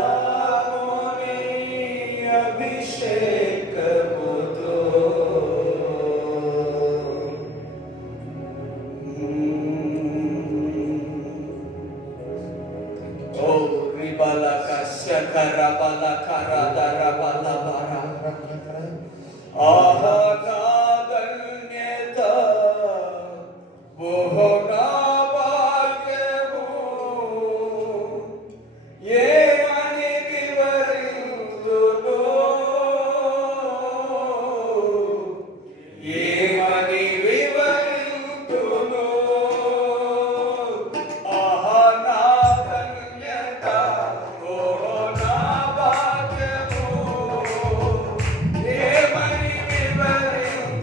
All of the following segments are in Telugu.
పరిశుద్ధాత్ముని అభిషేకముతో ఓ రిబల కస్యకర బల కరదర బల బర ఆహాగాధన్యత బోహనా భాగ్యము ఏమని వివరింతును ఏమని వివరింతును ఆహాగాధన్యత బోహనా భాగ్యము ఏమని వివరింతును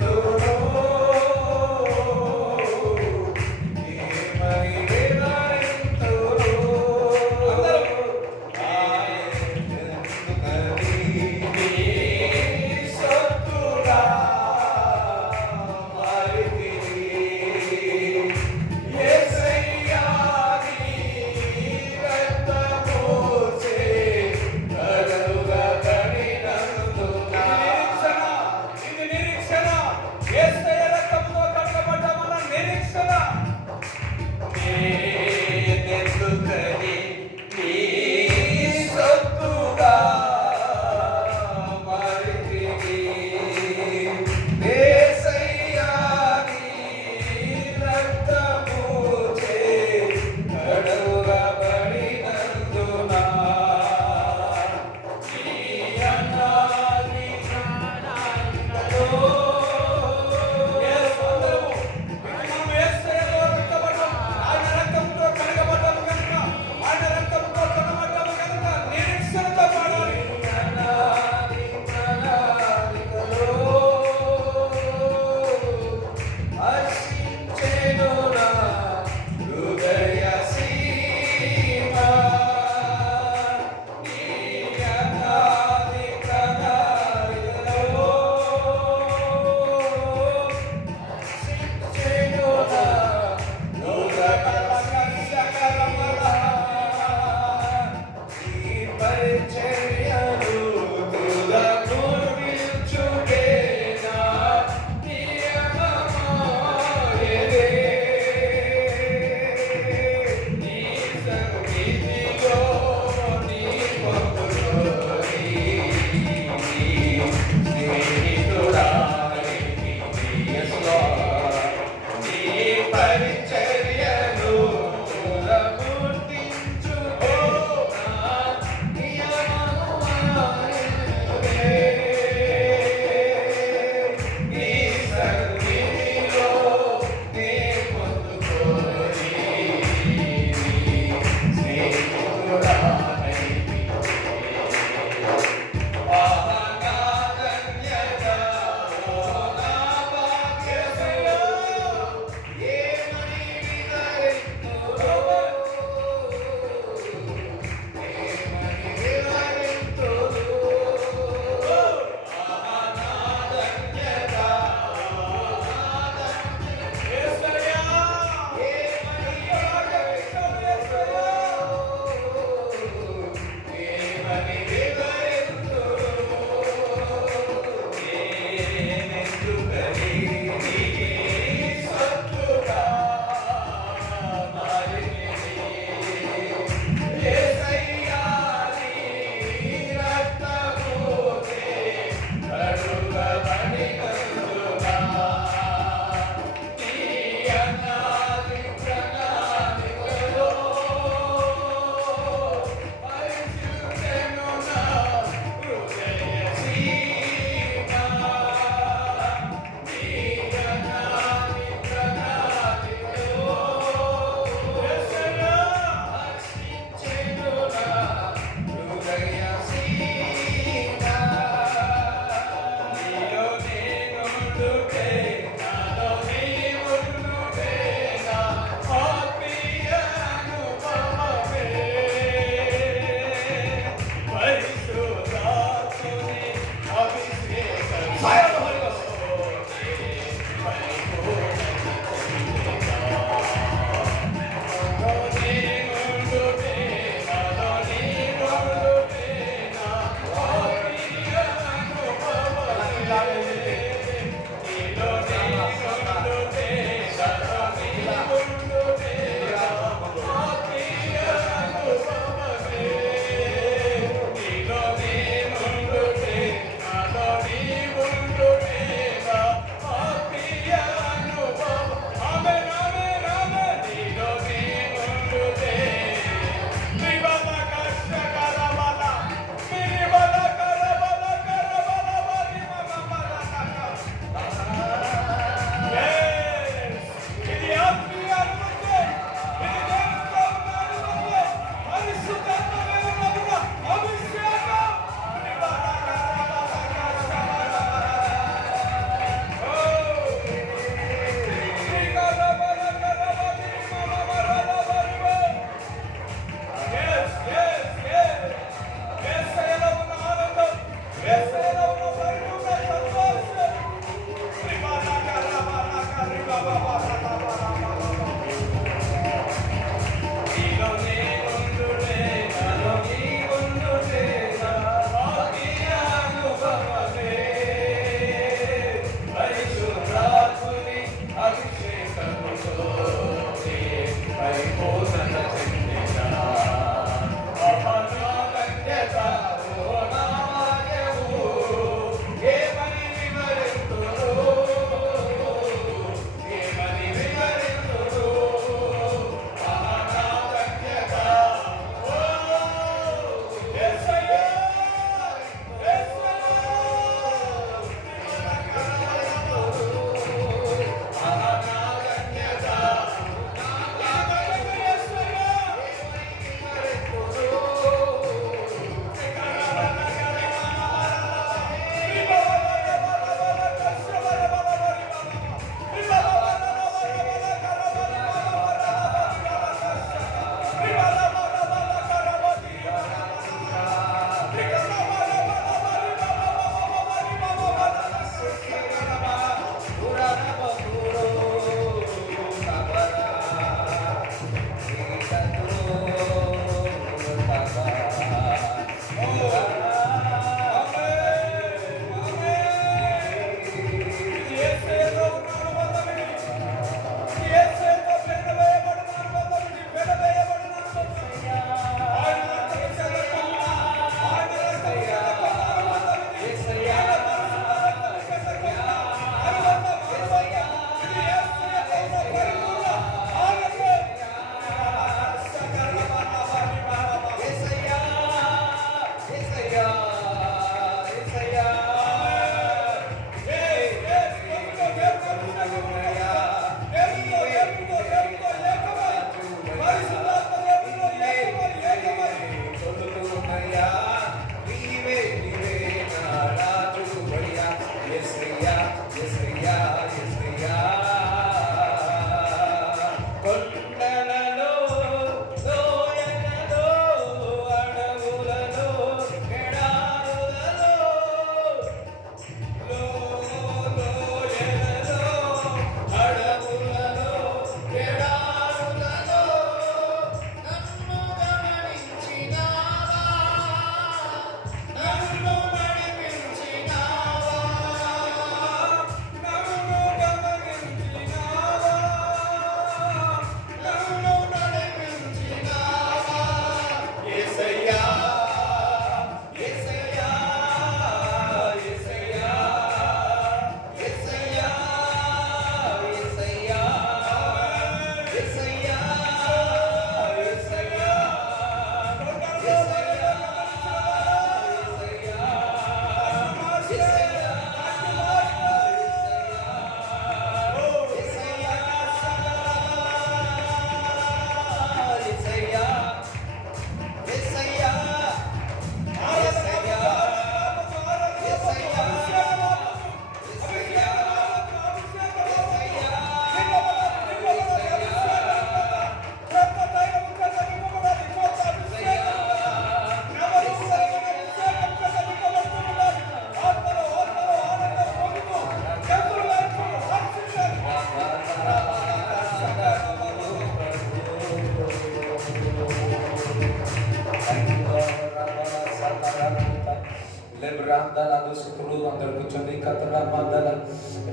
అందరు కూర్చొని కథల మందల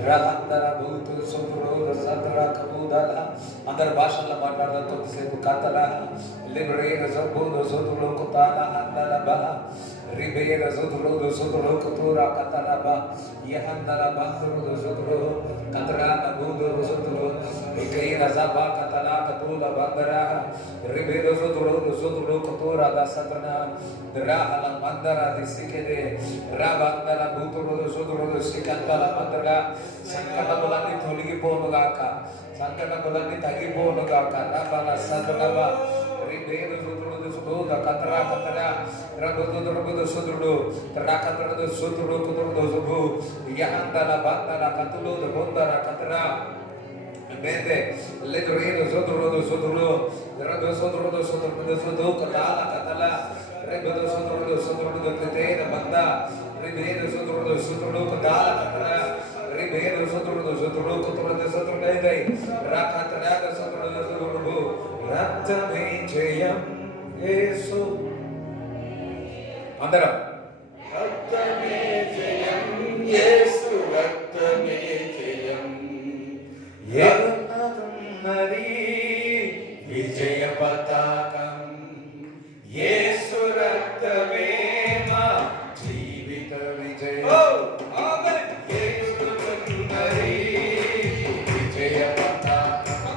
రహందర భూతు సుతులు రసందర కబూదల అందరు భాషల్లో మాట్లాడదాం కొద్దిసేపు కథల లిబ్రే రజబూదు సుతులు కుతాల అందల బల రిబే రజుతులు సుతులు కుతురా కథల బ యహందల బంతులు సుతులు కతరా నబూదు సుతులు ఇకై రజబ కథల కతుల బందర రిబే రజుతులు కుతురా దసతన ద్రాహల మందర దిసికెదే రాబందల భూతులు సుతులు సికందల మందర సంకటములన్నీ తొలగిపోనుగాక సంకటములన్నీ తగ్గిపోనుగాక రాబల సదనవ రిబే రజుతులు సుతులు కతరా కతరా రబుదు సుతుడు రాకతడు సుతుడు కుతుడు Subbu యహందల బందల కతులు బొందర కతరా Bende le dorino sotro rado sotro katala katala redo sotro tete banda redo sotro katala katala redo sotro dai rakatara sotro rattame jayam yesu andara rattame jayam yesu rattame jayam యన్నరి విజయ పతాకం యేసు రక్తమే మా జీవిత విజయం యేసు రక్తమే విజయ పతాకం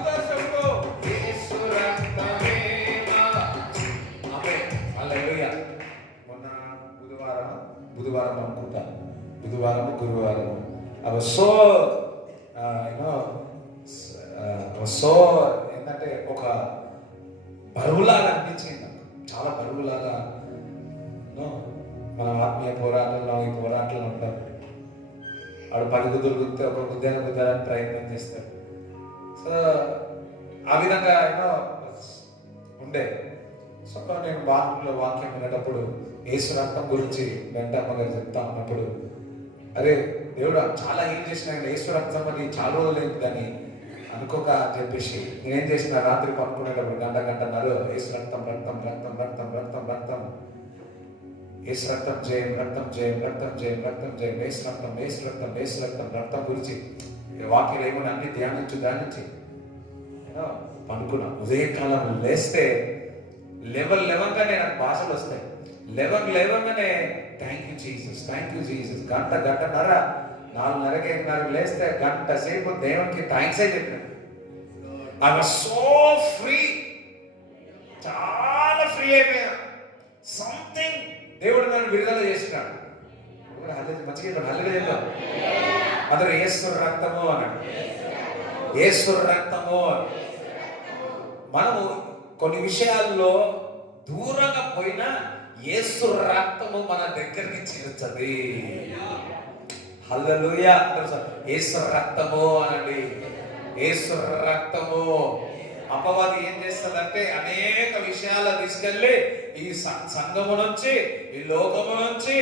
యేసు రక్తమే మా ఆమేన్ హల్లెలూయా. మొన్న బుధవారం అనుకుంటా గురువారం సో సో ఏంటంటే ఒక బరువులాగా అనిపించింది నాకు, చాలా బరువులాగా. మన ఆత్మీయ పోరాటంలో ఈ పోరాటంలో ఉంటారు. వాడు పలుగు దొరికితే ఒక గుద్దానికి ప్రయత్నం చేస్తాడు. సో ఆ విధంగా ఉండే. సో నేను వాక్యం వినేటప్పుడు యేసు రక్తం గురించి వెంటమ్మ గారు చెప్తా ఉన్నప్పుడు, అరే దేవుడు చాలా ఏం చేసిన యేసు రక్తం అని చాలా రోజులు ఏంటిదని అనుకోక చెప్పేసి నేనేం చేసిన రాత్రి పనుకునేటప్పుడు గంటన్నర యేసు రక్తం రక్తం రక్తం రక్తం రక్తం రక్తం యేసు రక్తం జయం రక్తం జయం రక్తం జయం రక్తం జయం యేసు రక్తం యేసు రక్తం యేసు రక్తం రక్తం గురించి వాక్యం ఏమని అన్ని ధ్యానించి పనుకున్నా. ఉదయకాలం లేస్తే లేవంగానే నాకు భాషలు వస్తాయి. లేవంగానే థ్యాంక్ యూ జీసస్ గంటన్నర 4:30 లేస్తే గంట సేపు దేవునికి థ్యాంక్స్ అయి చెప్పాను. ఐ వాస్ సో ఫ్రీ, చాలా ఫ్రీ అయిపోయా. సంథింగ్ దేవుడు నన్ను విడుదల చేసినాడు. మంచిగా హల్లెలూయా చెప్తాం. అందరూ యేసు రక్తము అన్నాడు. యేసు రక్తము. మనము కొన్ని విషయాల్లో దూరంగా పోయినా యేసు రక్తము మన దగ్గరికి చేర్చది. హల్లెలూయా. యేసు రక్తము అనండి. యేసు రక్తము. అపవాది ఏం చేస్తుందంటే అనేక విషయాలు తీసుకెళ్ళి ఈ సంఘము నుంచి ఈ లోకము నుంచి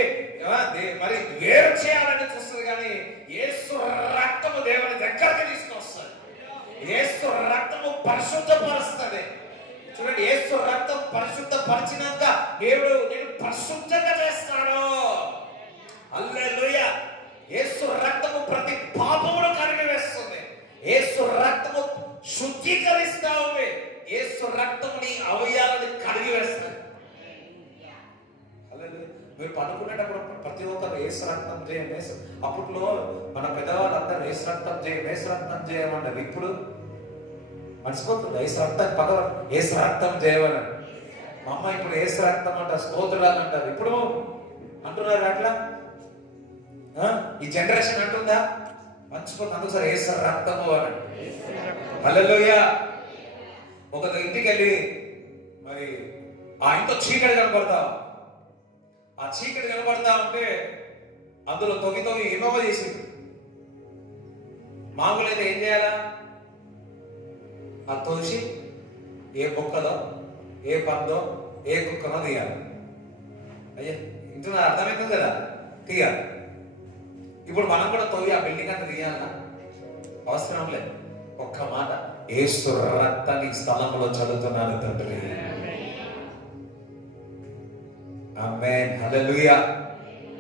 మరి వేరు చేయాలని చూస్తుంది. కానీ యేసు రక్తము దేవుని దగ్గరికి తీసుకొస్తుంది. యేసు రక్తము పరిశుద్ధపరుస్తుంది. చూడండి, యేసు రక్తం పరిశుద్ధపరిచినాక దేవుడు నేను పరిశుద్ధంగా చేస్తాడు. హల్లెలూయా. యేసు రక్తము ప్రతి పాపమును కడిగి వేస్తుంది. యేసు రక్తము శుద్ధీకరిస్తా ఉంది. యేసు రక్తము నీ అవయవాలను కడిగి వేస్తుంది. హల్లెలూయా. మీరు పడుకునేటప్పుడు ప్రతి ఒక్కరు యేసు రక్తం చేయం. అప్పట్లో మన పెద్దవాళ్ళందరూ యేసు రక్తం చేయమన్నారు. ఇప్పుడు మర్చిపోతుంది. యేసు రక్తం యేసు రక్తం చేయమని. మా అమ్మ ఇప్పుడు యేసు రక్తం అంట, స్తోత్రాలు అంటారు. ఇప్పుడు అంటున్నారు అట్లా. ఈ జనరేషన్ అంటుందా? మర్చిపోతుంది. అందుకోసారి యేసు రక్తము అని. హల్లెలూయా. ఒక ఇంటికి వెళ్ళి మరి ఆ ఇంట్లో చీకటి కనపడతా, ఆ చీకటి కనపడతా ఉంటే అందులో తొగి ఏమో చేసింది. మామూలు అయితే ఏం చేయాలా? ఆ తోసి ఏ బొక్కదో ఏ పందో ఏ కుక్కనో తీయాలి. అయ్యా ఇంట్లో అర్థమవుతుంది కదా, తీయాలి. ఇప్పుడు మనం కూడా తొగి ఆ బిల్డింగ్ అంతా తీయాలా? అవసరం లేదు. ఒక్క మాట, యేసు రక్తాన్ని స్థలంలో చదువుతున్నాను తండ్రి. ఆమేన్, హల్లెలూయా.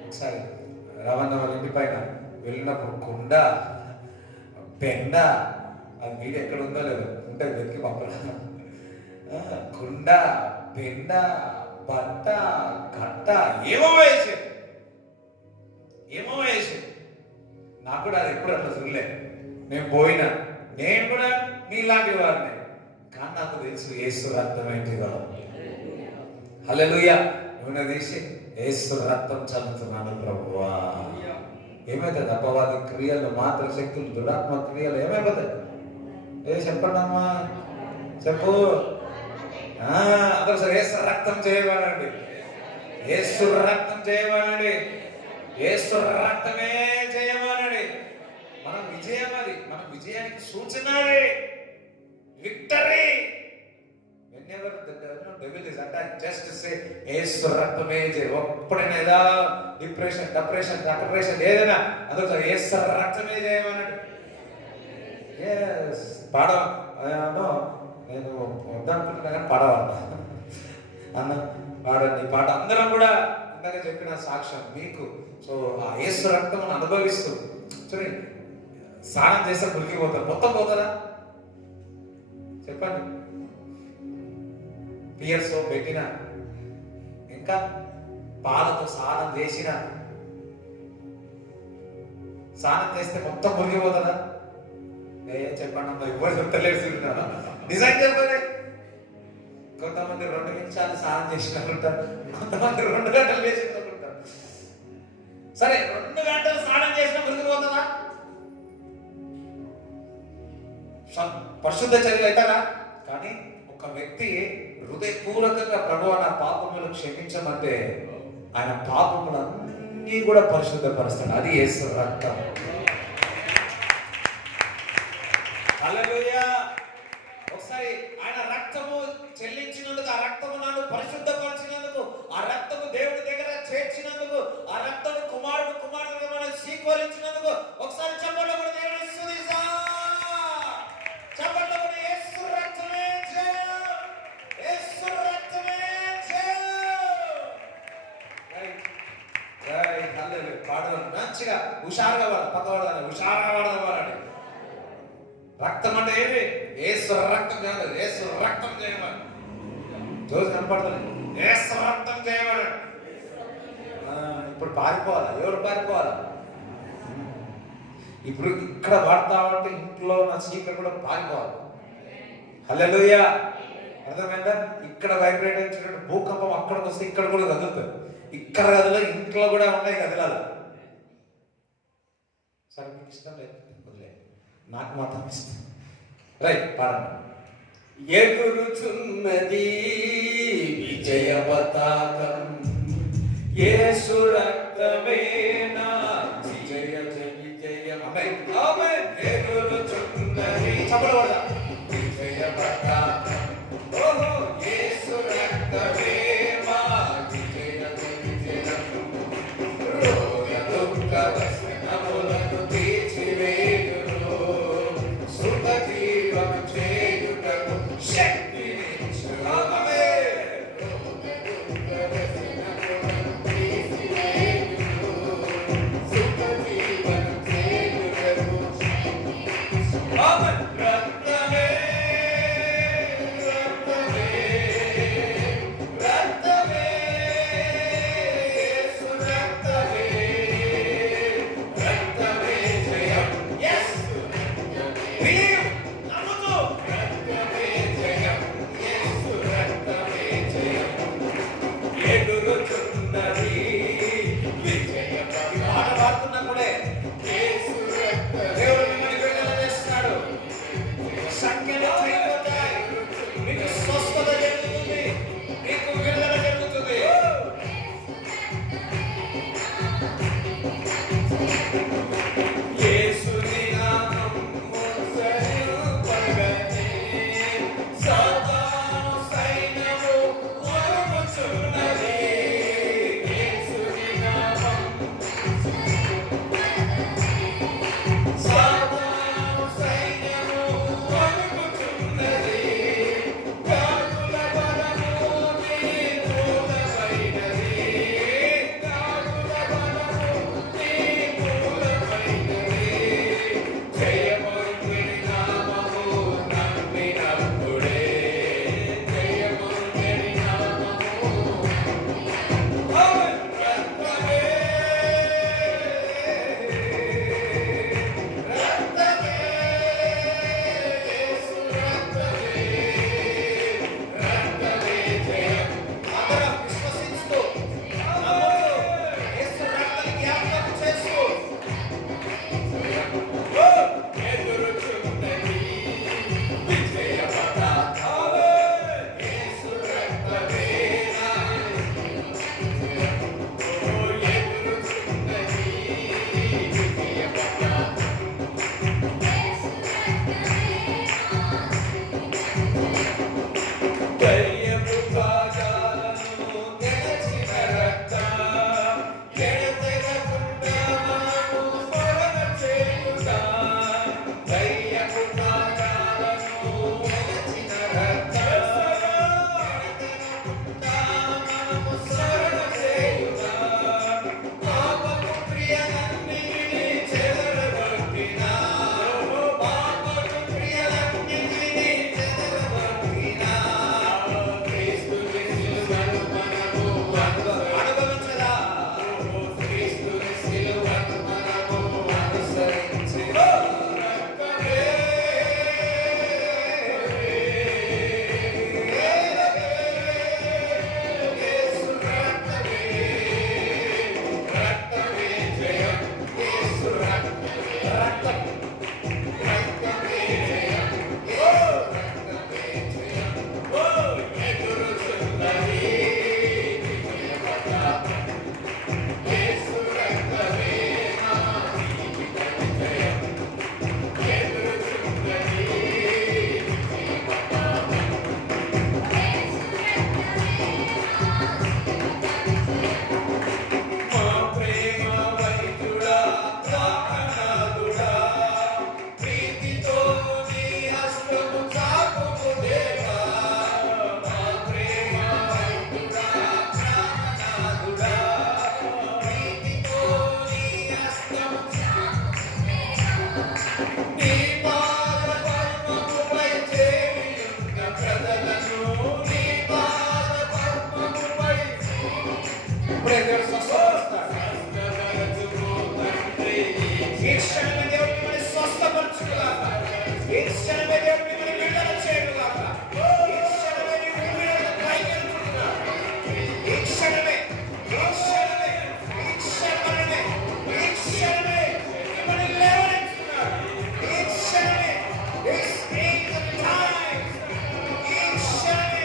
ఒకసారి రవణ వాళ్ళ ఇంటి పైన వెళ్ళినప్పుడు కుండ, పెండ, అది వీడు ఎక్కడ ఉందో లేదో ఉంటే వెతికి పంపరా. కుండ, పెండ, బట్ట, కట్ట ఏమో వేసి నాకు కూడా అది ఎప్పుడు అట్లా చూడలేదు. నేను పోయినా, నేను కూడా నీలాంటి వారిని, కానీ నాకు తెలుసు యేసు రక్తం ఏంటిదో. హల్లెలూయా. నూనె తీసి యేసు రక్తం చల్లుతున్నాను ప్రభువా. ఏమైతుంది? అపవాది క్రియలు, మాత్ర శక్తులు, దురాత్మ క్రియలు ఏమైపోతాయి? చెప్పండి అమ్మా, చెప్పు. అందరూ సరే యేసు రక్తం చేయబడండి, యేసు రక్తం చేయబడండి, యేసు రక్తమే చేయమనండి. మన విజయం అది, మన విజయానికి సూచన victory. Whenever the devil is attacked, just say యేసు రక్తమే చేయ. ఎప్పుడైనా ఏదా డిప్రెషన్ ఏదైనా అందులో యేసు రక్తమే చేయమనండి. పాడను, నేను వద్దనుకుంటున్నా కానీ పాడవన్నా అన్న, పాడండి ఈ పాట. అందరం కూడా ఇందాక చెప్పిన సాక్ష్యం మీకు. సో ఆ యేసు రక్తం అనుభవిస్తూ చూడండి, స్నానం చేస్తే మురికిపోతారు, మొత్తం పోతుందా చెప్పండి? పియర్స్ పెట్టిన, ఇంకా పాలతో స్నానం చేసిన, స్నానం చేస్తే మొత్తం మురిగిపోతుందా? చెప్పండి అమ్మా, ఎవరు చెప్తలేదు. నిజంగా చెప్పండి. కొంతమంది 2 నిమిషాలు స్నానం చేసినట్టుంటారు, కొంతమంది 2 గంటలు చేసినట్టుంటారు. సరే, 2 గంటలు స్నానం చేసిన మురిగిపోతుందా? పరిశుద్ధ చర్యలు అవుతారా? కానీ ఒక వ్యక్తి హృదయపూర్వకంగా ప్రభువా నా పాపములు క్షమించమంటే ఆయన పాపములన్నీ కూడా పరిశుద్ధపరుస్తాడు. అది యేసు రక్తం. హల్లెలూయా. ఒకసారి ఆయన రక్తము చెల్లించినందుకు, ఆ రక్తము నన్ను పరిశుద్ధపరిచినందుకు, ఆ రక్తము దేవుడి దగ్గర చేర్చినందుకు, ఆ రక్తము కుమారుడుగా మనం స్వీకరించినందుకు ఒకసారి చెప్పండి కూడా దేవుని స్తుతిస్తా. చెప్పండి కూడా యేసు రక్తమే జయం, యేసు రక్తమే జయం. రైట్, హల్లెలూయా. పాడదాం మంచిగా, హుషారుగా వాడు, పక్కవాడు హుషారుగా వాడదాం. రక్తం అంటే ఏమి? యేసు రక్తం కాదు, యేసు రక్తం చేయమని రోజు కనపడుతుంది. యేసు రక్తం చేయమని. ఇప్పుడు పారిపోవాలా? ఎవరు పారిపోవాలా? ఇప్పుడు ఇక్కడ వాడతా ఉంటే ఇంట్లో ఉన్న చీకటి కూడా పారిపోవాలి. హల్లెలూయా. అర్థమైందా? ఇక్కడ వైబ్రేట్ అయినటువంటి భూకంపం అక్కడికి వస్తే ఇక్కడ కూడా కదులుతుంది. ఇక్కడ కదల, ఇంట్లో కూడా ఉన్నాయి కదలాలి. సరే, మీకు ఇష్టం లేదు, నాకు మాత్రం ఇష్టం. రైట్, పాడండి. ఎగురుచున్నది విజయ పతాకం, యేసు రక్తమే నా విజయ విజయం. ఆమేన్. ఎగురుచున్నది విజయ పతాకం, ఓహో యేసు రక్తమే మా విజయ విజయం. రోగ దుఃఖ వ్యసనములను తీర్చివేయును, సుఖ జీవం చేయుటకు శక్తినిచ్చు. ఆమేన్. రోగ దుఃఖ వ్యసనములను తీర్చివేయును, సుఖ జీవం చేయుటకు శక్తినిచ్చు. ఆమేన్. రక్తమే రక్తమే రక్తమే యేసు రక్తమే రక్తమే జయం. yes believe, నమ్ముతూ రక్తమే జయం, యేసు రక్తమే జయం. ఎగురుచున్నది విజయ పతాకం. పాడుతున్నప్పుడే యేసు రక్తమే. దేవుడు మిమ్మల్ని విడుదల చేస్తున్నాడు. సంఖ్యలు అయిపోతాయి, మీకు స్వస్థత జరుగుతుంది, మీకు విడుదల జరుగుతుంది. యేసుని నామం మోసపడగనే సాతాను సైన్యము వణుకుచున్నది. ఇప్పుడే దేవుడు స్వస్థపరుస్తాడు. ఈ క్షణమే దేవుడు మిమ్మల్ని స్వస్థపరచుగాక. ఈ క్షణమే దేవుడు మిమ్మల్ని విడుదల చేయుగాక. ఈ క్షణమే నీ ఊపిరిని పైకి ఎత్తుతున్నాడు. ఈ క్షణమే, ఈ క్షణమే, ఈ క్షణమే, ఈ క్షణమే మిమ్మల్ని లేవనెత్తుతున్నాడు. ఈ క్షణమే, this is the time. ఈ క్షణమే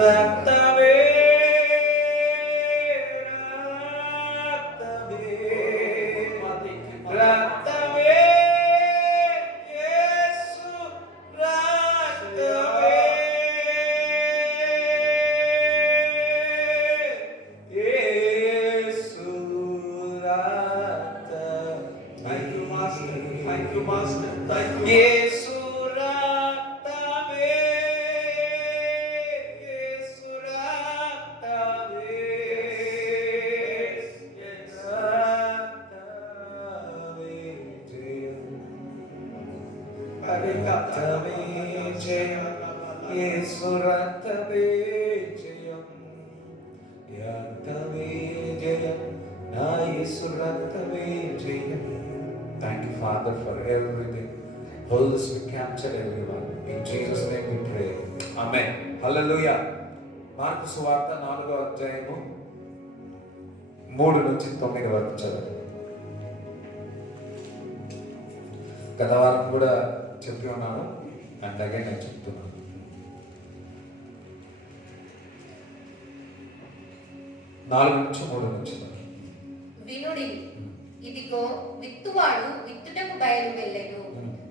రక్తమే రక్తమే యేసు రక్తమే యేసు రక్తమే. Thank you master, thank you master, thank you యేసు రక్తమే యేసు రక్తమే రక్తమే జయం యేసు రక్తమే జయం రక్తమే జయం నా యేసు రక్తమే జయం. Thank you Father for everything. Holy Spirit capture everyone. In Jesus name we pray. Amen. Hallelujah. Mark సువార్త 4వ అధ్యాయము 3 నుంచి 9 వరకు చదవండి. గత వారం కూడా చెప్పి ఉన్నాను అండ్ అగైన్ నేను చెప్తున్నాను. 4 నుంచి 3 నుంచి వినుడి, ఇదిగో విత్తువాడు విత్తుటకు బయలు వెళ్ళెను.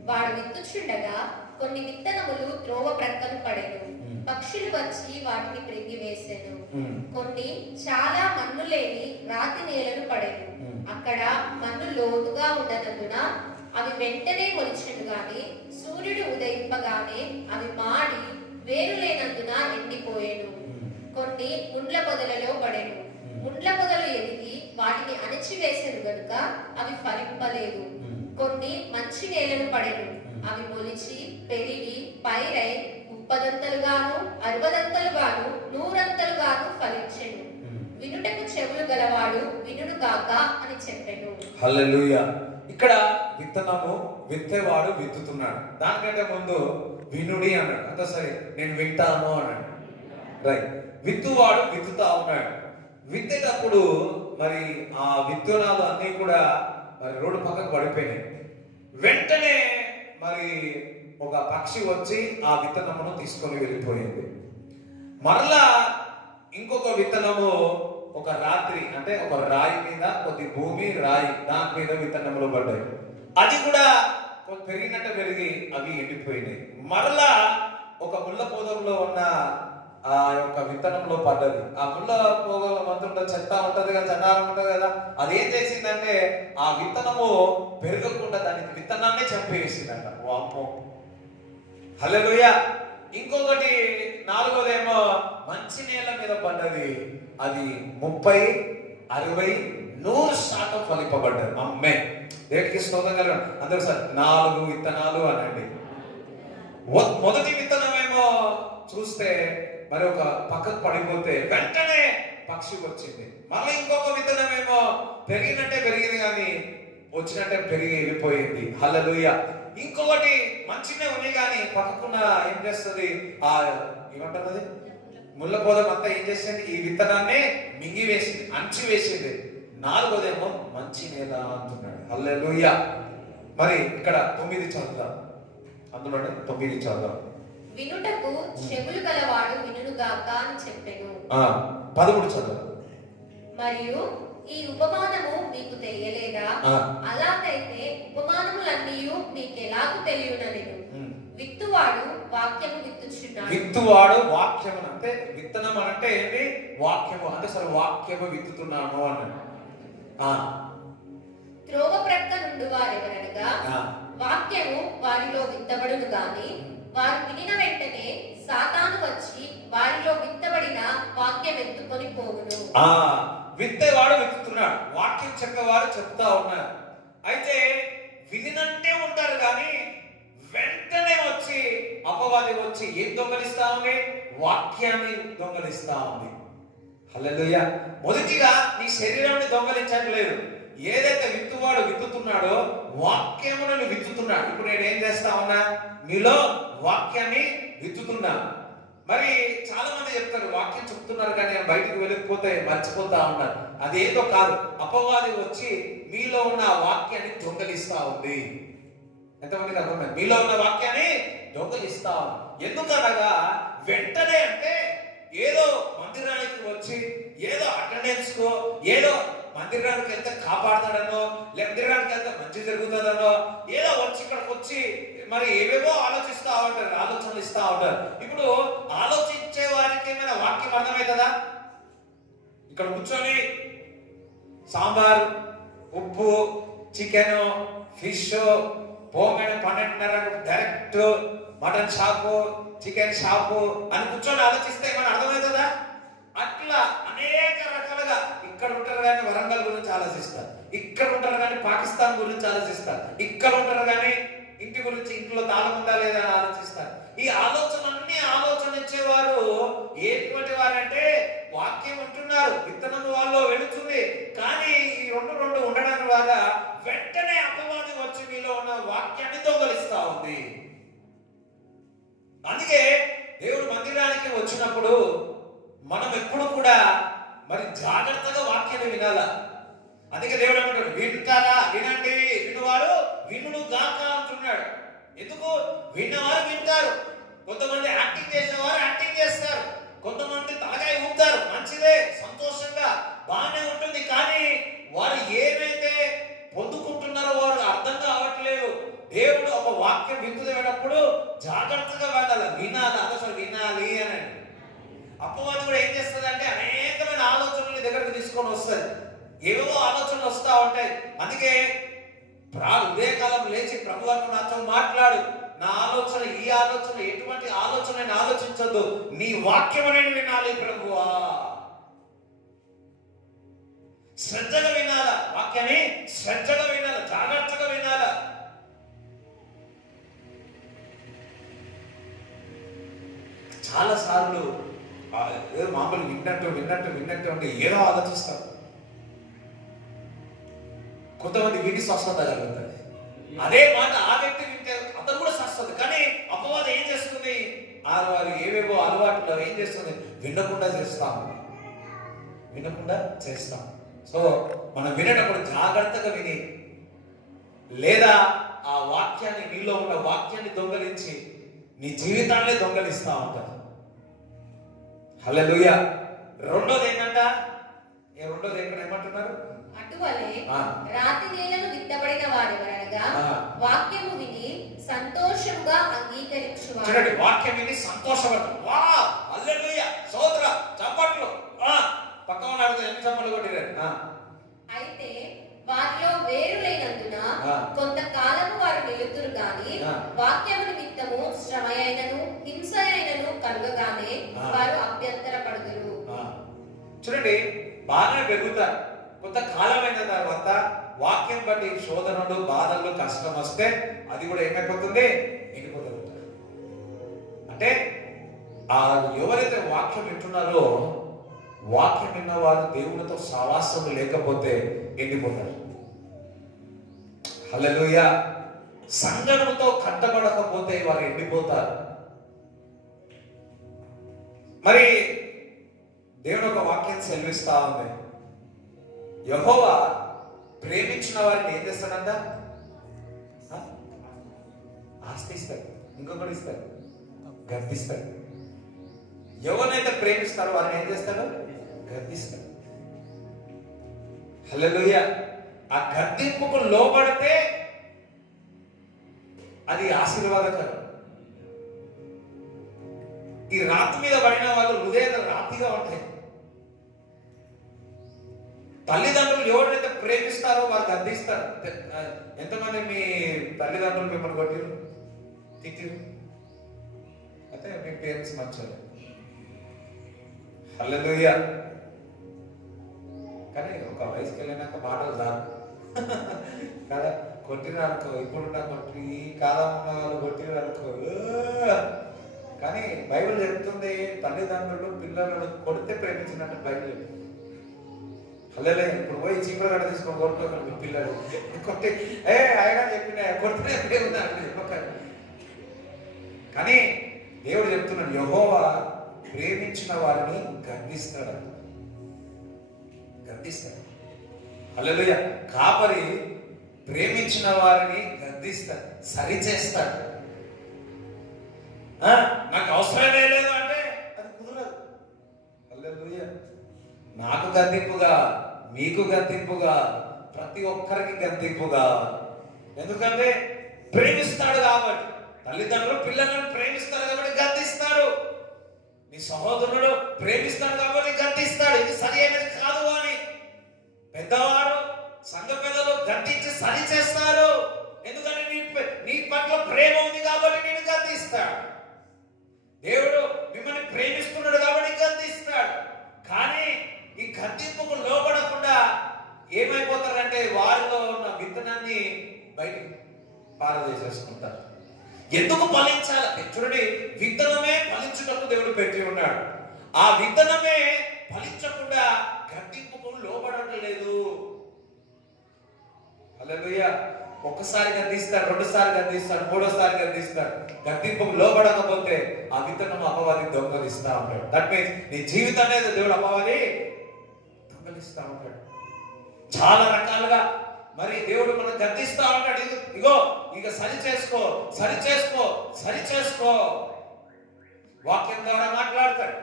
వాడు విత్తుచుండగా కొన్ని విత్తనములు త్రోవ ప్రక్కన పడెను. పక్షులు వచ్చి వాటిని క్రింగివేసెను. కొన్ని చాలా మన్ను లేని రాతి నేలను పడెను. అక్కడ మన్ను లోతుగా ఉన్నందున అవి వెంటనే మొలిచెను గాని సూర్యుడు ఉదయింపగానే అవి మాడి వేరు లేనందున ఎండిపోయెను. కొన్ని ముండ్ల పొదలలో పడెను. ముండ్ల పొదలు ఎదిగి వాటిని అణిచివేసెను గనుక అవి ఫలింపలేదు. కొన్ని మంచి నేలను పడెను. అవి మొలిచి పెరిగి పైరై 30దంతలుగాను 60దంతలుగాను 100దంతలుగాను ఫలించెను. వినుటకు చెవులు గలవాడు వినుడు గాక అని చెప్పెను. హల్లెలూయా. ఇక్కడ విత్తనము విత్తేవాడు విత్తుతున్నాడు. దానికంటే ముందు వినుడి అన్నాడు. అంత సరే నేను వింటాను అన్నాడు. రైట్. విత్తువాడు విత్తుతా ఉన్నాడు. విత్తేటప్పుడు మరి ఆ విత్తనాలు అన్నీ కూడా మరి రోడ్డు పక్కకు పడిపోయినాయి. వెంటనే మరి ఒక పక్షి వచ్చి ఆ విత్తనమును తీసుకొని వెళ్ళిపోయింది. మరలా ఇంకొక విత్తనము ఒక రాత్రి అంటే ఒక రాయి మీద కొద్ది భూమి రాయి దాని మీద విత్తనములు పడ్డాయి. అది కూడా పెరిగినట్టు పెరిగి అవి ఎండిపోయినాయి. మరలా ఒక ముళ్ళ పొదలో ఉన్న ఆ యొక్క విత్తనంలో పడ్డది. ఆ ముళ్ళ పొదలో మంతుంటే చెత్త ఉంటది కదా, చండాలం ఉంటది కదా, అది ఏం చేసిందంటే ఆ విత్తనము పెరగకుండా దానికి విత్తనాన్ని చంపేసిందంట. వామ్మో, హల్లెలూయా. ఇంకొకటి నాలుగోదేమో మంచి నేల మీద పడ్డది. అది 30, 60, 100% ఫలింపబడ్డది. అమ్మే, దేవుడికి స్తోత్రం కలగండి. అందరూ సార్ 4 విత్తనాలు అనండి. మొదటి విత్తనమేమో చూస్తే మరి ఒక పక్కకు పడిపోతే వెంటనే పక్షి వచ్చింది. మళ్ళీ ఇంకొక విత్తనమేమో పెరిగినట్టే పెరిగింది కానీ వచ్చినట్టే పెరిగి వెళ్ళిపోయింది. హల్లెలూయా. ఇంకొకటి మంచినే ఉంది కానీ పక్కకున్న ఏం చేస్తుంది, ఆ ఏమంటారు అది ముళ్ళ పొదం అంతా ఏం చేసింది, ఈ విత్తనాన్ని మింగి వేసింది, అంచి వేసింది. నాలుగోదేమో మంచి నేల అంటున్నాడు. హల్లెలూయా. మరి ఇక్కడ 9 చదువుదాం. అందులోనే 9 చదువుదాం. వినుటకు చెవులు గలవాడు వినుగాక అని చెప్పెను. 13 చదువు. మరియు ఈ ఉపమానము మీకు తెలియలేదా? అలాగైతే ఉపమానములన్నీ మీకు ఎలాగూ తెలియననిను. విత్తువాడు వాక్యము విత్తుచున్నాడు. విత్తువాడు వాక్యము అంటే విత్తనం అంటే ఏంటి? వాక్యము అంటే సరే వాక్యము విత్తుతున్నాను అన్నాడు. త్రోవ ప్రక్క నుండి వారెవరనగా వాక్యము వారిలో విత్తబడును గాని వారు వినిన వెంటనే సాతాను వచ్చి వారిలో విత్తబడిన వాక్యం ఎత్తుకొని పోవును. విత్తేవాడు విత్తుతున్నాడు, వాక్యం చెప్పేవాడు చెప్తా ఉన్నారు. అయితే వినినంటే ఉంటారు కానీ వెంటనే వచ్చి అపవాది వచ్చి ఏం దొంగలిస్తా ఉంది? వాక్యాన్ని దొంగలిస్తా ఉంది. హల్లెలూయా. మొదటిగా నీ శరీరాన్ని దొంగలించట్లేదు. ఏదైతే విత్తువాడు విత్తుతున్నాడో వాక్యమును విత్తుతున్నాడు. ఇప్పుడు నేను ఏం చేస్తా ఉన్నా? మీలో వాక్యాన్ని విత్తుతున్నా. మరి చాలా మంది చెప్తారు వాక్యం చెప్తున్నారు కానీ బయటకు వెళ్ళకపోతే మర్చిపోతా ఉన్నారు. అదేదో కాదు, అపవాది వచ్చి మీలో ఉన్న వాక్యాన్ని దొంగలిస్తా ఉంది. ఎంతమందికి అర్థమైంది? మీలో ఉన్న వాక్యాన్ని దొంగలిస్తా ఉంది. ఎందుకనగా వెంటనే అంటే ఏదో మందిరానికి వచ్చి ఏదో అటెండెన్స్ కో ఏదో మందిరానికి వెళ్తే కాపాడతాడనో మందిరానికి వెళ్తే మంచి జరుగుతుందనో ఏదో వచ్చి ఇక్కడికి వచ్చి మరి ఏవేవో ఆలోచిస్తా ఉంటారు, ఆలోచనలు ఇస్తా ఉంటారు. ఇప్పుడు ఆలోచించే వారికి ఏమైనా వాక్యం అర్థమవుతుందా? ఇక్కడ కూర్చొని సాంబార్, ఉప్పు, చికెన్, ఫిష్ పోగానే 12:30 direct mutton shop, chicken shop అని కూర్చొని ఆలోచిస్తే ఏమైనా అర్థమవుతుందా? అట్లా అనేక రకాలుగా ఇక్కడ ఉంటారు కానీ వరంగల్ గురించి ఆలోచిస్తారు, ఇక్కడ ఉంటారు కానీ పాకిస్తాన్ గురించి ఆలోచిస్తారు, ఇక్కడ ఉంటారు కానీ ఇంటి గురించి ఇంట్లో తాళం ఉందా లేదా అని ఆలోచిస్తారు. ఈ ఆలోచనలన్నీ ఆలోచన ఇచ్చేవారు ఎటువంటి వారంటే వాక్యం ఉంటున్నారు, విత్తనం వాళ్ళు వెళుతుంది. కానీ ఈ రెండు ఉండడం ద్వారా వెంటనే అపవాది వచ్చి మీలో ఉన్న వాక్యాన్ని దొంగలిస్తా ఉంది. అందుకే దేవుడు మందిరానికి వచ్చినప్పుడు మనం ఎప్పుడు కూడా మరి జాగ్రత్తగా వాక్యాన్ని వినాలా. అందుకే దేవుడు అంటున్నాడు వింటారా, వినండి, వినువారు వినుడు గాక అంటున్నాడు. ఎందుకు? విన్నవారు వింటారు. కొంతమంది యాక్టింగ్ చేసేవారు యాక్టింగ్ చేస్తారు, కొంతమంది తలకాయ ఊపుతారు, మంచిదే, సంతోషంగా బాగానే ఉంటుంది. కానీ వారు ఏమైతే పొందుకుంటున్నారో వారు అర్థం కావట్లేదు. దేవుడు ఒక వాక్యం విత్తుదేటప్పుడు జాగ్రత్తగా వెళ్ళాలి, వినాలి, అసలు వినాలి అని. అపవాది కూడా ఏం చేస్తుంది అంటే అనేకమైన ఆలోచనలు దగ్గరకు తీసుకొని వస్తుంది, ఏవో ఆలోచనలు వస్తూ ఉంటాయి. అందుకే ఉదయకాలం లేచి ప్రభువుతో నాతో మాట్లాడు, నా ఆలోచన ఈ ఆలోచన ఎటువంటి ఆలోచన నేను ఆలోచించొద్దు, నీ వాక్యము నేను వినాలి ప్రభువా. శ్రద్ధగా వినాలా, వాక్యాన్ని శ్రద్ధగా వినాలి, జాగ్రత్తగా వినాలా. చాలా సార్లు ఏదో మామూలు విన్నట్టు అంటే ఏదో ఆలోచిస్తారు. కొంతమంది విని స్వస్థత కలుగుతుంది. అదే మాట ఆ వ్యక్తి వింటే అతను కూడా స్వస్థత. కానీ అపవాదం ఏం చేస్తుంది? వారు ఏవేవో అలవాట్లు ఏం చేస్తుంది? వినకుండా చేస్తాం. సో మనం వినేటప్పుడు జాగ్రత్తగా విని, లేదా ఆ వాక్యాన్ని నీలో ఉన్న వాక్యాన్ని దొంగలించి నీ జీవితాన్ని దొంగలిస్తా ఉంటారు. హల్లెలూయా. రెండోది ఏంటంట? రెండోది ఎక్కడ ఏమంటున్నారు? అటువలే రాతి నేలను విత్తబడిన వారెవరనగా వాక్యము విని సంతోషముగా అంగీకరించువాడు. చూడండి, వాక్యం ఇది సంతోషపడదు. వా హల్లెలూయా, స్తోత్ర, చప్పట్లు. పక్క ఉన్నాడు ఎన్ని చప్పట్లు కొట్టిరండి. అయితే వారిలో వేరు లేనందున కొంతకాలము వారు నిలుతురు గాని వాక్యము నిమిత్తము శ్రమ అయినను హింస అయినను కలుగగానే వారు అభ్యంతరపడుదురు. చూడండి, బాగానే పెరుగుతారు. కొంతకాలమైన తర్వాత వాక్యం బట్టి శోధనలు, బాధలు, కష్టం వస్తే అది కూడా ఏమైపోతుంది, ఎండిపోతుంది. అంటే ఎవరైతే వాక్యం వింటున్నారో, వాక్యం విన్న వారు దేవునితో సహవాసం లేకపోతే ఎండిపోతారు. హల్లెలూయా. సంగముతో కట్టబడకపోతే వారు ఎండిపోతారు. మరి దేవుడు ఒక వాక్యం సెలవిస్తా ఉంది. యెహోవా ప్రేమించిన వారిని ఏం చేస్తాడంట? ఆస్తి ఇస్తాడు, ఇంకొకటి ఇస్తాడు, గర్దిస్తాడు. ఎవరినైతే ప్రేమిస్తారో వారిని ఏం చేస్తాడు? గర్దిస్తాడు. హల్లెలూయా. ఆ గర్దింపుకు లోబడితే అది ఆశీర్వాదకరం. ఈ రాతి మీద పడిన వాళ్ళు హృదయాలు రాతిగా ఉంటాయి. తల్లిదండ్రులు ఎవరైతే ప్రేమిస్తారో వారు గర్దిస్తారు. ఎంతమంది మీ తల్లిదండ్రులు మిమ్మల్ని కొట్టిరు, తిట్టిరు? అయితే మీ పేరెంట్స్ మంచోళ్ళు. హల్లెలూయా. కానీ ఒక వయసుకి వెళ్ళినాక మాటలు రాదు కదా. కొట్టిరనుకో, ఇప్పుడున్న కొట్టి కాలమున్న వాళ్ళు కొట్టిరనుకో. కానీ బైబిల్ చెప్తుంది, తల్లిదండ్రులు పిల్లలను కొడితే ప్రేమించినట్టు బైబిల్ చెప్తుంది. హల్లెలూయా. ఇప్పుడు పోయి చీపురు గడ్డ తీసుకొని కొట్టుకోకండి మీ పిల్లలు. కొట్టి ఆయన చెప్పిన కొడితే ప్రేమ చెప్పకండి. కానీ దేవుడు చెప్తున్నాడు, యెహోవా ప్రేమించిన వారిని గర్దిస్తాడు. గర్దిస్తాడు. హల్లెలూయా. కాపరి ప్రేమించిన వారిని గర్దిస్తాడు, సరిచేస్తాడు. నాకు అవసరమే లేదు అంటే అది కుదరదు. హల్లెలూయా. నాకు గద్దింపుగా, మీకు గద్దింపుగా, ప్రతి ఒక్కరికి గద్దింపుగా. ఎందుకంటే ప్రేమిస్తాడు కాబట్టి. తల్లిదండ్రులు పిల్లలను ప్రేమిస్తారు కాబట్టి గద్దిస్తాడు. నీ సహోదరుడు ప్రేమిస్తాడు కాబట్టి గద్దిస్తాడు. ఇది సరి అయినది కాదు అని పెద్దవారు, సంఘ పెద్దలు గద్దించి సరి చేస్తారు. ఎందుకంటే నీ పట్ల ప్రేమ ఉంది కాబట్టి నేను గద్దిస్తాడు. దేవుడు మిమ్మల్ని ప్రేమిస్తున్నాడు కాబట్టి గద్దిస్తాడు. కానీ ఈ గద్దింపుకు లోపడకుండా ఏమైపోతారంటే వారిలో ఉన్న విత్తనాన్ని బయటికి పారదేసేసుకుంటారు. ఎందుకు ఫలించాలి? చూడండి, విత్తనమే ఫలించుటకు దేవుడు పెట్టి ఉన్నాడు. ఆ విత్తనమే ఫలించకుండా గద్దింపుకు లోబడటం లేదు. హల్లెలూయా. ఒక్కసారి గద్దిస్తాడు, రెండుసారి గద్దిస్తాడు, మూడోసారి గద్దిస్తాడు. గద్దింపుకు లోబడకపోతే ఆ విత్తనం అపవాది దొంగలిస్తా ఉంటాడు. దట్ మీన్స్ నీ జీవితాన్ని దేవుడు అపవాది దొంగలిస్తా ఉంటాడు. చాలా రకాలుగా మరి దేవుడు మనం గద్దిస్తా ఉంటాడు. ఇగో ఇక సరి చేసుకో, సరి చేసుకో, సరి చేసుకో. వాక్యం ద్వారా మాట్లాడతాడు,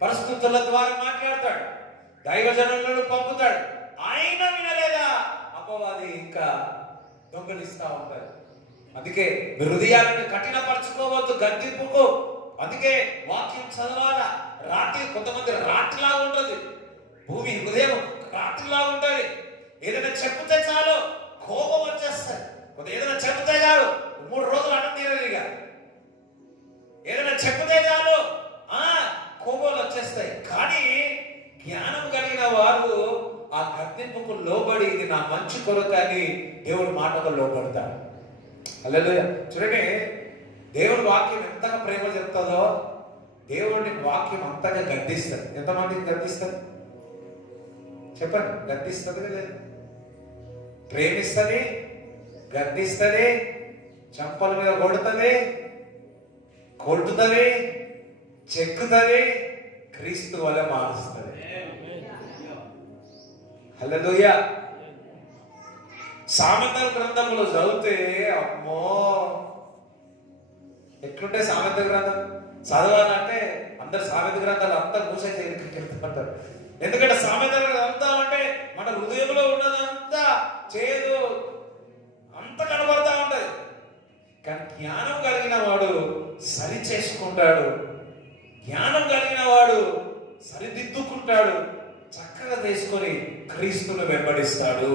పరిస్థితుల ద్వారా మాట్లాడతాడు, దైవజనులను పంపుతాడు. ఆయన వినలేదా అపవాది ఇంకా దొంగలిస్తా ఉంటాడు. అందుకే హృదయాలను కఠినపరచుకోవద్దు గద్దింపుకు. అందుకే వాక్యం చదవాలా. రాత్రి కొంతమంది రాత్రిలా ఉంటుంది, భూమి హృదయం రాత్రిలా ఉంటుంది. ఏదైనా చెప్తే చాలు కోపం వచ్చేస్తుంది. ఏదైనా చెప్తే చాలు 3 రోజులు అన్నం తీరదుగా. ఏదైనా చెప్తే చాలు కోపాలు వచ్చేస్తాయి. కానీ జ్ఞానం కలిగిన వారు ఆ గద్దింపుకు లోబడి ఇది నా మంచి కొరకని దేవుడి మాటకు లోబడతాడు. హల్లెలూయా. చూడండి, దేవుడి వాక్యం ఎంతగా ప్రేమ చెప్తుందో దేవుడిని వాక్యం అంతగా గద్దిస్తాడు. ఎంతమందికి గద్దిస్తారు చెప్పండి? గద్దిస్తుంది లేదు? ప్రేమిస్తుంది, గద్దిస్తుంది, చంపల మీద కొడుతుంది, కొట్టుతుంది, చెక్కుతుంది, క్రీస్తు వల్ల మారుస్తుంది. హల్లెలూయా. సామెతల గ్రంథంలో చదివితే అమ్మో ఎట్లుంటే సామెత గ్రంథం చదవాలంటే అందరు సామెత గ్రంథాలు అంతా మూసేసి వెళ్తుంటారు. ఎందుకంటే సామెతలు అంతా అంటే మన హృదయంలో ఉన్నదంతా చేదు అంత కనబడతా ఉంటది. జ్ఞానం కలిగిన వాడు సరి చేసుకుంటాడు, జ్ఞానం కలిగిన వాడు సరిదిద్దుకుంటాడు, చక్కగా తీసుకొని క్రీస్తును వెంబడిస్తాడు.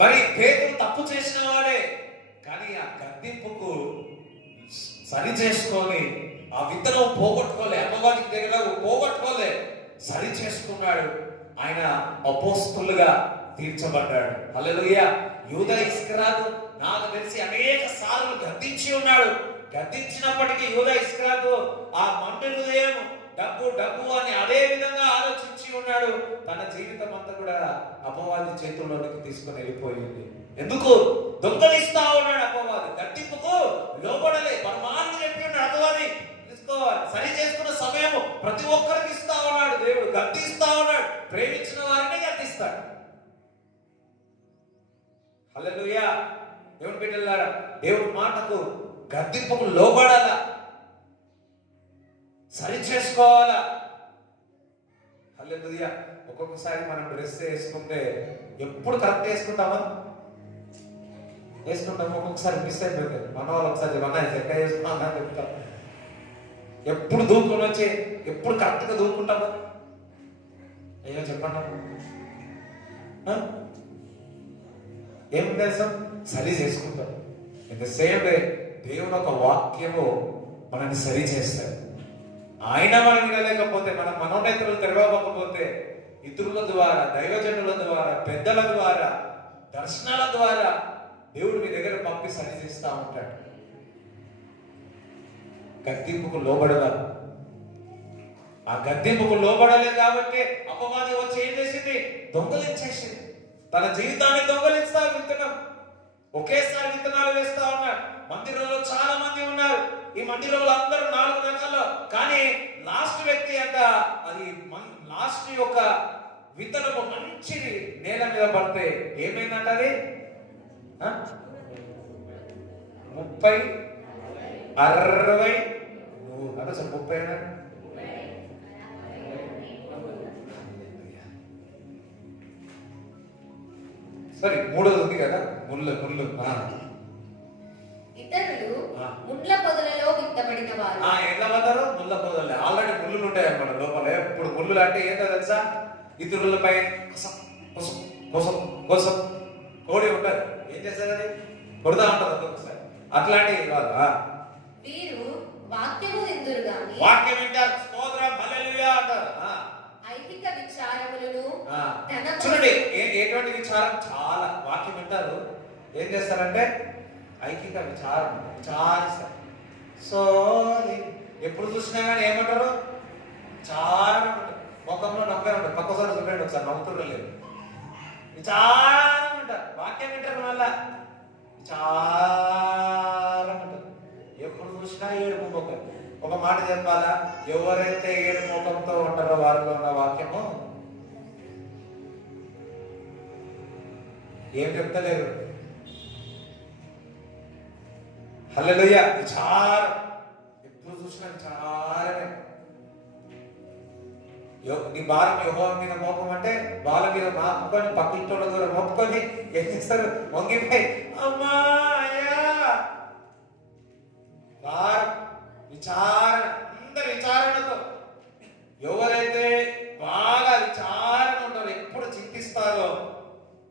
మరి పేతురు తప్పు చేసిన వాడే, కానీ ఆ గద్దింపుకు సరి చేసుకొని ఆ విత్తనం పోగొట్టుకోలే, అపవాదికి దగ్గర పోగొట్టుకోలే, సరి చేసుకున్నాడు. ఆయన అపోస్తలుగా తీర్చబడ్డాడు. హల్లెలూయా. యూదా ఇస్కరియోతు నాకు తెలిసి అనేక సార్లు గద్దించి ఉన్నాడు. గద్దించినప్పటికీ యూదా ఇస్కరియోతు ఆ మండు హృదయం డబ్బు డబ్బు అని అదే విధంగా ఆలోచించి ఉన్నాడు. తన జీవితం అంతా కూడా అపవాది చేతుల్లోనికి తీసుకొని వెళ్ళిపోయింది. ఎందుకు? దొంగలిస్తా ఉన్నాడు అపవాది. గద్దింపుకు లోబడలే. పరమాన్ని చెప్పి ఉన్నాడు అపవాది తీసుకోవాలి. సరి చేసుకున్న సమయం ప్రతి ఒక్కరికి ఇస్తా ఉన్నాడు దేవుడు. గద్దిస్తా ఉన్నాడు. ప్రేమించిన వారిని గద్దిస్తాడు. హల్లెలూయా. దేవుని బిడ్డలారా, దేవుడి మాటకు గద్దింపుకు లోబడాలా, సరి చేసుకోవాలా. హల్లెలూయా. ఒక్కొక్కసారి మనం డ్రెస్ వేసుకుంటే ఎప్పుడు కరెక్ట్ వేసుకుంటామా? వేసుకుంటాం. ఒక్కొక్కసారి మిస్ అయిపోతుంది. మన వాళ్ళు ఒకసారి ఎక్క వేసుకున్నాం అని చెప్తాం. ఎప్పుడు దూకుని వచ్చి ఎప్పుడు కరెక్ట్గా దూకుంటామా? అయ్యో చెప్పండి. ఏం దేశం సరి చేసుకుంటాం. ఇన్ ద సేమ్ వే దేవుడు ఒక వాక్యము మనల్ని సరి చేస్తాడు. ఆయన మనం వినలేకపోతే, మన మనోనేతలు తెరవకపోతే, ఇతరుల ద్వారా, దైవజనుల ద్వారా, పెద్దల ద్వారా, దర్శనాల ద్వారా దేవుడు మీ దగ్గర పంపి సరి చేస్తూ ఉంటాడు. గద్దింపుకు లోబడదాం. ఆ గద్దింపుకు లోబడలేదు కాబట్టి అపవాది వచ్చి ఏం చేసింది? దొంగలించేసింది. తన జీవితాన్ని దొంగలిస్తా విత్తనం, ఒకేసారి విత్తనాలు వేస్తా ఉన్నాడు. మందిరంలో చాలా మంది ఉన్నారు. ఈ మందిరంలో అందరూ 4 రకాలు, కానీ లాస్ట్ వ్యక్తి అంట, అది లాస్ట్ యొక్క విత్తనము మంచి నేల మీద పడితే ఏమైందంట? అది 30, 60, 100 అంటే 30 సరే. 3ది ఉంది కదా, ముళ్ళు. ఇతరులు ముళ్ళ పొదలలో విత్తబడిన వారు. ఎలా పడతారు? ముళ్ళ పొదలు. ఆల్రెడీ ముళ్ళు ఉంటాయి అన్నమాట లోపల. ఇప్పుడు ముళ్ళు అంటే ఏంటో తెలుసా? ఇతరులపై కోసం కోడి ఉంటారు. ఏం చేస్తారు? అది కొడతా ఉంటారు ఒక్కొక్కసారి. అట్లాంటి వీరు వాక్యము విందురు గాని, వాక్యం వింటారు, స్తోత్రం హల్లెలూయా అంటారు. ఐహిక విచారములను చూడండి, ఎటువంటి విచారం? చాలా వాక్యం వింటారు, ఏం చేస్తారంటే ఐకిక విచారిస్తారు. సో ఎప్పుడు చూసినా కానీ ఏమంటారు? విచారం ఉంటారు. ముఖంలో నవ్వే ఉంటారు. పక్కసారి చూడండి ఒకసారి, నవ్వుతున్నారు లేదు. విచారం ఉంటారు. వాక్యం వింటారు వల్ల విచారం ఉంటారు. ఎప్పుడు చూసినా ఏడుపు ముఖం. ఒక మాట చెప్పాలా? ఎవరైతే ఏడు ముఖంతో ఉంటారో వారిలో ఉన్న వాక్యము ఏం చెప్తలేరు. హల్లెలూయా. విచారం, ఎప్పుడు చూసినా విచారమే. నీ భారం యెహోవా మీద మోపం అంటే వాళ్ళ మీద మోపుకొని, పక్కింటోళ్ళ ద్వారా మోపుకొని ఏం చేస్తారు? వంగిపోయి అమ్మా అయ్యా. భారం, విచారణ, అందరి విచారణతో. ఎవరైతే బాగా విచారణ ఉంటారో, ఎప్పుడు చింతిస్తారో,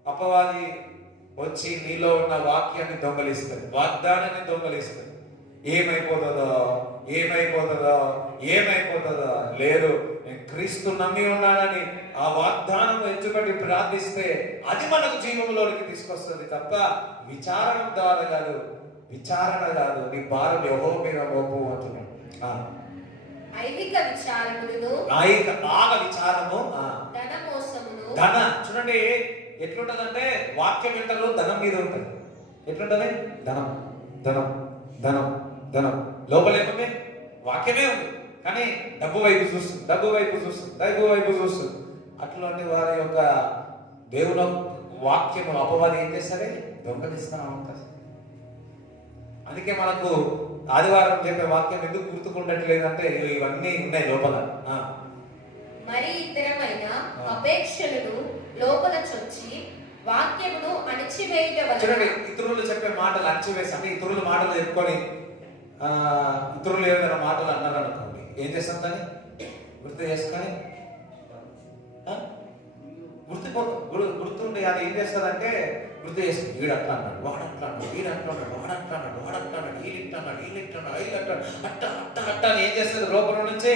అపవాది వచ్చి నీలో ఉన్న వాక్యాన్ని దొంగలిస్తుంది, వాగ్దానాన్ని దొంగలిస్తుంది. ఏమైపోతుందో లేదు, నేను క్రీస్తు నమ్మి ఉన్నానని ఆ వాగ్దానం ఎత్తుపట్టి ప్రార్థిస్తే అది మనకు జీవంలోనికి తీసుకొస్తుంది తప్ప విచారణ కాదు. నీ భారం యెహోవా మీద మోపు అంటున్నాడు. ఐహిక విచారములను, బాగా విచారము, ధన. చూడండి ఎట్లుంటదంటే, వాక్యం వింటారు, ధనం మీద ఉంటుంది. ఎట్లుంటది? ధనం లోపలేకుంటే వాక్యమే ఉంది, కానీ డబ్బు వైపు చూస్తుంది. అట్లాంటి వారి యొక్క దేవుని వాక్యము అపవాది ఏం చేస్తారే? దొంగలిస్తా ఉంటారు. అందుకే మనకు ఆదివారం చెప్పే వాక్యం ఎందుకు గుర్తుకుండట్లేదంటే ఇవన్నీ ఉన్నాయి లోపల. మరి ఇతరమైన అపేక్షలను లోపల చొచ్చి వాక్యమును అణిచివేయుట వలన చూడండి, ఇతరులు చెప్పే మాటలు అణచివేసి, అంటే ఇతరుల మాటలు చెప్పుకొని ఇతరులు ఏదైనా మాటలు అన్నారు అనుకోండి, ఏం చేస్తాం దాన్ని గుర్తు చేసుకొని గుర్తుండి అది ఏం చేస్తారంటే గుర్తు చేసి వీడు అట్లా అన్నాడు, వాడు అట్లా అన్నాడు, వీడు అట్లా అన్నాడు, వాడు అట్లా అన్నాడు, వాడు అట్లా అన్నాడు, వీళ్ళు ఇట్లా అన్నాడు, వీళ్ళు ఇట్లా అన్నాడు, వీళ్ళు అట్లా హట్ట హట్ట హట్ట అని ఏం చేస్తుంది లోపల నుంచి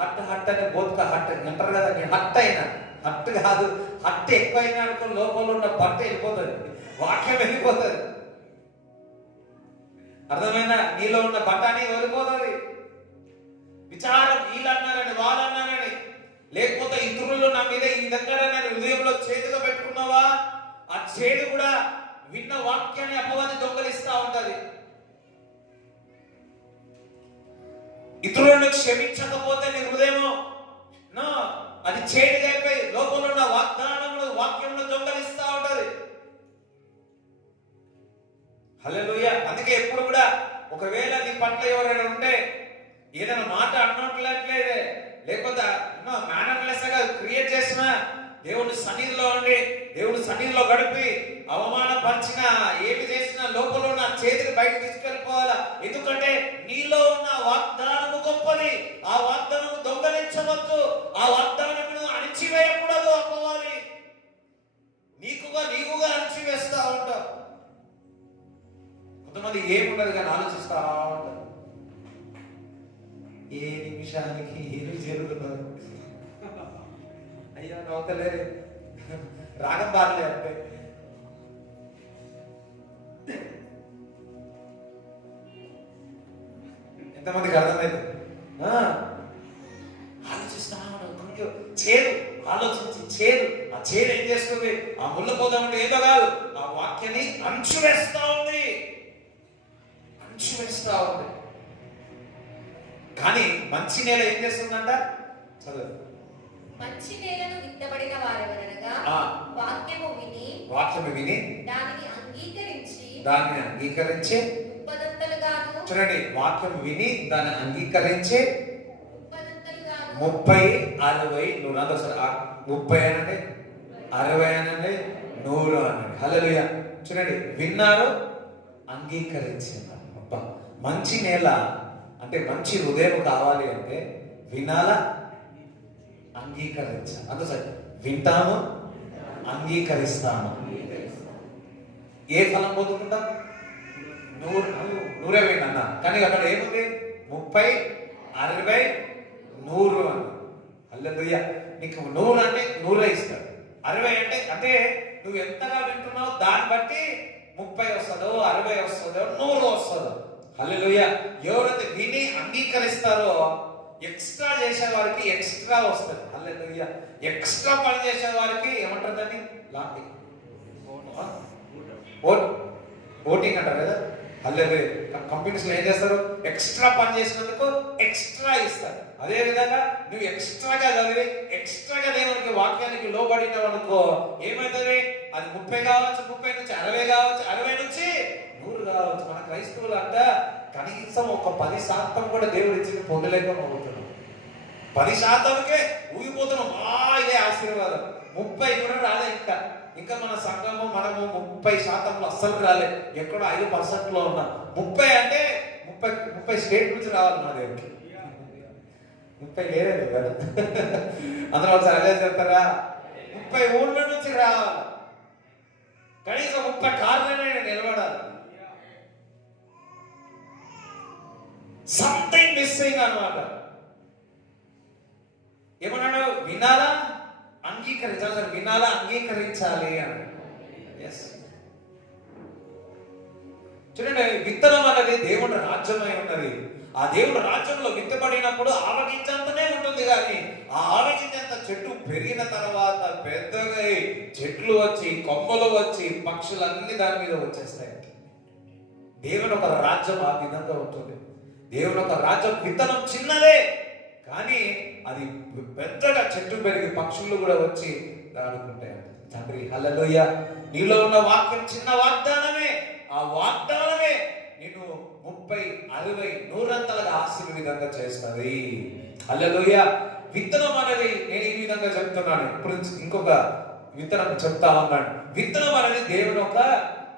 హట్ట హట్ట అనే బోత్క హట్ట అంటారు కదా, హట్ట అయినా హట్టు కాదు, హట్టు ఎక్కువైనా అనుకో లోపల ఉన్న బట్ట వెళ్ళిపోతుంది, వాక్యం వెళ్ళిపోతుంది. అర్థమైనా? నీలో ఉన్న బట్టాని వెళ్ళిపోతుంది. విచారం వీళ్ళు అన్నారని వాళ్ళు అన్నారని, లేకపోతే ఇతరులు నా మీద ఈ విధంగా హృదయంలో చేతుగా పెట్టుకున్నావా, ఆ చేదు కూడా విన్న వాక్యాన్ని అపవాది దొంగలిస్తా ఉంటది. ఇతరులను క్షమించకపోతే నీ హృదయము అది చేదుగా అయిపోయి లోపల ఉన్న వాగ్దానములు వాక్యంలో దొంగలిస్తా ఉంటది. హల్లెలూయా. అందుకే ఎప్పుడు కూడా ఒకవేళ నీ పట్ల ఎవరైనా ఉంటే ఏదైనా మాట అన్నట్లయితే, లేకపోతే మేనర్లెస్ గా క్రియేట్ చేసిన దేవుని సన్నిధిలో ఉండి దేవుని సన్నిధిలో గడిపి అవమానపరిచిన ఏమి చేసినా లోపల ఉన్న చేతిని బయట తీసుకెళ్ళిపోవాలా. ఎందుకంటే నీలో ఉన్న వాగ్దానము గొప్పది, ఆ వాగ్దానము దొంగలించవద్దు, ఆ వాగ్దానమును అణిచివేయకూడదు. అపవాది నీకుగా అణిచివేస్తా ఉంటావు. కొంతమంది ఏముండదు కానీ ఆలోచిస్తా ఉంటారు, ఏ నిమిషానికి ఏమి జరుగుతున్నారు, అయ్యా నవ్వుతలేరు, రాగం బాగలే అంటే ఎంతమందికి అర్థమైంది? ఆలోచిస్తా చేదు, ఆలోచించి చేదు, ఆ చేదు ఏం చేస్తుంది, ఆ ముళ్ళ పోదామంటే ఏదో కాదు, ఆ వాక్యాన్ని అంచువేస్తా ఉంది. కానీ మంచి నేల ఏం చేస్తుందంట? చదువు. మంచి నేలను విత్తబడిన వారెవరనగా వాక్యము విని దానిని అంగీకరించి ముప్పదంతలుగాను. చూడండి, వాక్యం విని దాన్ని అంగీకరించి 30, 60, 100. అందరూ 30 అనండి, 60 అనండి, 100 అనండి. హల్లెలూయా. చూడండి, విన్నారు, అంగీకరించారు. మంచి నేల అంటే మంచి హృదయం కావాలి అంటే వినాలా, అంగీకరించాలి. అందుసరి వింటాము, అంగీకరిస్తాము. ఏ ఫలం పొందుకుంటాం? 100 అన్న, కానీ అక్కడ ఏముంది? 30, 60, 100 అన్న. హల్లెలూయా. నీకు 100 అంటే 100 ఇస్తాడు, 60 అంటే నువ్వు ఎంతగా వింటున్నావు దాన్ని బట్టి 30 వస్తుందో, 60 వస్తుందో, 100 వస్తుందో. హల్లెలూయా. ఎవరైతే విని అంగీకరిస్తారో ఎక్స్ట్రా చేసే వారికి ఎక్స్ట్రా వస్తుంది. హల్లెలూయా. ఎక్స్ట్రా పని చేసే వారికి ఏమంటారు? ఓటింగ్ అంటారు కదా. హల్లెలూయా. కంపెనీస్ లో ఏం చేస్తారు? ఎక్స్ట్రా పని చేసినందుకు ఎక్స్ట్రా ఇస్తారు. అదే విధంగా నువ్వు ఎక్స్ట్రాగా చదివి ఎక్స్ట్రాగా దేవునికి వాక్యానికి లోబడినావు అనుకో, ఏమవుతుంది? అది 30 కావచ్చు, 30 నుంచి 60 కావచ్చు, 60 నుంచి 100 కావచ్చు. మన క్రైస్తవులు అంట కనీసం ఒక 10% కూడా దేవుడు ఇచ్చింది పొందలేకపోతున్నాం. 10%కే ఊగిపోతున్నాం. ఇదే ఆశీర్వాదం. 30 కూడా రాలే. ఇంకా మన సంఘము మనము 30% అస్సలు రాలే. ఎక్కడో 5% ఉన్నాం. 30 అంటే 30 స్టేట్ నుంచి రావాలి మన దేవుడికి. 30 లేదండి కదా. అందరూ ఒకసారి అదే చెప్తారా? 30 ఊళ్ళ నుంచి రావాలి. కనీసం 30 కార్లైనా నిలబడాలి. సంథింగ్ మిస్సింగ్ అన్నమాట. ఏమన్నాడు? వినాలా, అంగీకరించాలి. వినాలా, అంగీకరించాలి అని. చూడండి, విత్తనం అనేది దేవుడి రాజ్యమై ఉన్నది. ఆ దేవుడు రాజ్యంలో విత్తబడినప్పుడు ఆవగించంతనే ఉంటుంది, కానీ ఆ ఆవగించేంత చెట్టు పెరిగిన తర్వాత పెద్దగా చెట్లు వచ్చి కొమ్మలు వచ్చి పక్షులన్నీ దాని మీద వచ్చేస్తాయి. దేవుని ఒక రాజ్యం ఆ విధంగా ఉంటుంది. దేవుని ఒక రాజ్యం విత్తనం చిన్నదే, కానీ అది పెద్దగా చెట్టు పెరిగి పక్షులు కూడా వచ్చి దాడుకుంటాయి. తండ్రి హల్లెలూయా. నీలో ఉన్న వాక్యం చిన్న వాగ్దానమే, ఆ వాగ్దానమే నిన్ను 30, 60, 100 ఆశీర్వాదంగా చేస్తుంది. హల్లెలూయా. విత్తనం అనేది నేను ఈ విధంగా చెప్తున్నాను. ఇప్పుడు ఇంకొక విత్తనం చెప్తా ఉన్నాడు. విత్తనం అనేది దేవుని ఒక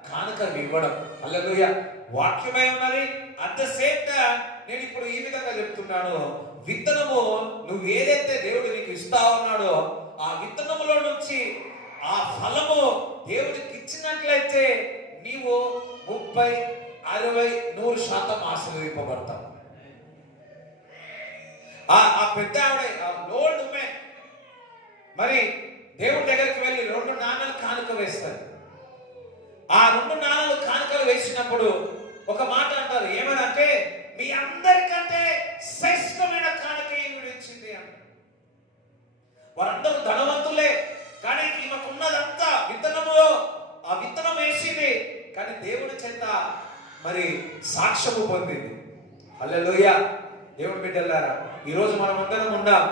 కానుక ఇవ్వడం. హల్లెలూయా. వాక్యమై ఉన్నది. అట్ ద సేమ్ టైం నేను ఇప్పుడు ఈ విధంగా చెప్తున్నాను, విత్తనము నువ్వు ఏదైతే దేవుడు నీకు ఇస్తా ఉన్నాడో ఆ విత్తనములో నుంచి ఆ ఫలము దేవుడికి ఇచ్చినట్లయితే నీవు 30, 60, 100% ఆశీర్వదింపబడతావు. ఆ పెద్ద ఆవిడ, ఆ ఓల్డ్ ఉమెన్ మరి దేవుడి దగ్గరికి వెళ్ళి 2 నాణాలు కానుక వేస్తారు. ఆ 2 నాణాలు కానుకలు వేసినప్పుడు ఒక మాట అంటారు, ఏమనంటే మీ అందరికంటే శ్రేష్టమైన కానుక ఈవిడ ఇచ్చింది అని. వారందరూ ధనవంతులే, కానీ ఈమెకున్నదంతా విత్తనములో ఆ విత్తనం వేసింది, కానీ దేవుని చేత మరి సాక్ష్యము పొందింది. హల్లెలూయా. దేవుని బిడ్డలారా, ఈరోజు మనం అందరం ఉన్నాం.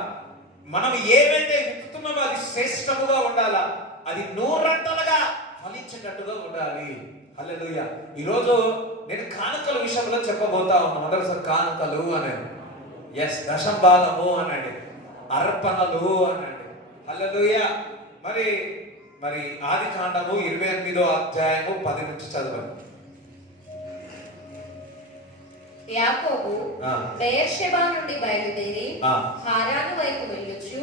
మనం ఏమైతే విత్తుతున్నామో అది శ్రేష్టముగా ఉండాలా, అది 100 ఫలించేటట్టుగా ఉండాలి. హల్లెలూయా. ఈరోజు నేను కానుకల విషయంలో చెప్పబోతా ఉన్నాను. మొదటిసారి కానుకలు అనండి, ఎస్, దశం భాగము అనండి, అర్పణలు అనండి. హల్లెలూయా. మరి మరి ఆది కాండము 28వ అధ్యాయము 10 నుంచి చదవండి. యాకోబు బెయేర్షెబా నుండి బయలుదేరి హారాను వైపు వెళ్ళుచు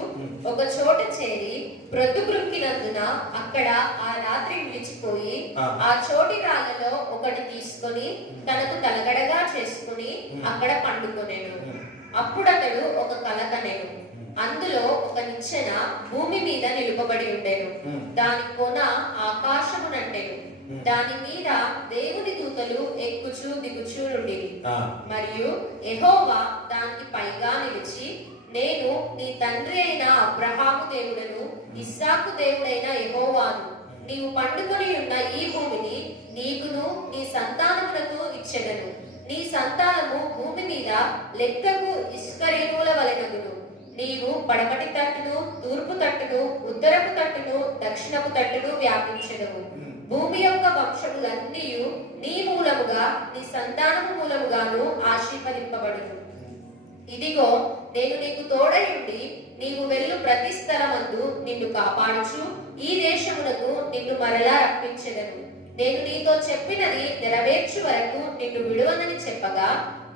ఒక చోట చేరి ప్రొద్దుగుంకినందున అక్కడ ఆ రాత్రి నిలిచిపోయి ఆ చోటి రాళ్లలో ఒకటి తీసుకొని తనకు తలగడగా చేసుకుని అక్కడ పండుకొనెను. అప్పుడతడు ఒక కల కనెను. అందులో ఒక నిచ్చెన భూమి మీద నిలుపబడి ఉండెను. దాని కొన ఆకాశమునంటెను. దాని మీద దేవుని దూతలు ఎక్కుచూ దిగుచూ నుండిరి. మరియు యెహోవా దానికి పైగా నిలిచి, నేను నీ తండ్రి అయిన అబ్రహాము దేవుడను, ఇస్సాకు దేవుడైన యెహోవాను. నీవు పండుకొని ఉన్న ఈ భూమిని నీకును నీ సంతానమునకు ఇచ్చెదను. నీ సంతానము భూమి మీద లెక్కకు ఇసుక రేణువుల వలెనగును. నీవు పడమటి తట్టును, తూర్పు తట్టును, ఉత్తరపు తట్టును, దక్షిణపు తట్టును వ్యాపించెదవు. భూమి యొక్క వంశములన్నీ నీ మూలముగా నీ సంతానము మూలముగాను ఆశీర్వదింపబడును. ఇదిగో నేను నీకు తోడై ఉండి నీవు వెళ్ళు ప్రతి స్థలమందు నిన్ను కాపాడుచు ఈ దేశమునకు నిన్ను మరలా రప్పించెదను. నేను నీతో చెప్పినది నెరవేర్చు వరకు నిన్ను విడువనని చెప్పగా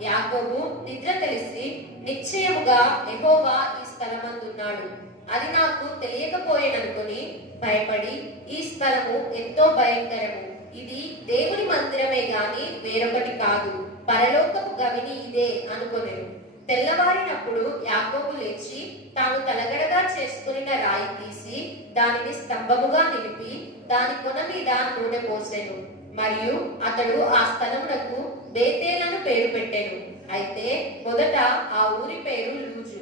యాకోబు నిద్ర తెలిసి, నిశ్చయముగా యెహోవా ఈ స్థలమందున్నాడు, అది నాకు తెలియకపోయేననుకొని భయపడి, ఈ స్థలము ఎంతో భయంకరము, ఇది దేవుని మందిరమే గాని వేరొకటి కాదు, పరలోకపు గవిని ఇదే అనుకొనెను. తెల్లవారినప్పుడు యాకోబు లేచి తాను తలగడగా చేసుకున్న రాయి తీసి దానిని స్తంభముగా నిలిపి దాని కొన మీద నూనె పోసెను. మరియు అతడు ఆ స్థలమునకు బేతేలను పేరు పెట్టెను. అయితే మొదట ఆ ఊరి పేరు లూజు.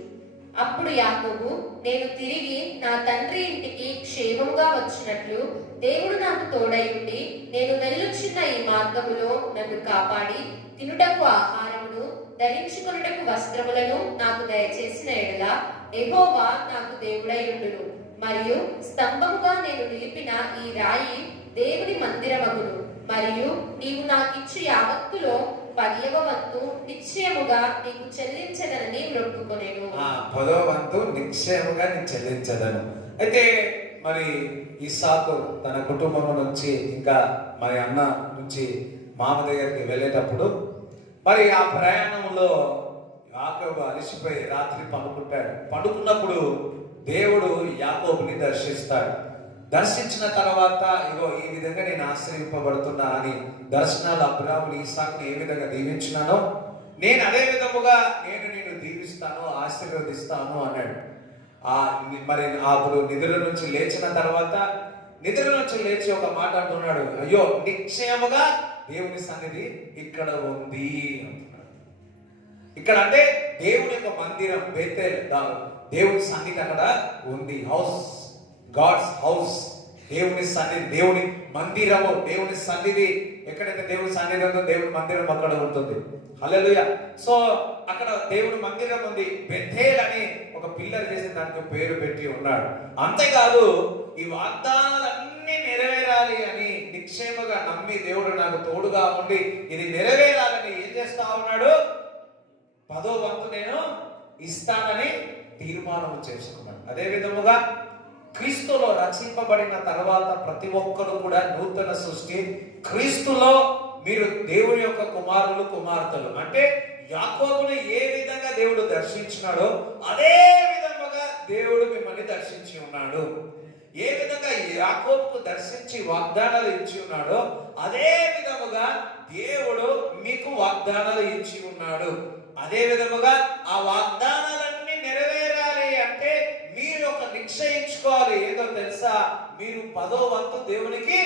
అప్పుడు యాకోబు, నేను తిరిగి నా తండ్రి ఇంటికి క్షేమముగా వచ్చినట్లు దేవుడు నాకు తోడై ఉండి నేను వెళ్ళుచున్న ఈ మార్గములో నన్ను కాపాడి తినుటకు ఆహారమును ధరించుకొనుటకు వస్త్రములను నాకు దయచేసిన ఎడల యెహోవా నాకు దేవుడై ఉండును. మరియు స్తంభముగా నేను నిలిపిన ఈ రాయి దేవుని మందిరమగును. మరియు నీవు నాకిచ్చు యావత్తులో 10వ వంతు నిశ్చయముగా నీకు చెల్లించదనని మొక్కుకొనెను. 10వ వంతు నిశ్చయముగా నీకు చెల్లించదను. అయితే మరి ఇస్సాకు తన కుటుంబం నుంచి ఇంకా మరి అన్న నుంచి మామ దగ్గరికి వెళ్ళేటప్పుడు మరి ఆ ప్రయాణంలో యాకోబు అలసిపోయి రాత్రి పడుకున్నప్పుడు దేవుడు యాకోబుని దర్శిస్తాడు. దర్శించిన తర్వాత ఇగో ఈ విధంగా నేను ఆశ్రయింపబడుతున్నా అని దర్శనాలు అబ్రాహాముని ఇస్సాకుని ఏ విధంగా దీవించినానో నేను అదే విధముగా నేను నిన్ను దీవిస్తాను, ఆశీర్వదిస్తాను అన్నాడు. మరి అప్పుడు నిద్ర నుంచి లేచిన తర్వాత నిద్ర నుంచి లేచి ఒక మాట అంటున్నాడు, అయ్యో నిశ్చయముగా దేవుని సన్నిధి ఇక్కడ ఉంది అంటున్నాడు. ఇక్కడ అంటే దేవుని యొక్క మందిరం బేతేల్, దేవుని సన్నిధి అక్కడ ఉంది. హౌస్, గాడ్స్ హౌస్, దేవుని సన్నిధి, దేవుని మందిరము, దేవుని సన్నిధి. ఎక్కడైతే దేవుని సన్నిధి ఉందో దేవుని మందిరం అక్కడ ఉంటుంది. హల్లెలూయా. సో అక్కడ దేవుని మందిరం ఉంది. బెతేల్ అని ఒక పిల్లర్ చేసి దానికి పేరు పెట్టి ఉన్నాడు. అంతేకాదు ఈ వాగ్దానాలన్నీ నెరవేరాలి అని నిశ్చయముగా నమ్మి దేవుడు నాకు తోడుగా ఉండి ఇది నెరవేరాలని ఏం చేస్తా ఉన్నాడు, 10వ వంతు నేను ఇస్తానని తీర్మానం చేసుకున్నాడు. అదే విధముగా క్రీస్తులో రక్షింపబడిన తర్వాత ప్రతి ఒక్కరు కూడా నూతన సృష్టి. క్రీస్తులో మీరు దేవుని యొక్క కుమారులు కుమార్తెలు. అంటే యాకోబుని ఏ విధంగా దేవుడు దర్శించినాడో అదే విధముగా దేవుడు మిమ్మల్ని దర్శించి ఉన్నాడు. ఏ విధంగా యాకోబుకు దర్శించి వాగ్దానాలు ఇచ్చి ఉన్నాడో అదే విధముగా దేవుడు మీకు వాగ్దానాలు ఇచ్చి ఉన్నాడు. అదే విధముగా ఆ వాగ్దానాలన్నీ నెరవేరాలి అంటే మీరు ఒక నిశ్చయించుకోవాలి. ఏదో తెలుసా, మీరు 10వ వంతు దేవునికి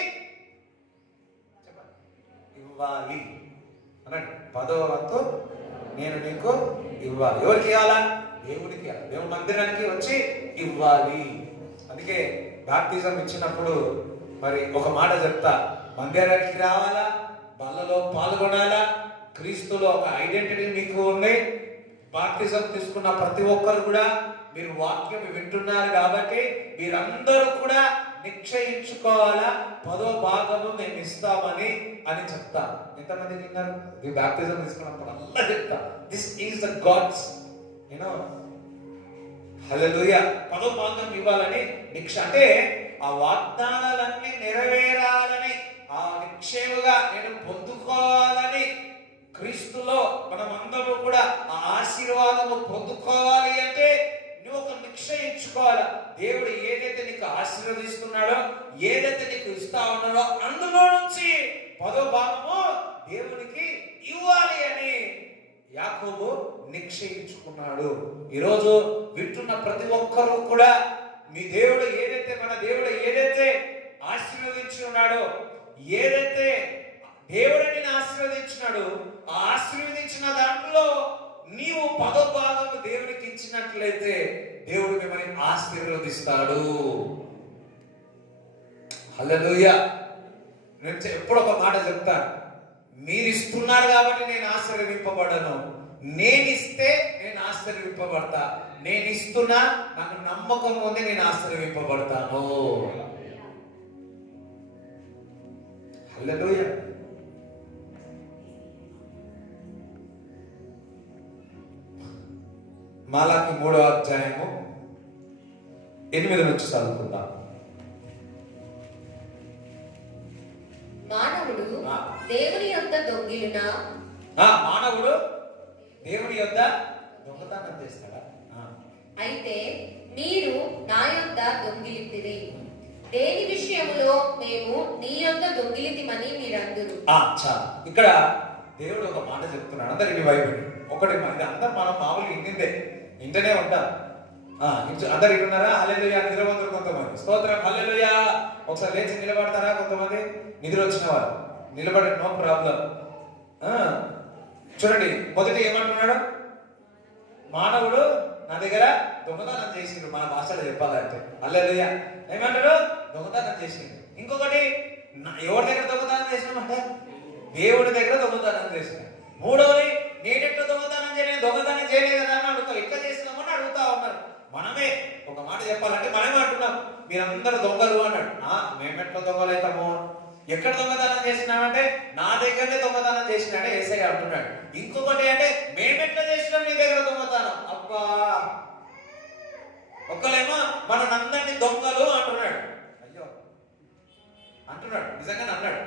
ఇవ్వాలి అనండి. 10వ వంతు నేను నీకు ఇవ్వాలి. ఎవరికి ఇవ్వాలా? దేవునికి ఇవ్వాలి. దేవుని మందిరానికి వచ్చి ఇవ్వాలి. అందుకే బాప్తిజం ఇచ్చినప్పుడు మరి ఒక మాట చెప్తా, మందిరానికి రావాలా, బల్లలో పాల్గొనాలా, క్రీస్తులో ఒక ఐడెంటిటీ మీకు ఉంది. బాప్తిజం తీసుకున్న ప్రతి ఒక్కరు కూడా మీరు వాక్యం వింటున్నారు కాబట్టి మీరందరూ కూడా నిశ్చయించుకోవాలా, 10వ భాగము మేము ఇస్తామని అని చెప్తా. ఎంతమంది విన్నారు? ఈ బాప్తిజం తీసుకున్నప్పుడు అలా చెప్తా, దిస్ ఈస్ ద గాడ్స్ హల్లెలూయా 10వ భాగం ఇవ్వాలని అంటే ఆ వాగ్దానాలన్నీ నెరవేరాలని, ఆ నిక్షేముగా నేను పొందుకోవాలని, క్రీస్తులో మనమందరూ కూడా ఆ ఆశీర్వాదము పొందుకోవాలి అంటే నువ్వు ఒక నిశ్చయించుకోవాలి. దేవుడు ఏదైతే నీకు ఆశీర్వదిస్తున్నాడో, ఏదైతే నీకు ఇస్తా ఉన్నాడో అందులో నుంచి 10వ భాగము దేవునికి ఇవ్వాలి అని యాకోబు నిశ్చయించుకున్నాడు. ఈరోజు వింటున్న ప్రతి ఒక్కరూ కూడా మీ దేవుడు ఏదైతే, మన దేవుడు ఏదైతే ఆశీర్వదించి ఉన్నాడో, ఏదైతే దేవుడు నిన్ను ఆశీర్వదించినాడు, ఆ ఆశీర్వదించిన దాంట్లో నీవు 10వ భాగము దేవుడికి ఇచ్చినట్లయితే దేవుడు మిమ్మల్ని ఆశీర్వదిస్తాడు. హల్లెలూయా. నేను ఎప్పుడు ఒక మాట చెప్తాను, మీరు ఇస్తున్నారు కాబట్టి నేను ఆశీర్వదింపబడను. నేను ఇస్తే నేను ఆశీర్వింపబడతా. నేను ఇస్తున్నా, నాకు నమ్మకం ఉంది, నేను ఆశీర్వింపబడతాను. హల్లెలూయా. మాలాకి 3వ అధ్యాయము 8 నుంచి చదువుకుందాం. మానవుడు దేవుని యొద్ద దొంగిలునా? మానవుడు దేవుని యొద్ద దొంగతనం చేస్తాడా? అయితే మీరు నా యొద్ద దొంగిలితిరి. దేని విషయములో మేము నీ యొద్ద దొంగిలితిమని మీరందరూ. ఇక్కడ దేవుడు ఒక మాట చెప్తున్నాడు. అందరికి వైపు ఒకటి, ఇది అందరు మనం మామూలుగా ఇంటనే ఉంటాం. అందరు ఇంటున్నారా? హల్లెలూయా. నిద్రపోతారు కొంతమంది. స్తోత్రం హల్లెలూయా. ఒకసారి లేచి నిలబడతారా? కొంతమంది నిద్ర వచ్చిన వారు నిలబడి, నో ప్రాబ్లం. చూడండి, మొదటి ఏమంటున్నాడు? మానవుడు నా దగ్గర దొంగతనం చేసిండు. మన భాషలో చెప్పాలంటే హల్లెలూయా. ఏమంటాడు? దొంగతనం చేసిండు. ఇంకొకటి, ఎవరి దగ్గర దొంగతనం చేసినామంటే దేవుడి దగ్గర దొంగతనం చేసిన. మూడవది, నేనెట్లా దొంగతనం చేయలేదు, దొంగతనం చేయలేదు కదా అని అడుగుతావు. ఎట్లా చేసినామని అడుగుతా ఉన్నారు. మనమే ఒక మాట చెప్పాలంటే మనమే అంటున్నాం, మీరందరూ దొంగలు అన్నాడు. మేమెట్లా దొంగలు అవుతాము? ఎక్కడ దొంగతనం చేసినామంటే నా దగ్గరనే దొంగతనం చేసినాడే ఏసై అంటున్నాడు. ఇంకొకటి అంటే మేమెట్లా చేసినాం నీ దగ్గర దొంగతనం? అబ్బా, ఒక్కలేమో మనందరినీ దొంగలు అంటున్నాడు. అయ్యో అంటున్నాడు, నిజంగానే అన్నాడు.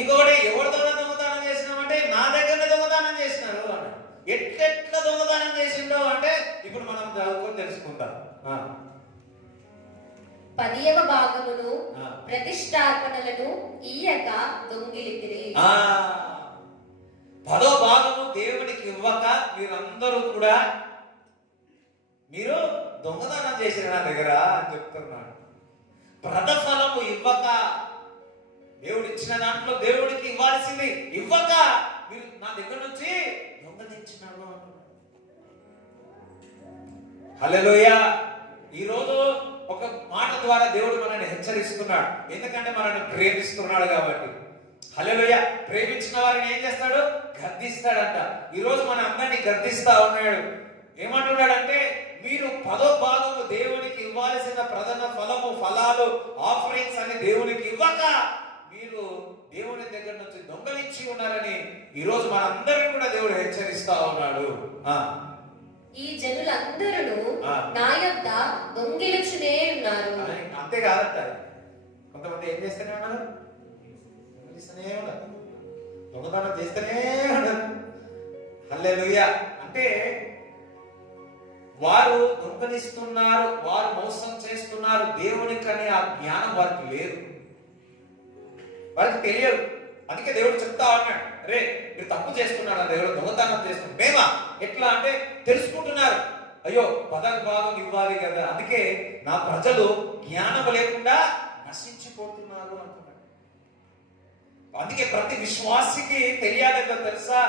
ఇంకొకటి, ఎవరి దగ్గర దొంగతనం చేసినామంటే నా దగ్గరనే దొంగతనం చేసినారు అన్నాడు. ఎట్లెట్లా దొంగతనం చేసిండో అంటే ఇప్పుడు మనం చదువుకొని తెలుసుకుందాం. 10వ భాగమును ప్రతిష్టార్పణలను ఇయ్యక దొంగిలితిరి. 10వ భాగము దేవునికి ఇవ్వక మీరందరూ కూడా మీరు దొంగతనం చేసిన నా దగ్గర అని చెప్తున్నాడు. ప్రథఫలము ఇవ్వక, దేవుడు ఇచ్చిన దాంట్లో దేవుడికి ఇవ్వాల్సింది ఇవ్వక మీరు నా దగ్గర నుంచి దొంగలించినాడు అంటున్నాడు. హల్లెలూయా. ఈరోజు ఒక మాట ద్వారా దేవుడు మనల్ని హెచ్చరిస్తున్నాడు. ఎందుకంటే మనల్ని ప్రేమిస్తున్నాడు కాబట్టి. హల్లెలూయా. ప్రేమించిన వారిని ఏం చేస్తాడు? గద్దిస్తాడంట. ఈరోజు మన అందరినీ గద్దిస్తా ఉన్నాడు. ఏమంటున్నాడంటే, మీరు 10వ భాగము దేవునికి ఇవ్వాల్సిన ప్రధాన ఫలాలు, ఆఫరింగ్స్ అని దేవునికి ఇవ్వక మీరు దేవుని దగ్గర నుంచి దొంగలించి ఉన్నారని ఈరోజు మనందరినీ కూడా దేవుడు హెచ్చరిస్తా ఉన్నాడు. ఈ జనులందరూ ఆ. నా యొద్ద దొంగిలుచునే ఉన్నారు. అంతేకాదట, కొంతమంది ఏం చేస్తూనే ఉన్నారు, దొంగిలిస్తూనే ఉన్నారు, దొంగతనం చేస్తూనే ఉన్నారు. హల్లెలూయా. అంటే వారు దొంగలిస్తున్నారు, వారు మోసం చేస్తున్నారు, దేవునికి అనే ఆ జ్ఞానం వారికి లేదు, వారికి తెలియదు. అందుకే దేవుడు చెప్తా ఉన్నాడు, రే మీరు తప్పు చేస్తున్నాడు, దేవుడు దొంగతనం చేస్తున్నారు. మేమా ఎట్లా అంటే తెలుసుకుంటున్నారు, అయ్యో పదకు భాగం ఇవ్వాలి కదా, అందుకే నా ప్రజలు జ్ఞానం లేకుండా నశించిపోతున్నారు అంటున్నాడు. అందుకే ప్రతి విశ్వాసికి తెలియాలేదో తెలుసా,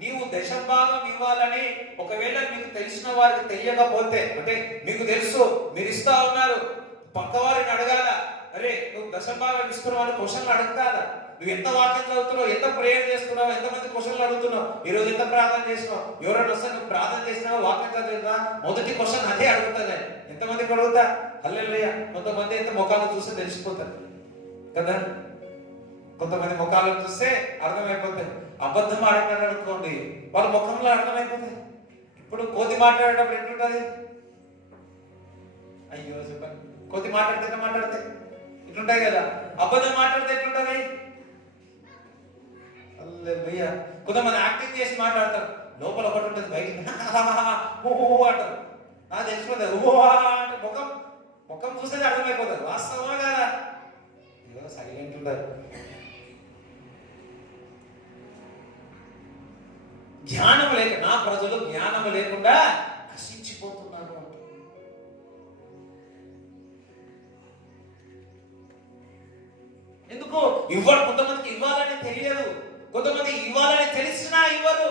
నీవు దశభాగం ఇవ్వాలని ఒకవేళ మీకు తెలిసిన వారికి తెలియకపోతే, అంటే మీకు తెలుసు మీరు ఇస్తా ఉన్నారు, పక్క వారిని అడగాల, అరే నువ్వు దశభాగం ఇస్తున్నావు అని క్వశ్చన్లు అడగాల. నువ్వు ఎంత వాక్యం చదువుతున్నావు, ఎంత ప్రేయర్ చేస్తున్నావు, ఎంతమంది క్వశ్చన్లు అడుగుతున్నావు, ఈ రోజు ఎంత ప్రార్థన చేసినావు, ఎవరైనా వస్తే నువ్వు ప్రార్థన చేసినావు, వాక్యం చదివినా, మొదటి క్వశ్చన్ అదే అడుగుతుంది. ఎంతమందికి అడుగుతా, హల్లెలూయా. కొంతమంది అయితే ముఖాలు చూస్తే తెలిసిపోతారు కదా, కొంతమంది ముఖాలను చూస్తే అర్థమైపోతాయి. అబద్ధం ఆడినాడు అనుకోండి, వాళ్ళ ముఖంలో అర్థమైపోతాయి. ఇప్పుడు కోతి మాట్లాడేటప్పుడు ఎట్లుంటది, అయ్యో చెప్పండి, కోతి మాట్లాడితే ఇట్లుంటాయి కదా, అబద్ధం మాట్లాడితే ఎట్లుంటది. హల్లెలూయా. కొంతమంది యాక్టింగ్ చేసి మాట్లాడతారు, లోపల ఒకటి ఉంటుంది, బయట అంటారు, నాకు తెలిసిపోతుంది. అంటే ముఖం చూస్తే అర్థమైపోతుంది, వాస్తవమా కదా. ఏదో సైలెంట్ ఉంటారు. జ్ఞానం లేక నా ప్రజలు జ్ఞానం లేకుండా నశించిపోతున్నారు. ఎందుకు ఇవ్వరు, కొంతమందికి ఇవ్వాలని తెలియదు, కొంతమంది ఇవ్వాలని తెలిసినా ఇవ్వరు.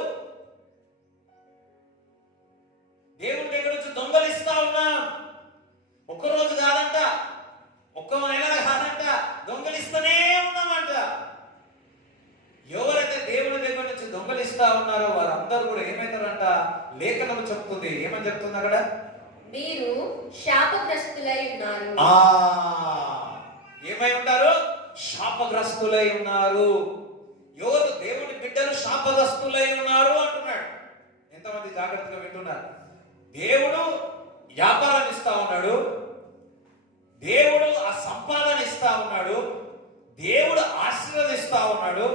దేవుడి దగ్గర నుంచి దొంగలిస్తా ఉన్నాం. ఒక్కరోజు కాదంట, ఒక్క నెల కాదంట, దొంగలిస్తూనే ఉన్నామంట. ఎవరైతే దేవుడి దగ్గర నుంచి దొంగలిస్తా ఉన్నారో వారందరూ కూడా ఏమైతారంట, లేఖనం చెప్తుంది. ఏమని చెప్తుంది అక్కడ, మీరు శాపగ్రస్తులై ఉన్నారు. ఏమై ఉంటారు, శాపగ్రస్తులై ఉన్నారు. ఎవరు, దేవుడి బిడ్డలు శాపగ్రస్తులై ఉన్నారు అంటున్నాడు. ఎంతమంది జాగ్రత్తగా వింటున్నారు. దేవుడు వ్యాపారం ఇస్తా ఉన్నాడు, దేవుడు ఆ సంపాదన ఇస్తా ఉన్నాడు, దేవుడు ఆశీర్వదిస్తా ఉన్నాడు.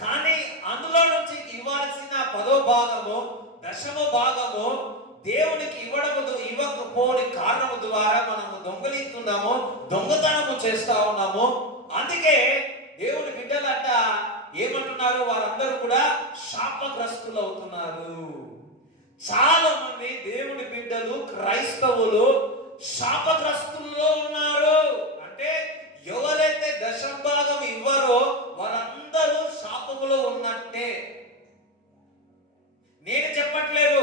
కానీ అందులో నుంచి ఇవ్వాల్సిన 10వ భాగము, 10వ భాగము దేవునికి ఇవ్వకపోని కారణము ద్వారా మనము దొంగలిస్తున్నాము, దొంగతనము చేస్తా ఉన్నాము. అందుకే దేవుడి బిడ్డలంట ఏమంటున్నారు, వారందరూ కూడా శాపగ్రస్తులు అవుతున్నారు. చాలా మంది దేవుడి బిడ్డలు, క్రైస్తవులు శాపగ్రస్తుల్లో ఉన్నారు. అంటే ఎవరైతే దశభాగం ఇవ్వరో వారందరూ శాపములో ఉన్నట్టే. నేను చెప్పట్లేదు,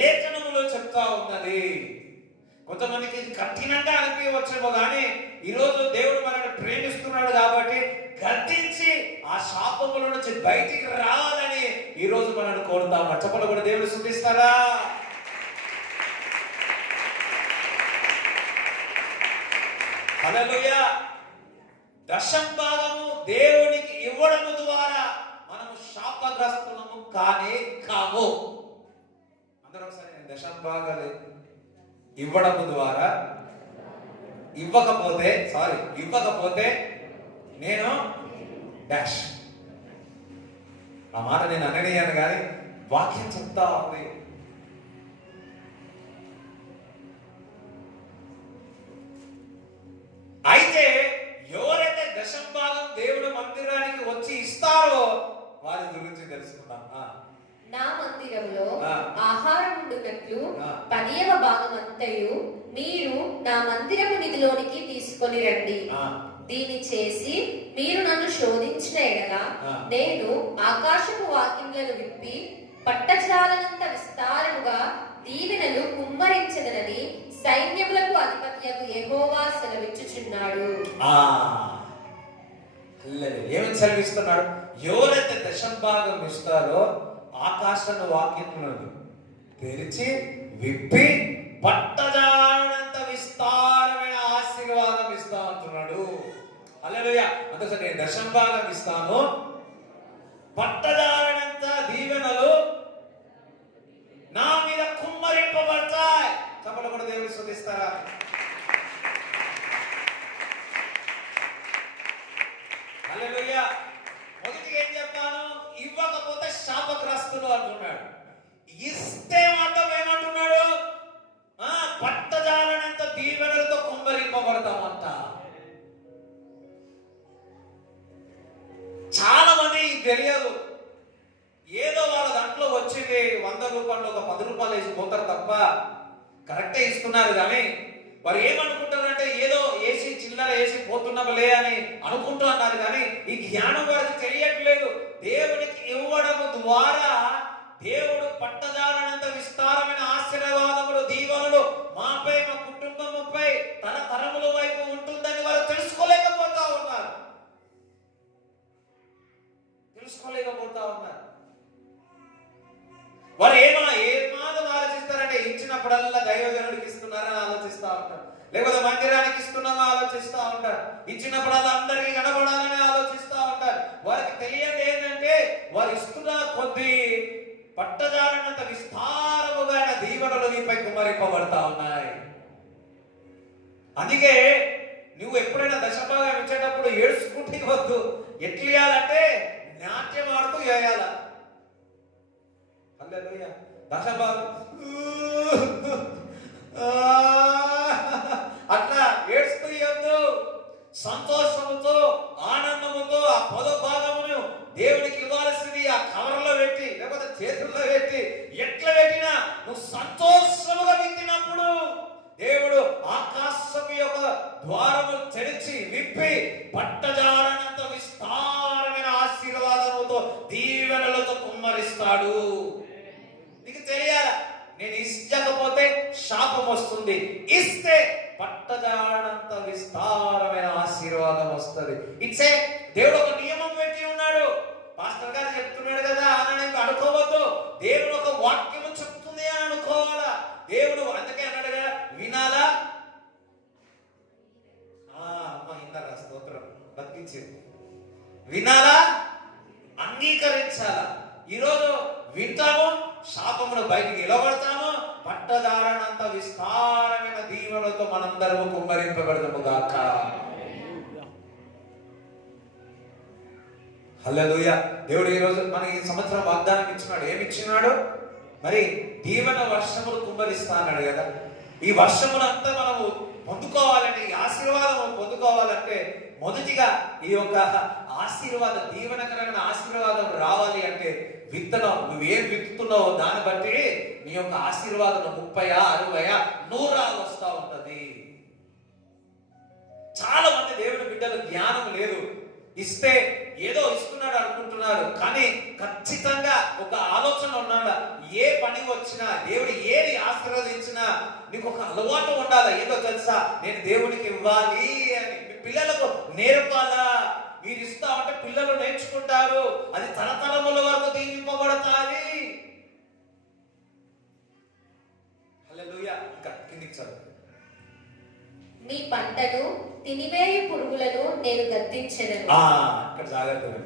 లేఖనములో చెప్తా ఉన్నది. కొంతమందికి ఇది కఠినంగా అనిపించవచ్చేమో, కానీ ఈరోజు దేవుడు మనల్ని ప్రేమిస్తున్నాడు కాబట్టి గద్దించి ఆ శాపముల నుంచి బయటికి రావాలని ఈరోజు మనల్ని కోరుతాము. చెప్పలు కూడా దేవుడు స్తుతిస్తారా? హల్లెలూయా. దశభాగము దేవునికి ఇవ్వడము ద్వారా మనము శాపగ్రస్తులము కానే కావు. అందరూ ఒకసారి, నేను దశభాగాలు ఇవ్వడము ద్వారా ఇవ్వకపోతే నేను డాష్. ఆ మాట నేను అననీయాను, కానీ వాక్యం చెప్తా ఉంది. అయితే ఎవరైతే దశభాగం దేవుడు మందిరానికి వచ్చి ఇస్తారో వారి గురించి తెలుసుకుందాం. నా మందిరంలో ఆ. ఆహారం ఉండునట్లు ఆ. 10వ భాగమంతయు మీరు నా మందిరము నిధిలోనికి తీసుకొని రండి. దీని చేసి మీరు నన్ను శోధించిన ఎడల ఆ. నేను ఆకాశపు వాకింలను విప్పి పట్టజాలనంత విస్తారముగా దీవెనలు కుమ్మరించదనని సైన్యములకు అధిపతియగు యెహోవా సెలవిచ్చుచున్నాడు. ఏమని సెలవిస్తున్నాడు? ఎవరైతే దశభాగం ఇస్తారో ఆకాశను వాక్యములను తెరిచి విప్పి పట్టజాలనంత విస్తారమైన ఆశీర్వాదం ఇస్తా అంటున్నాడు. హల్లెలూయా. అందుకే నేను దశభాగం ఇస్తాను, పట్టజాలనంత దీవెనలు నా మీద కుమ్మరింపబడతాయి. చేస్తారా? హల్లెలూయా. మొదటిగా ఏం చెప్పాను? ఇవ్వకపోతే శాపగ్రస్తులు అంటున్నాడు. ఇస్తే మాత్రం ఏమంటున్నాడు? పట్టజాలనంత దీవెనలతో కుమ్మరింపబడతామంట. చాలా మంది తెలియదు. ఏదో వాళ్ళ దాంట్లో వచ్చింది 100 రూపాయలు ఒక 10 రూపాయలు వేసి పోతారు తప్ప కరెక్టే ఇస్తున్నారు. కానీ వారు ఏమనుకుంటారంటే ఏదో వేసి చిల్లర వేసి పోతున్నాంలే అని అనుకుంటూ అన్నారు. కానీ ఈ జ్ఞానం వారికి తెలియట్లేదు. దేవునికి ఇవ్వడం ద్వారా దేవుడు పట్టజాలనంత విస్తారమైన ఆశీర్వాదములు, దీవెనలు మాపై, మా కుటుంబముపై, తరముల వైపు ఉంటుందని వారు తెలుసుకోలేకపోతా ఉన్నారు. వారు ఏమాత్రం ఆలోచిస్తారంటే ఇచ్చినప్పుడల్లా దైవజనుడికి ఇస్తున్నారని ఆలోచిస్తూ ఉంటారు, లేకపోతే మందిరానికి ఇస్తున్నామని ఆలోచిస్తూ ఉంటారు, ఇచ్చినప్పుడల్లా అందరికీ కనబడాలని ఆలోచిస్తూ ఉంటారు. వారికి తెలియదు ఏంటంటే వారు ఇస్తున్న కొద్ది పట్టజాలనంత విస్తారముగా దీవెనలు నీపై కుమ్మరింపబడతా ఉన్నాయి. అందుకే నువ్వు ఎప్పుడైనా దశభాగం ఇచ్చేటప్పుడు ఏడ్చుకుంటే వద్దు. ఎట్లియాలంటే నాట్యం ఆడుతూ వేయాల. హల్లెలూయా. దశభాగం అట్లా ఏడుస్తూ ఇవ్వద్దు. సంతోషముతో, ఆనందముతో ఆ 10వ భాగమును దేవునికి ఇవ్వాల్సింది ఆ కవర్లో పెట్టి, లేకపోతే చేతుల్లో పెట్టి, ఎట్లా పెట్టినా నువ్వు సంతోషముగా విత్తినప్పుడు దేవుడు ఆకాశము యొక్క ద్వారము తెరిచి విప్పి పట్టజాలనంత విస్తారమైన ఆశీర్వాదముతో దీవెనలతో కుమ్మరిస్తాడు. నీకు తెలియాలా? నేను ఇచ్చకపోతే శాపం వస్తుంది, ఇస్తే పట్టజాలనంత విస్తారమైన ఆశీర్వాదం వస్తుంది. ఇచ్చే దేవుడు ఒక నియమం పెట్టి ఉన్నాడు. పాస్టర్ గారు చెప్తున్నాడు కదా అని అనుకోవద్దు. దేవుడు ఒక వాక్యము చెప్తుంది అని అనుకోవాలా. దేవుడు అందుకే అన్నాడు కదా, వినాలా? అమ్మ ఇందాక స్తోత్రం బతికించింది. వినాలా, అంగీకరించాలా. ఈరోజు వింటాము, శాపమును బయటికి నిలబడతాము, పట్టదారనంత విస్తారమైన దీవెనలతో మనందరము కుమ్మరింపబడదాము గాక. హల్లెలూయా. దేవుడు ఈరోజు మనకి ఈ సంవత్సరం వాగ్దానం ఇచ్చినాడు. ఏమి ఇచ్చినాడు? మరి దీవెన వర్షములు కుమ్మరిస్తా అన్నాడు కదా. ఈ వర్షములంతా మనము పొందుకోవాలని, ఆశీర్వాదం పొందుకోవాలంటే మొదటిగా ఈ యొక్క ఆశీర్వాద దీవెనకరమైన ఆశీర్వాదం రావాలి అంటే విత్తనం, నువ్వేం విత్తుతున్నావో దాన్ని బట్టి నీ యొక్క ఆశీర్వాదం 30, 60, 100 వస్తా ఉంటది. చాలా మంది దేవుని బిడ్డలు జ్ఞానం లేదు. ఇస్తే ఏదో ఇస్తున్నాడు అనుకుంటున్నారు, కానీ ఖచ్చితంగా ఒక ఆలోచన ఉన్నాడా? ఏ పని వచ్చినా, దేవుడు ఏది ఆశీర్వదించినా నీకు ఒక అలవాటు ఉండాలా. ఏదో తెలుసా, నేను దేవునికి ఇవ్వాలి అని మీ పిల్లలకు నేర్పాలా. మీరు ఇస్తా ఉంటే పిల్లలు నేర్చుకుంటారు, అది తరతరముల వరకు దీవింపబడతాది. హల్లెలూయా. ఇంకా కిందికి చదువు. మీ పంటను తినివేయు పురుగులను నేను గద్దించెదను. ఇక్కడ జాగ్రత్తగా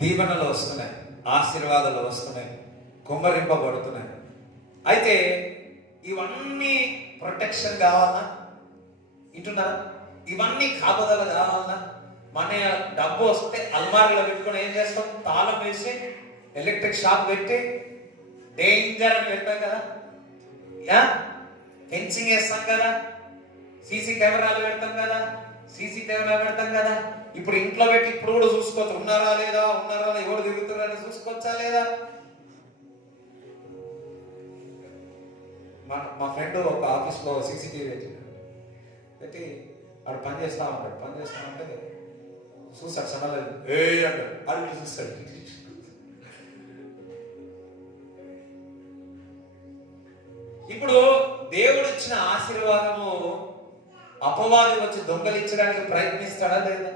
దీవెనలు వస్తున్నాయి, ఆశీర్వాదాలు వస్తున్నాయి, కుమ్మరింపబడుతున్నాయి. అయితే ఇవన్నీ ప్రొటెక్షన్ కావాలా? వింటున్నారా? ఇవన్నీ కాపుదల కావాలా? మన డబ్బు వస్తే అల్మారీలో పెట్టుకొని ఏం చేస్తాం? తాళం వేసి ఎలక్ట్రిక్ షాక్ పెట్టి డేంజర్ అని పెట్టాం కదా, ఫెన్సింగ్ వేస్తాం కదా, సీసీ కెమెరాలు పెడతాం కదా, ఇప్పుడు ఇంట్లో పెట్టి ఇప్పుడు కూడా చూసుకోవచ్చు. ఉన్నారా లేదా, ఎవరు తిరుగుతున్నారని చూసుకోవచ్చా లేదా? మా ఫ్రెండ్ ఒక ఆఫీస్లో సీసీటీవీ పెట్టి ఆడు పని చేస్తా ఉంటే చూస్తాడు, సన్నలేదు అంటాడు, అది చూస్తాడు. ఇప్పుడు దేవుడు ఇచ్చిన ఆశీర్వాదము అపవాది వచ్చి దొంగలించడానికి ప్రయత్నిస్తాడా లేదా?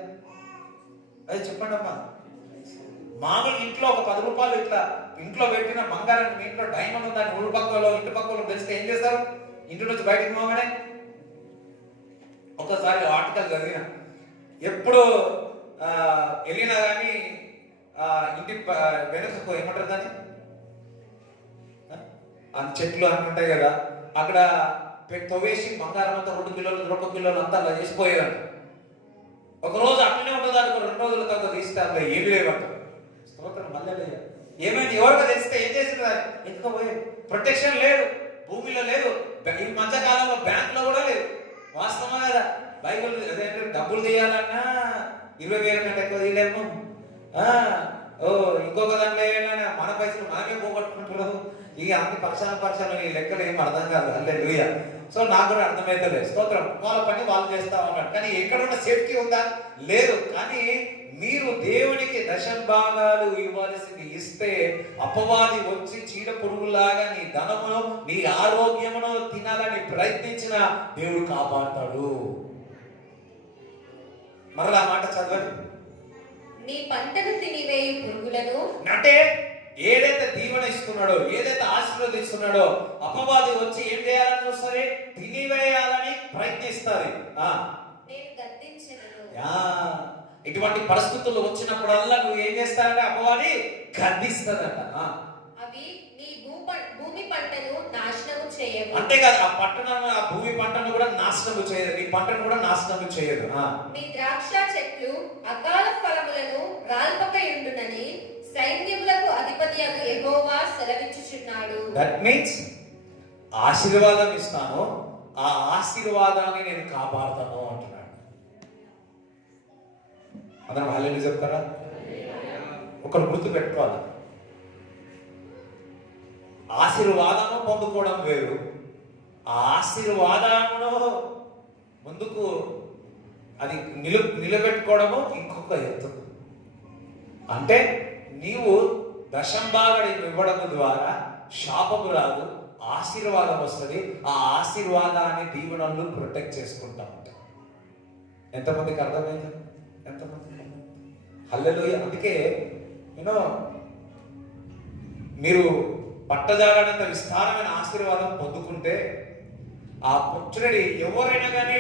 అది చెప్పండి అమ్మా. మామూలు ఇంట్లో ఒక 10 రూపాయలు ఇట్లా ఇంట్లో పెట్టిన బంగారం, మీ ఇంట్లో డైమండ్ ఉందని ఊరు పక్కలో ఇంటి పక్కలో తెలిస్తే ఏం చేస్తారు? ఇంటి నుంచి బయటకు పోగానే ఒకసారి ఆర్టికల్ చదివిన, ఎప్పుడు వెళ్ళినా కానీ ఇంటి వెనుకకు ఏమంటారు దాన్ని, చెట్లు అన్నీ ఉంటాయి కదా, అక్కడ తవ్వేసి బంగారం అంతా 2 కిలోలు 2 కిలోలు అంతా అలా చేసిపోయేదంట. ఒక రోజు అట్లనే ఉంటుంది, 2 రోజుల తర్వాత తీస్తే అందులో ఏమి లేవంట. స్తోత్రం హల్లెలూయా. ఏమైంది? ఎవరికో తెలిస్తే ఏం చేసింది? ఎందుకో పోయి ప్రొటెక్షన్ లేదు, భూమిలో లేదు, ఈ మధ్యకాలంలో బ్యాంకులో కూడా లేదు. వాస్తవమా కదా? బైబిల్ అదేంటే డబ్బులు తీయాలన్నా 20,000 కంటే ఎక్కువ తీయలేము. ఇంకొక దాంట్లో వేయాలన్నా మన పైసలు మనమే పోగొట్టుకుంటున్నాము. ఇక అన్ని పక్షాలు ఈ లెక్కలు ఏం అర్థం కాదు. హల్లెలూయా. సో నాకు కూడా అర్థమైతలేదు. స్తోత్రం. వాళ్ళ పని వాళ్ళు చేస్తా ఉన్నారు, కానీ ఎక్కడున్న సేఫ్టీ ఉందా? లేదు. కానీ మీరు దేవునికి 10% ఇవ్వాల్సింది ఇస్తే అపవాది వచ్చి చీడ పురుగులాగా నీ ధనమును నీ ఆరోగ్యమును తినాలని ప్రయత్నించిన దేవుడు కాపాడతాడు. మరలా మాట చదవండి. నీ పంటను తినివేయు పురుగులను, అంటే ఏదైతే దీవెన ఇస్తున్నాడో, ఏదైతే ఆశీర్వదిస్తున్నాడో, అపవాది వచ్చి ఏం చేయాలని చూస్తుంది? తినివేయాలని ప్రయత్నిస్తుంది. నేను గద్దించెదను. ఇటువంటి పరిస్థితులు వచ్చినప్పుడల్లా నువ్వు ఏం చేస్తానంటే అపవాది గద్దిస్తుందట. అవి నీ భూమి పంటను నాశనము చేయవు. అంతేకాదు, ఆ పట్టణం ఆ భూమి పంటను కూడా నాశనము చేయదు, నీ పంటను కూడా నాశనము చేయదు. నీ ద్రాక్ష చెట్లు అకాల ఫలములను రాల్పకయుండునని సైన్యములకు అధిపతియగు యెహోవా సెలవిచ్చుచున్నాడు. దట్ మీన్స్ ఆశీర్వాదం ఇస్తాను, ఆ ఆశీర్వాదాన్ని నేను కాపాడుతాను అంటున్నాడు. అందరం హల్లెలూయా చెప్తారా? ఒకరు గుర్తు పెట్టుకోవాలి, ఆశీర్వాదము పొందుకోవడం వేరు, ఆ ఆశీర్వాదమును ముందుకు అది నిలబెట్టుకోవడము ఇంకొక ఎత్తు. అంటే నీవు 10% ఇవ్వడం ద్వారా శాపము రాదు, ఆశీర్వాదం వస్తుంది. ఆ ఆశీర్వాదాన్ని దీవెనలు ప్రొటెక్ట్ చేసుకుంటా ఉంటాం. ఎంతమందికి అర్థమైంది? ఎంతమంది? హల్లెలూయా. అందుకే మీరు పట్టజాలనంత విస్తారమైన ఆశీర్వాదం పొందుకుంటే ఆ ఆపర్చునిటీ ఎవరైనా కానీ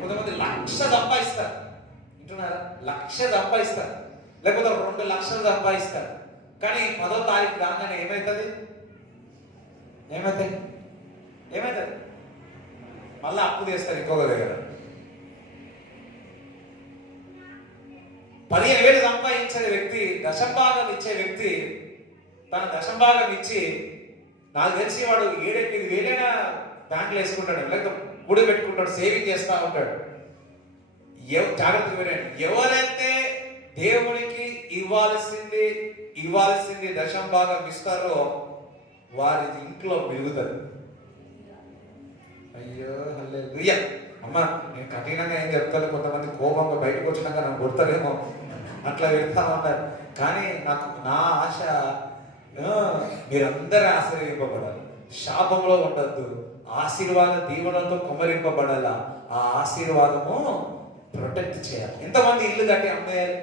కొంతమంది 1,00,000 సంపాదిస్తారు. వింటున్నారా? 1,00,000 సంపాదిస్తారు, లేకపోతే 2 లక్షలు సంపాదిస్తారు. కానీ 10వ తారీఖు రాగానే ఏమవుతుంది? మళ్ళీ అప్పు చేస్తారు ఇంకొక దగ్గర. 15,000 సంపాదించే వ్యక్తి, 10% ఇచ్చే వ్యక్తి తన 10% ఇచ్చి నాకు తెలిసి వాడు 7-8,000 బ్యాంకులు వేసుకుంటాడు, లేకపోతే గుడి పెట్టుకుంటాడు, సేవింగ్ చేస్తూ ఉంటాడు. జాగ్రత్తగా వినండి, ఎవరైతే దేవునికి ఇవ్వాల్సింది 10% ఇస్తారో వారి ఇంట్లో మెరుగుతుంది. అయ్యో హల్లెలూయా. అమ్మ నేను కఠినంగా ఏం చెప్తాను, కొంతమంది కోపంగా బయటకు వచ్చినాక నన్ను కొడతారేమో అట్లా వెళ్తా ఉంటారు. కానీ నా ఆశ మీరందరూ ఆశీర్వదింపబడాలి, శాపంలో ఉండద్దు, ఆశీర్వాద దీవెనలతో కుమ్మరింపబడాల. ఆ ఆశీర్వాదము ప్రొటెక్ట్ చేయాలి. ఎంతమంది ఇల్లు కట్టి అమ్మేయాలి?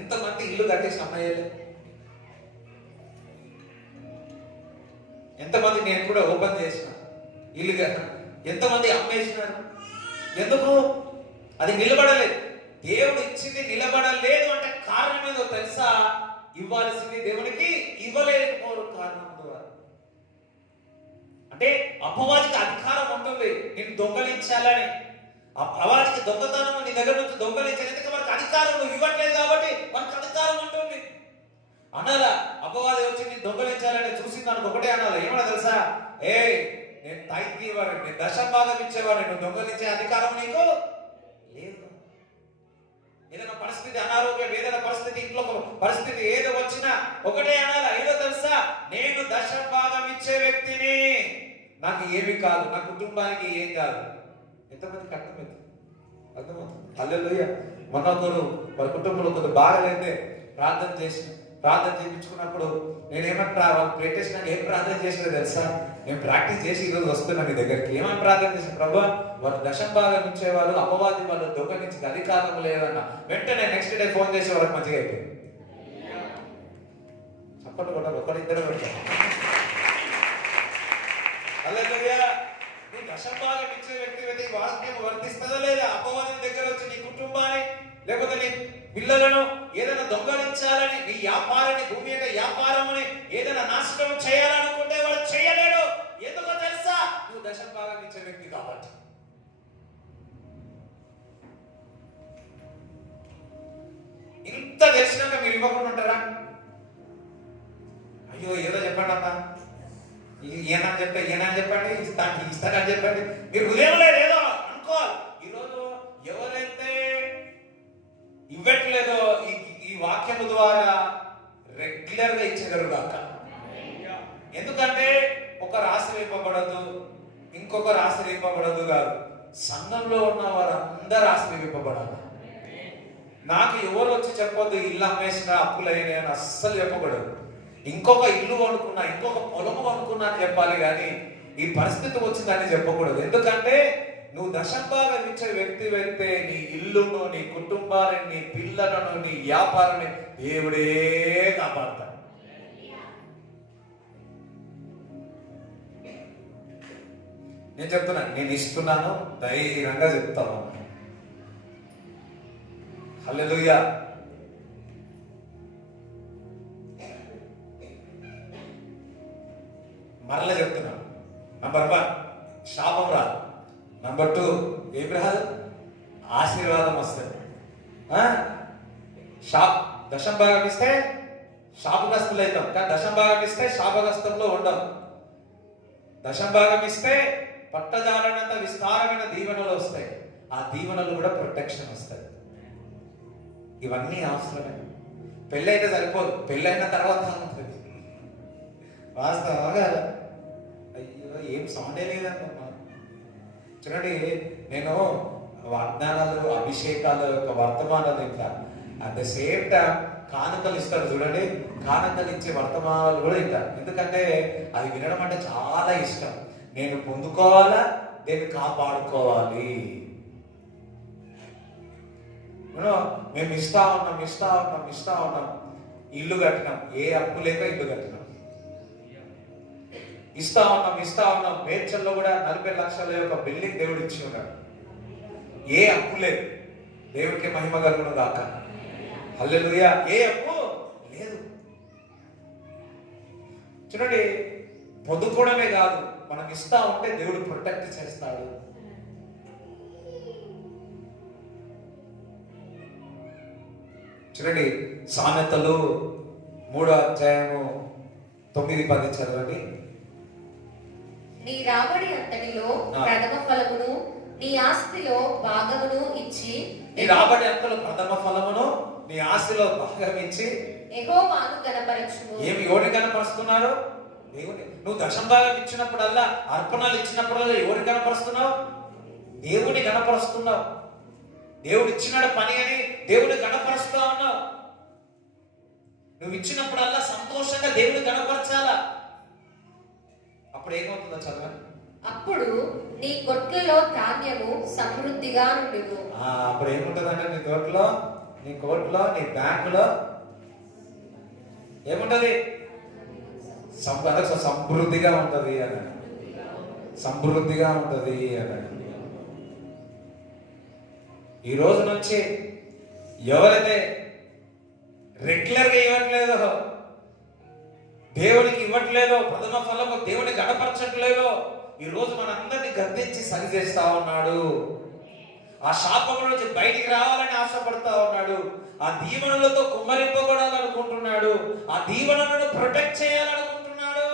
ఎంతమంది ఇల్లు కట్టేసి అమ్మేయాలి? ఎంతమంది? నేను కూడా ఓపెన్ చేసిన ఇల్లు ఎంతమంది అమ్మేసినారు? ఎందుకు? అది నిలబడలేదు. దేవుడు ఇచ్చింది నిలబడలేదు అంటే కారణం ఏదో తెలుసా? ఇవ్వాల్సింది దేవునికి ఇవ్వలేకపోరు కారణం ద్వారా. అంటే అపవాదికి అధికారం ఉంటుంది నేను దొంగలించాలని. అపవాదికి దొంగతనం నీ దగ్గర నుంచి దొంగలించాలి, ఎందుకంటే మనకు అధికారం నువ్వు ఇవ్వట్లేదు కాబట్టి మనకు అధికారం ఉంటుంది అనాలా. అపవాది వచ్చి నేను దొంగలించాలని చూసి దానికి ఒకటే అనాలి, ఏమన్నా తెలుసా? నేను టైంకి ఇవ్వను, నేను 10% ఇచ్చేవాడు, నువ్వు దొంగలించే అధికారం నీకు లేదు. ఏదైనా పరిస్థితి, అనారోగ్యం, ఏదైనా పరిస్థితి, ఇంట్లో పరిస్థితి ఏదో వచ్చినా ఒకటే అనాలా, ఏదో తెలుసా? నేను 10% ఇచ్చే వ్యక్తిని, నాకు ఏమి కాదు, నా కుటుంబానికి ఏం కాదు. ఎంతమందికి అర్థమైంది? హల్లెలూయా. మొన్న ఒకరు వారి కుటుంబంలో కొంత బాగాలైతే ప్రార్థన చేయించుకున్నప్పుడు నేనేమంటా వాళ్ళు ప్రేటేసి నాకు ఏం ప్రార్థన చేసినా తెలుసా? నేను ప్రాక్టీస్ చేసి ఈరోజు వస్తున్నాను మీ దగ్గరికి. ఏమని ప్రార్థన చేసిన? ప్రభు వాళ్ళు 10% ఇచ్చేవాళ్ళు, అపవాది వాళ్ళు దొంగ నుంచి అధికారం లేదన్న వెంటనే నెక్స్ట్ డే ఫోన్ చేసి వాళ్ళకి మంచిగా అయిపోయింది. చప్పట్లు కొట్టాలి, ఒకరిద్దరు పెడతారు. హల్లెలూయా. నువ్వు 10% ఇచ్చే వ్యక్తి వాక్యం వర్తిస్తుందా లేదా? అపవాది దగ్గర వచ్చి నీ కుటుంబాన్ని లేకపోతే నీ పిల్లలను ఏదైనా దొంగలించాలని, నీ వ్యాపారాన్ని, భూమి యొక్క వ్యాపారముని ఏదైనా నాశనం చేయాలనుకుంటే చేయలేడు. ఎందుకో తెలుసా? నువ్వు దశమ భాగం ఇచ్చే వ్యక్తి కాబట్టి. ఇంత తెలిసినాక మీరు ఇవ్వకుండా ఉంటారా? అయ్యో ఏదో చెప్పండి అమ్మా, ఈయనని చెప్పండి, ఇస్తానని చెప్పండి. మీరు హృదయంలో ఏదో అనుకోవాలి. ఈరోజు ఎవరైతే ఇవ్వట్లేదో ఈ వాక్యము ద్వారా రెగ్యులర్ గా ఇచ్చేదారు కాక. ఎందుకంటే ఒకరు ఆశ్రయింపబడదు, ఇంకొకరు ఆశ్రయింపబడదు కాదు, సంఘంలో ఉన్న వారందరూ ఆశ్రయింపబడాలి. నాకు ఎవరు వచ్చి చెప్పొద్దు ఇల్లు అమ్మేసిన అప్పులైన అని అస్సలు చెప్పకూడదు. ఇంకొక ఇల్లు కొనుక్కున్నా, ఇంకొక పొలము కొనుక్కున్నా అని చెప్పాలి, కానీ ఈ పరిస్థితి వచ్చిందని చెప్పకూడదు. ఎందుకంటే నువ్వు దశంభాగం ఇచ్చే వ్యక్తి అయితే నీ ఇల్లును, నీ కుటుంబాన్ని, నీ పిల్లలను, నీ వ్యాపారాన్ని దేవుడే కాపాడతాడు. నేను చెప్తున్నాను, నేను ఇస్తున్నాను, ధైర్యంగా చెప్తాను. హల్లెలూయా. మరలా చెప్తున్నాను, నంబర్ 1 శాపం రాదు, నంబర్ 2 ఏం రాదు, ఆశీర్వాదం వస్తుంది. దశం భాగం ఇస్తే శాపగ్రస్తులు అవుతాం, కానీ దశం భాగం ఇస్తే శాపగ్రస్తంలో ఉండం. దశం భాగం ఇస్తే పట్టజాలనంత విస్తారమైన దీవెనలు వస్తాయి. ఆ దీవెనలు కూడా ప్రొటెక్షన్ వస్తాయి. ఇవన్నీ అవసరమే. పెళ్ళైతే సరిపోదు, పెళ్ళైన తర్వాత ఉంటుంది. వాస్తవంగా అయ్యో ఏం సౌండే లేదనుకున్నా. చూడండి, నేను వాగ్దానాలు, అభిషేకాల యొక్క వర్తమానాలు ఇంకా అట్ ద సేమ్ టైం కానుకలు ఇస్తారు. చూడండి, కానుకలు ఇచ్చే వర్తమానాలు కూడా ఇస్తారు. ఎందుకంటే అది వినడం అంటే చాలా ఇష్టం. నేను పొందుకోవాలా, నేను కాపాడుకోవాలి. మేము ఇస్తా ఉన్నాం. ఇల్లు కట్టినాం, ఏ అప్పు లేక ఇల్లు కట్టినాం. ఇస్తా ఉన్నాం. మేడ్చల్లో కూడా 40 లక్షల యొక్క బిల్డింగ్ దేవుడు ఇచ్చి ఉన్నాడు. ఏ అప్పు లేదు. దేవుడికి మహిమ కలుగును గాక. హల్లెలూయా. ఏ అప్పు లేదు. చూడండి, పొందుకోవడమే కాదు, మనం ఇస్తా ఉంటే దేవుడు ప్రొటెక్ట్ చేస్తాడు. చూడండి, సామెతలు 3వ అధ్యాయము 9-10 చదవండి. నీ రాబడి అంతటిలో ప్రథమ ఫలమును, నీ ఆస్తిలో భాగమును ఇచ్చి, నీ రాబడి అంతలో ప్రథమ ఫలమును, నీ ఆస్తిలో భాగం ఇచ్చి యెహోవాను గణపరచుము. ఏమి ఎవరిని కనపరుస్తున్నారు? దేవుని. నువ్వు దశం భాగం ఇచ్చినప్పుడల్లా, అర్పణలు ఇచ్చినప్పుడల్లా ఎవరిని కనపరుస్తున్నావు? దేవుని కనపరుస్తున్నావు. దేవుడు ఇచ్చినాడు పని అని దేవుని కనపరుస్తా ఉన్నావు. నువ్వు ఇచ్చినప్పుడల్లా సంతోషంగా దేవుని కనపరచాలా. అప్పుడు ఏమవుతుందో చదవండి. అప్పుడు నీ కొట్లలో ధాన్యము సమృద్ధిగా నుండును. అప్పుడు ఏముంటదంటే నీ తోటలో, నీ కోట్లో, నీ బ్యాంకులో ఏముంటది? సమృద్ధిగా ఉంటది అని. సమృద్ధిగా ఉంటది అని. ఈ రోజు నుంచి ఎవరైతే రెగ్యులర్గా ఇవ్వట్లేదో, దేవునికి ఇవ్వట్లేదో, ప్రథమ ఫలము దేవుని గణపరచట్లేదో, ఈ రోజు మనందరినీ గద్దించి సరి చేస్తా ఉన్నాడు. ఆ శాపం నుంచి బయటికి రావాలని ఆశపడతా ఉన్నాడు. ఆ దీవెనలతో కుమ్మరింపబడాలనుకుంటున్నాడు. ఆ దీవెనలను ప్రొటెక్ట్ చేయాలనుకుంటున్నాడు.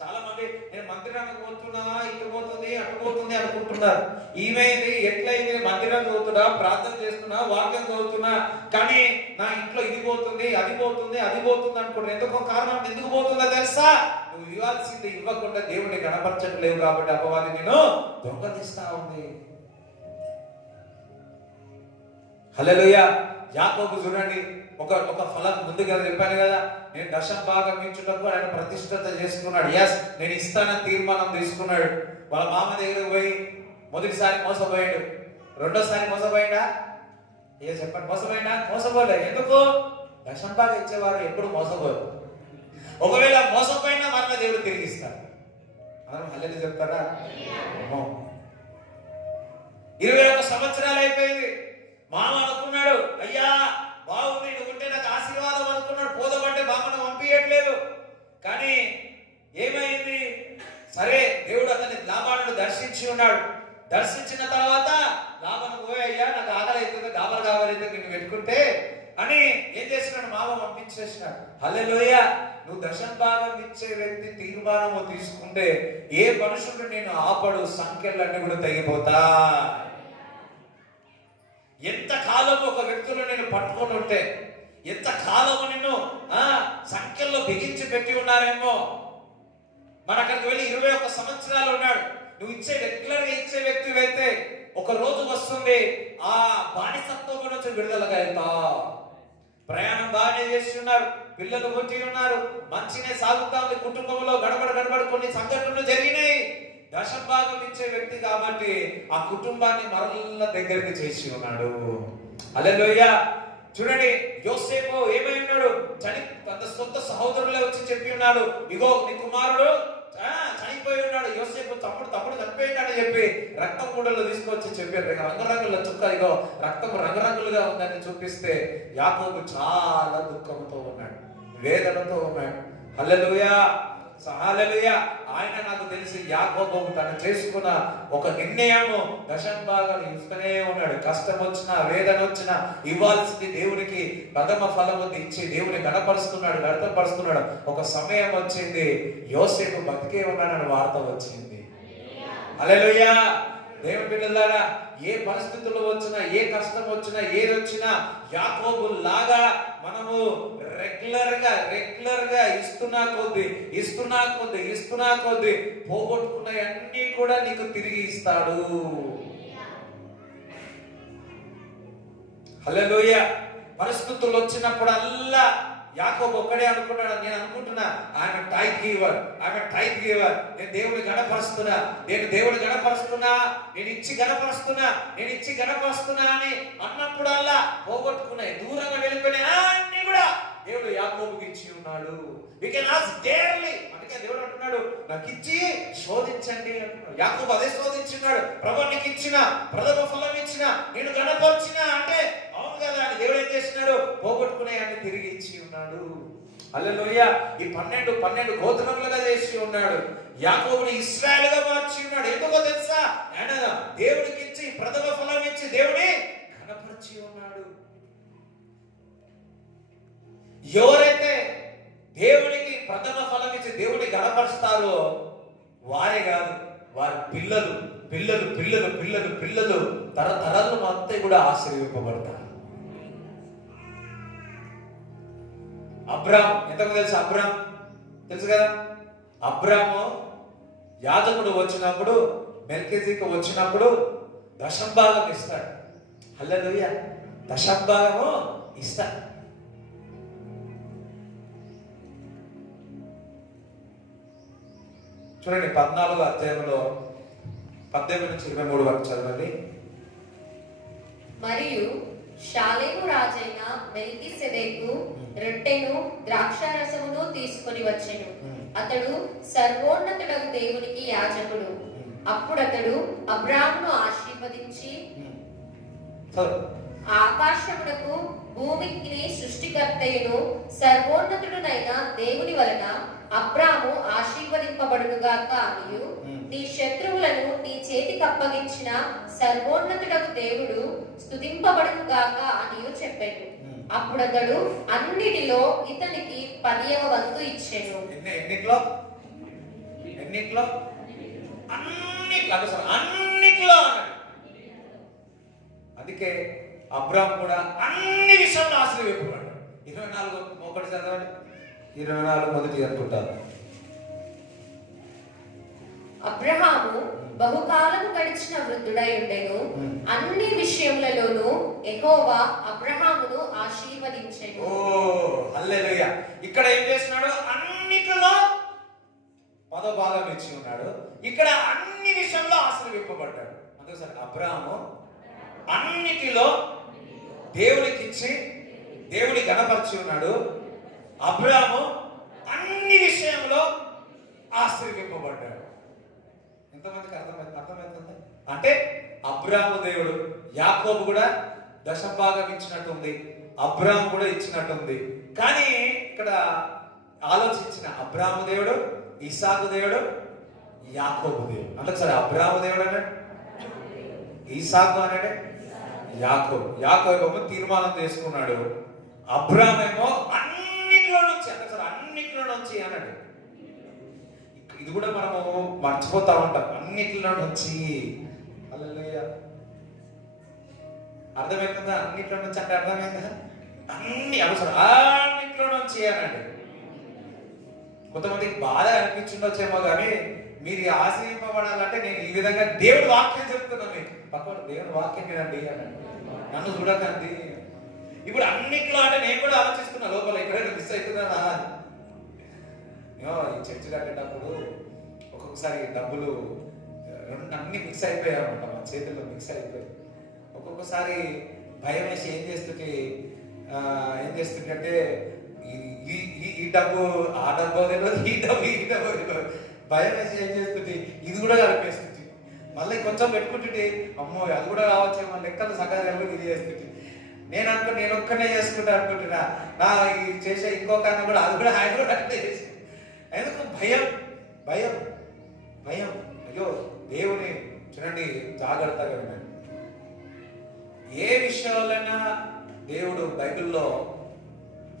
చాలా మంది నేను మందిరానికి పోతున్నా, ఇటు పోతుంది, అటు పోతుంది అనుకుంటున్నారు. ఈమెది ఎట్లయింది? మందిరానికి పోతున్నా, ప్రార్థన చేస్తున్నా, వాక్యం చదువుతున్నా, కానీ నా ఇంట్లో ఇది పోతుంది, అది పోతుంది, అది పోతుంది అనుకుంటున్నా. ఎందుకో కారణం, ఎందుకు పోతుందో తెలుసా? నువ్వు ఇవ్వాల్సింది ఇవ్వకుండా దేవుడిని కనపరచట్లేవు కాబట్టి అపవాది నేను దొంగలిస్తా ఉంది. హల్లెలూయా. యాకోబు చూడండి, ఒక ఫలం ముందుగా చెప్పాను కదా, నేను దశం భాగం ఇచ్చుటకు ఆయన ప్రతిష్టత చేసుకున్నాడు. నేను ఇస్తానని తీర్మానం తీసుకున్నాడు. వాళ్ళ మామ దగ్గరకు పోయి మొదటిసారి మోసపోయాడు, రెండోసారి మోసపోయిందా? చెప్పండి, మోసపోయిందా? మోసపోలే. ఎందుకు? దశం భాగం ఇచ్చేవారు ఎప్పుడు మోసపోరు. ఒకవేళ మోసపోయినా మరలా దేవుడు తిరిగిస్తాడు. మనం హల్లెలూయా చెప్తారా? 21 సంవత్సరాలు అయిపోయింది. మామ అనుకున్నాడు, అయ్యా బాగుంది, నువ్వుంటే నాకు ఆశీర్వాదం అనుకున్నాడు. పోదామంటే మామను పంపించట్లేదు. కానీ ఏమైంది? పెట్టుకుంటే అని ఏం చేసినాడు, మామ పంపించేసినాడు. హల్లెలూయా. నువ్వు దశంభాగం ఇచ్చే వ్యక్తి తీర్మానము తీసుకుంటే ఏ మనుషుడు నేను ఆపడు, సంఖ్యలన్నీ కూడా తెగిపోతా. ఎంత కాలం ఒక వ్యక్తులు నేను పట్టుకొని ఉంటే, ఎంత కాలము నిన్ను సంఖ్యల్లో బిగించి పెట్టి ఉన్నారేమో. మన అక్కడికి వెళ్ళి 21 సంవత్సరాలు ఉన్నాడు. నువ్వు రెగ్యులర్ గా ఇచ్చే వ్యక్తి అయితే ఒక రోజు వస్తుంది, ఆ బానిసత్వం నుంచి విడుదలగా వెళ్తావు. ప్రయాణం బాగానే చేసి ఉన్నారు, పిల్లలు పుట్టి ఉన్నారు, మంచినే సాగుతా ఉంది, కుటుంబంలో గడబడ కొన్ని సంఘటనలు జరిగినాయి. దశభాగం ఇచ్చే వ్యక్తి కాబట్టి ఆ కుటుంబాన్ని మరల దగ్గరికి చేసి ఉన్నాడు. హల్లెలూయా. చూడండి, యోసేపు ఏమై ఉన్నాడు, తన సొంత సహోదరులే వచ్చి చెప్పి ఉన్నాడు, ఇగో నీ కుమారుడు చనిపోయి ఉన్నాడు. యోసేపు తమ్ముడు చనిపోయినాడు అని చెప్పి రక్తం గుండెలు తీసుకొచ్చి చెప్పారు. రంగురంగుల చుక్క, ఇగో రక్తం రంగురంగులుగా ఉందని చూపిస్తే యాకోబు చాలా దుఃఖంతో ఉన్నాడు, వేదనతో ఉన్నాడు. హల్లెలూయా, హల్లెలూయా. ఆయన నాకు తెలిసి యాకోబు తను చేసుకున్న ఒక నిర్ణయము దశంభాగాలు ఇస్తూనే ఉన్నాడు. కష్టం వచ్చినా వేదన వచ్చినా ఇవ్వాల్సింది దేవునికి ప్రథమ ఫలము ఇచ్చి దేవుని గణపరుస్తున్నాడు, గణపరుస్తున్నాడు. ఒక సమయం వచ్చింది, యోసేపు బతికే ఉన్నాడని వార్త వచ్చింది. హల్లెలూయా. దేవుని బిడ్డలారా, ఏ పరిస్థితులు వచ్చినా, ఏ కష్టం వచ్చినా, ఏది వచ్చినా యాకోబు లాగా మనము రెగ్యులర్ గా ఇస్తున్నా కొద్ది పోగొట్టుకున్నవన్నీ కూడా నీకు తిరిగి ఇస్తాడు. హల్లెలూయా. పరిస్థితులు వచ్చినప్పుడల్లా యాకోబు ఒక్కడే అనుకున్నాడు, నేను అనుకుంటున్నా ఆమె టైప్ గివర్, నేను దేవుని గణపరుస్తున్నా, నేను ఇచ్చి గణపరుస్తున్నా అని అన్నప్పుడల్లా పోగొట్టుకున్నాయి, దూరంగా వెళ్ళిపోయినాయి అన్ని కూడా దేవుడు యాకోబుకి ఇచ్చి ఉన్నాడు. We can ask daily. అందుకే దేవుడు అంటున్నాడు, నాకు ఇచ్చి శోధించండి అంటున్నాడు. యాకోబు అదే శోధించున్నాడు. ప్రభు నీకు ఇచ్చిన ప్రథమ ఫలం ఇచ్చిన, నేను గణపరిచిన అంటే అవును కదా అని దేవుడు ఏం చేసినాడు, పోగొట్టుకునే అన్ని తిరిగి ఇచ్చి ఉన్నాడు. హల్లెలూయా. ఈ 12 గోత్రములుగా చేసి ఉన్నాడు. యాకోబుని ఇశ్రాయేలుగా మార్చి ఉన్నాడు. ఎందుకో తెలుసా, ఆయన దేవుడికి ఇచ్చి ప్రథమ ఫలం ఇచ్చి దేవుని గణపరిచి ఉన్నాడు. ఎవరైతే దేవునికి ప్రథమ ఫలం ఇచ్చి దేవుని గణపరుస్తారో వారే కాదు, వారి పిల్లలు తరతరాలు మొత్తం కూడా ఆశీర్వింపబడతారు. అబ్రాము ఎంతకు తెలుసు, అబ్రాము తెలుసు కదా. అబ్రాము యాజకుడు వచ్చినప్పుడు, మెల్కీసెదెకు వచ్చినప్పుడు దశంభాగం ఇస్తాడు. హల్లెలూయా. దశంభాగము ఇస్తాడు. చూడండి, 14వ అధ్యాయంలో 18 నుంచి 23 వరకు చదవండి. మరియు షాలేము రాజైన మెల్కీసెదెకు రొట్టెను ద్రాక్షారసమును తీసుకొని వచ్చెను. అతడు సర్వోన్నతుడగు దేవునికి యాజకుడు. అప్పుడు అతడు అబ్రామును ఆశీర్వదించి, ఆకాశమునకు భూమికి సృష్టికర్తయును సర్వోన్నతుడునైన దేవుని వలన అబ్రాము ఆశీర్వదింపబడునుగాక అనియు, నీ శత్రువులను నీ చేతికి అప్పగించిన సర్వోన్నతుడగు దేవుడు స్తుతింపబడునుగాక అనియు చెప్పాడు. అప్పుడు అతడు అన్నిటిలో ఇతనికి 10వ వంతు ఇచ్చెను. అన్నిట్లో. అందుకే అబ్రాము కూడా అన్ని విషయంలో ఆశీర్వదింపబడ్డాడు. 24 చదవండి. 24 మొదటి అనుకుంటారు. అబ్రహాము బహుకాలము గడిచిన వృద్ధుడై ఉండెను. అన్ని విషయములలోనూ యెహోవా అబ్రహామును ఆశీర్వదించెను. ఓ హల్లెలూయా. ఇక్కడ ఏం చేస్తున్నాడు, అన్నిటిలో 10వ భాగం ఇచ్చి ఉన్నాడు. ఇక్కడ అన్ని విషయంలో ఆశీర్వదింపబడ్డాడు. అందుకని అబ్రహాము అన్నిటిలో దేవునికి ఇచ్చి దేవుని గణపరిచి ఉన్నాడు. అబ్రాము అన్ని విషయంలో ఆశీర్వదింపబడ్డాడు. ఎంతమందికి అర్థమవుతుంది? అంటే అబ్రాము దేవుడు యాకోబు కూడా దశభాగం ఇచ్చినట్టుంది, అబ్రాము కూడా ఇచ్చినట్టుంది. కానీ ఇక్కడ ఆలోచించిన అబ్రాము దేవుడు, ఇసాకు దేవుడు, యాకోబు దేవుడు. అంటే సరే అబ్రాము దేవుడు అన్నాడు, ఇసాకు అన్నాడు, యాకోబు తీర్మానం చేసుకున్నాడు. అబ్రామ్ ఏమో అన్నిట్లో నుంచి అసలు అన్నిట్లో నుంచి అన్నాడు. ఇది కూడా మనము మర్చిపోతా ఉంటాం, అన్నిట్లో నుంచి. హల్లెలూయా. అర్థమవుతుందా? అన్నిట్లో నుంచి అంటే అర్థమైందా? అన్ని అవసరం అన్నిట్లో నుంచి అన్నాడు. కొంతమందికి బాధ అనిపించుండొచ్చేమో కానీ మీరు ఆశ్రయింపబడాలంటే నేను ఈ విధంగా దేవుడు వాక్యం చెప్తున్నా. మీకు పక్కన దేవుడు వాక్యం వినండి అన్నాడు, నన్ను చూడకండి. ఇప్పుడు అన్నిట్లో అంటే నేను కూడా ఆలోచిస్తున్నా లోపల ఎక్కడైనా మిస్ అవుతున్నానా. ఈ చర్చ్ కట్టేటప్పుడు ఒక్కొక్కసారి డబ్బులు అన్ని మిక్స్ అయిపోయాయి అనమాట, మా చేతుల్లో మిక్స్ అయిపోయాయి. ఒక్కొక్కసారి భయం వేసి ఏం చేస్తుంటే ఈ డబ్బు ఆ డబ్బు తెలియదు, ఈ డబ్బు తెలియదు. భయం వేసి ఏం చేస్తుంది, ఇది కూడా కలిపేస్తుంది. మళ్ళీ కొంచెం పెట్టుకుంటుంటే అమ్మో అది కూడా రావచ్చు, మన లెక్కలు సగం ఇది చేస్తుంది. నేను ఒక్కనే చేసుకుంటా అనుకుంటున్నా. నా చేసే ఇంకొక అన్న కూడా అది కూడా ఆయన కూడా అంటే చేసి ఎందుకు భయం భయం భయం. అయ్యో దేవుని చూడండి, జాగ్రత్తగా వినండి. ఏ విషయాలైనా దేవుడు బైబిల్లో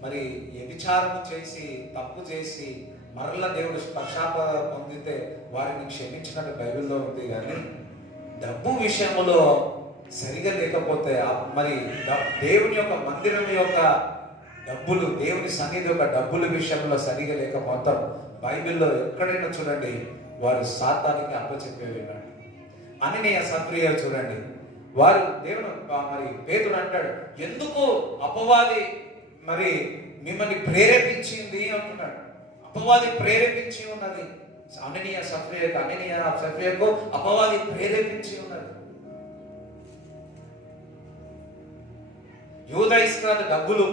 మరి వ్యభిచారము చేసి తప్పు చేసి మరలా దేవుడు పశ్చాత్తాప పొందితే వారిని క్షమించినట్టు బైబిల్లో ఉంది. కానీ డబ్బు విషయంలో సరిగా లేకపోతే మరి దేవుని యొక్క మందిరం యొక్క డబ్బులు, దేవుని సన్నిధి యొక్క డబ్బుల విషయంలో సరిగా లేకపోతే బైబిల్లో ఎక్కడైనా చూడండి వారు సాతానికి అప్పచెప్పే విన్నాడు. అననీయ సఫ్రియా చూడండి, వారు దేవుడు మరి పేతుడు అంటాడు, ఎందుకు అపవాది మరి మిమ్మల్ని ప్రేరేపించింది అంటున్నాడు. అపవాది ప్రేరేపించి ఉన్నది. అననీయ సఫ్రియకు అపవాది ప్రేరేపించి ఉన్నది. యూదా ఇస్కరియోతు డబ్బులు,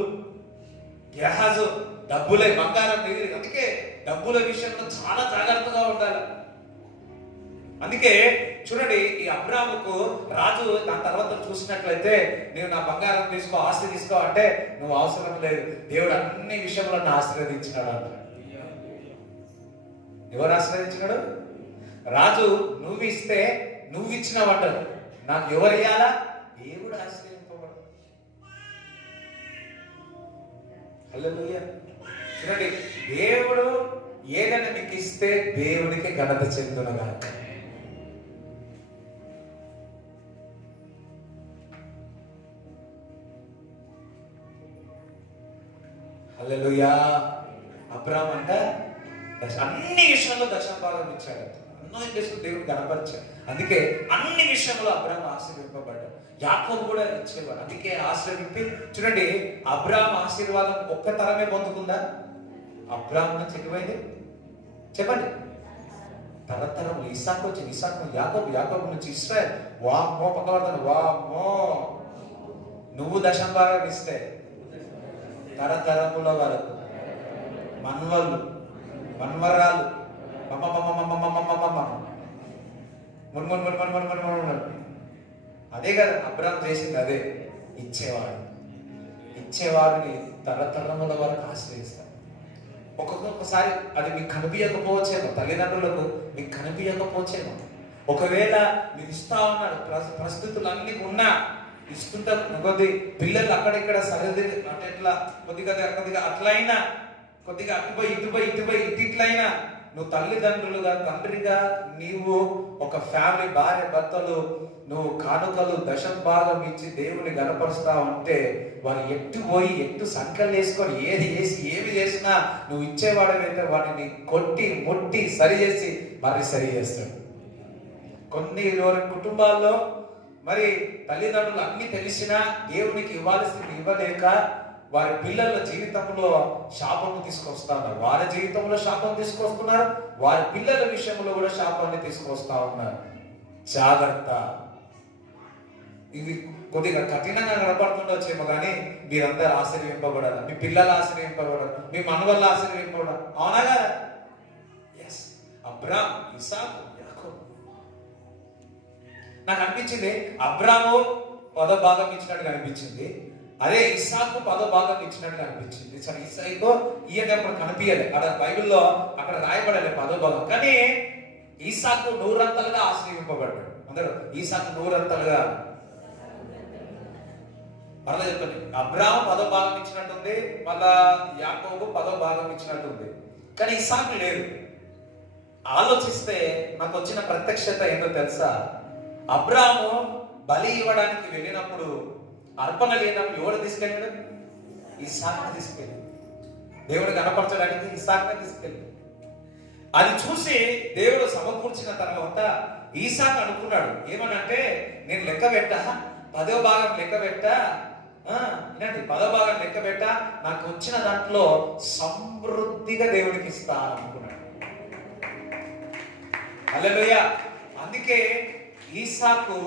గెహాజు డబ్బులే, బంగారం మిగిలి. అందుకే డబ్బుల విషయంలో చాలా జాగ్రత్తగా ఉండాలి. అందుకే చూడండి, ఈ అబ్రాముకు రాజు దాని తర్వాత చూసినట్లయితే నీవు నా బంగారం తీసుకో, ఆస్తి తీసుకో అంటే నువ్వు అవసరం లేదు, దేవుడు అన్ని విషయంలో ఆశీర్వదించినాడు అంటాడు. ఎవరు ఆశీర్వదించినాడు? రాజు నువ్వు ఇస్తే నువ్వు ఇచ్చినవంటాడు, నాకు ఎవరు ఇయ్యాలా? దేవుడు ఆశీర్వదింపబడు. హల్లెలూయా. చూడండి, దేవుడు ఏదైనా మీకు ఇస్తే దేవునికి ఘనత చెందునగాక. హల్లెలూయా. అబ్రాహాం అంట అన్ని విషయంలో దశమభాగం ఇచ్చాడు. అన్ని విషయంలో దేవుడు కనపరిచాడు. అందుకే అన్ని విషయంలో అబ్రాహాం ఆశీర్వింపబడ్డాడు. యాకోబు కూడా ఇచ్చేవాడు. అందుకే ఆశీర్వింపి చూడండి, అబ్రాహాం ఆశీర్వాదం ఒక్క తరమే పొందుకుందా? అబ్రాహాం నుంచి ఎటువైంది చెప్పండి? తరతరములు. ఇస్సాకు వచ్చింది, ఇస్సాకు యాకోబు నుంచి ఇశ్రాయేల్. వామ్మో పక్కవర్తన, వామ్మో నువ్వు దశమభాగం ఇస్తే తరతరముల వరకు మన్వళ్ళు మన్వరాలు అదే కదా అబ్రాహాం చేసింది. అదే ఇచ్చేవాడిని తరతరముల వరకు ఆశ్రయిస్తాడు. ఒక్కొక్కసారి అది మీకు కనిపించకపోవచ్చేమో, తల్లిదండ్రులకు మీకు కనిపించకపోవచ్చేమో. ఒకవేళ మీరు ఇస్తా ఉన్నాడు, పరిస్థితులు అన్ని ఉన్నా ఇస్తుంటా కొద్ది పిల్లలు అక్కడిక్కడ సరిది అంటే ఎట్లా కొద్దిగా అట్లయినా కొద్దిగా అటుపోయి ఇట్లయినా నువ్వు తల్లిదండ్రులుగా తండ్రిగా నీవు ఒక ఫ్యామిలీ భార్య భర్తలు నువ్వు కానుకలు దశమభాగం ఇచ్చి దేవుని గణపరుస్తా ఉంటే వారు ఎట్టు సంఖ్యలు వేసుకొని ఏది చేసి ఏమి చేసినా నువ్వు ఇచ్చేవాడైతే వాడిని కొట్టి ముట్టి సరి చేసి మరి సరి చేస్తాడు. కొన్ని కుటుంబాల్లో మరి తల్లిదండ్రులు అన్ని తెలిసినా దేవునికి ఇవ్వాల్సింది ఇవ్వలేక వారి పిల్లల జీవితంలో శాపము తీసుకొస్తా ఉన్నారు. వారి జీవితంలో శాపం తీసుకొస్తున్నారు, వారి పిల్లల విషయంలో కూడా శాపాన్ని తీసుకొస్తా ఉన్నారు. జాగ్రత్త. ఇది కొద్దిగా కఠినంగా కనపడుతుండొచ్చేమో కానీ మీరందరూ ఆశీర్వింపబడాలి, మీ పిల్లలు ఆశీర్వింపబడాలి, మీ మనవళ్ళు ఆశీర్వింపబడాలి. అవునా కదా? ఎస్. అబ్రాహాం, ఇస్సాకు, యాకోబు. నాకు అనిపించింది అబ్రాహాము 10వ భాగం ఇచ్చినట్టుగా అనిపించింది, అదే ఇస్సాకు 10వ భాగం ఇచ్చినట్టుగా అనిపించింది. సరే, ఇస్సాకు ఇయ్యేటప్పుడు కనిపించలే, అక్కడ బైబిల్లో అక్కడ రాయబడలే 10వ భాగం. కానీ ఇస్సాకు 100 అంతలుగా ఆశీర్వింపబడ్డాడు. అందరూ ఇస్సాకు 100 అంతలుగా మరలా చెప్తాను, అబ్రాహం 10వ భాగం ఇచ్చినట్టుంది, మళ్ళా యాకోబు 10వ భాగం ఇచ్చినట్టుంది, కానీ ఇస్సాకు లేదు. ఆలోచిస్తే నాకు వచ్చిన ప్రత్యక్షత ఏంటో తెలుసా? అబ్రాహము బలి ఇవ్వడానికి వెళ్ళినప్పుడు అర్పణ లేనప్పుడు ఎవరు తీసుకెళ్ళాడు? ఇస్సాకుని తీసుకెళ్ళి, దేవుడు కనపరచడానికి ఇస్సాకుని తీసుకెళ్ళి. అది చూసి దేవుడు సమకూర్చిన తర్వాత ఈసాకు అనుకున్నాడు ఏమనంటే, నేను లెక్క పెట్టా, 10వ భాగం లెక్క పెట్టా, వినండి, 10వ భాగం లెక్క పెట్టా, నాకు వచ్చిన దాంట్లో సమృద్ధిగా దేవుడికి ఇస్తా అనుకున్నాడు. హల్లెలూయా. అందుకే ఈసాకు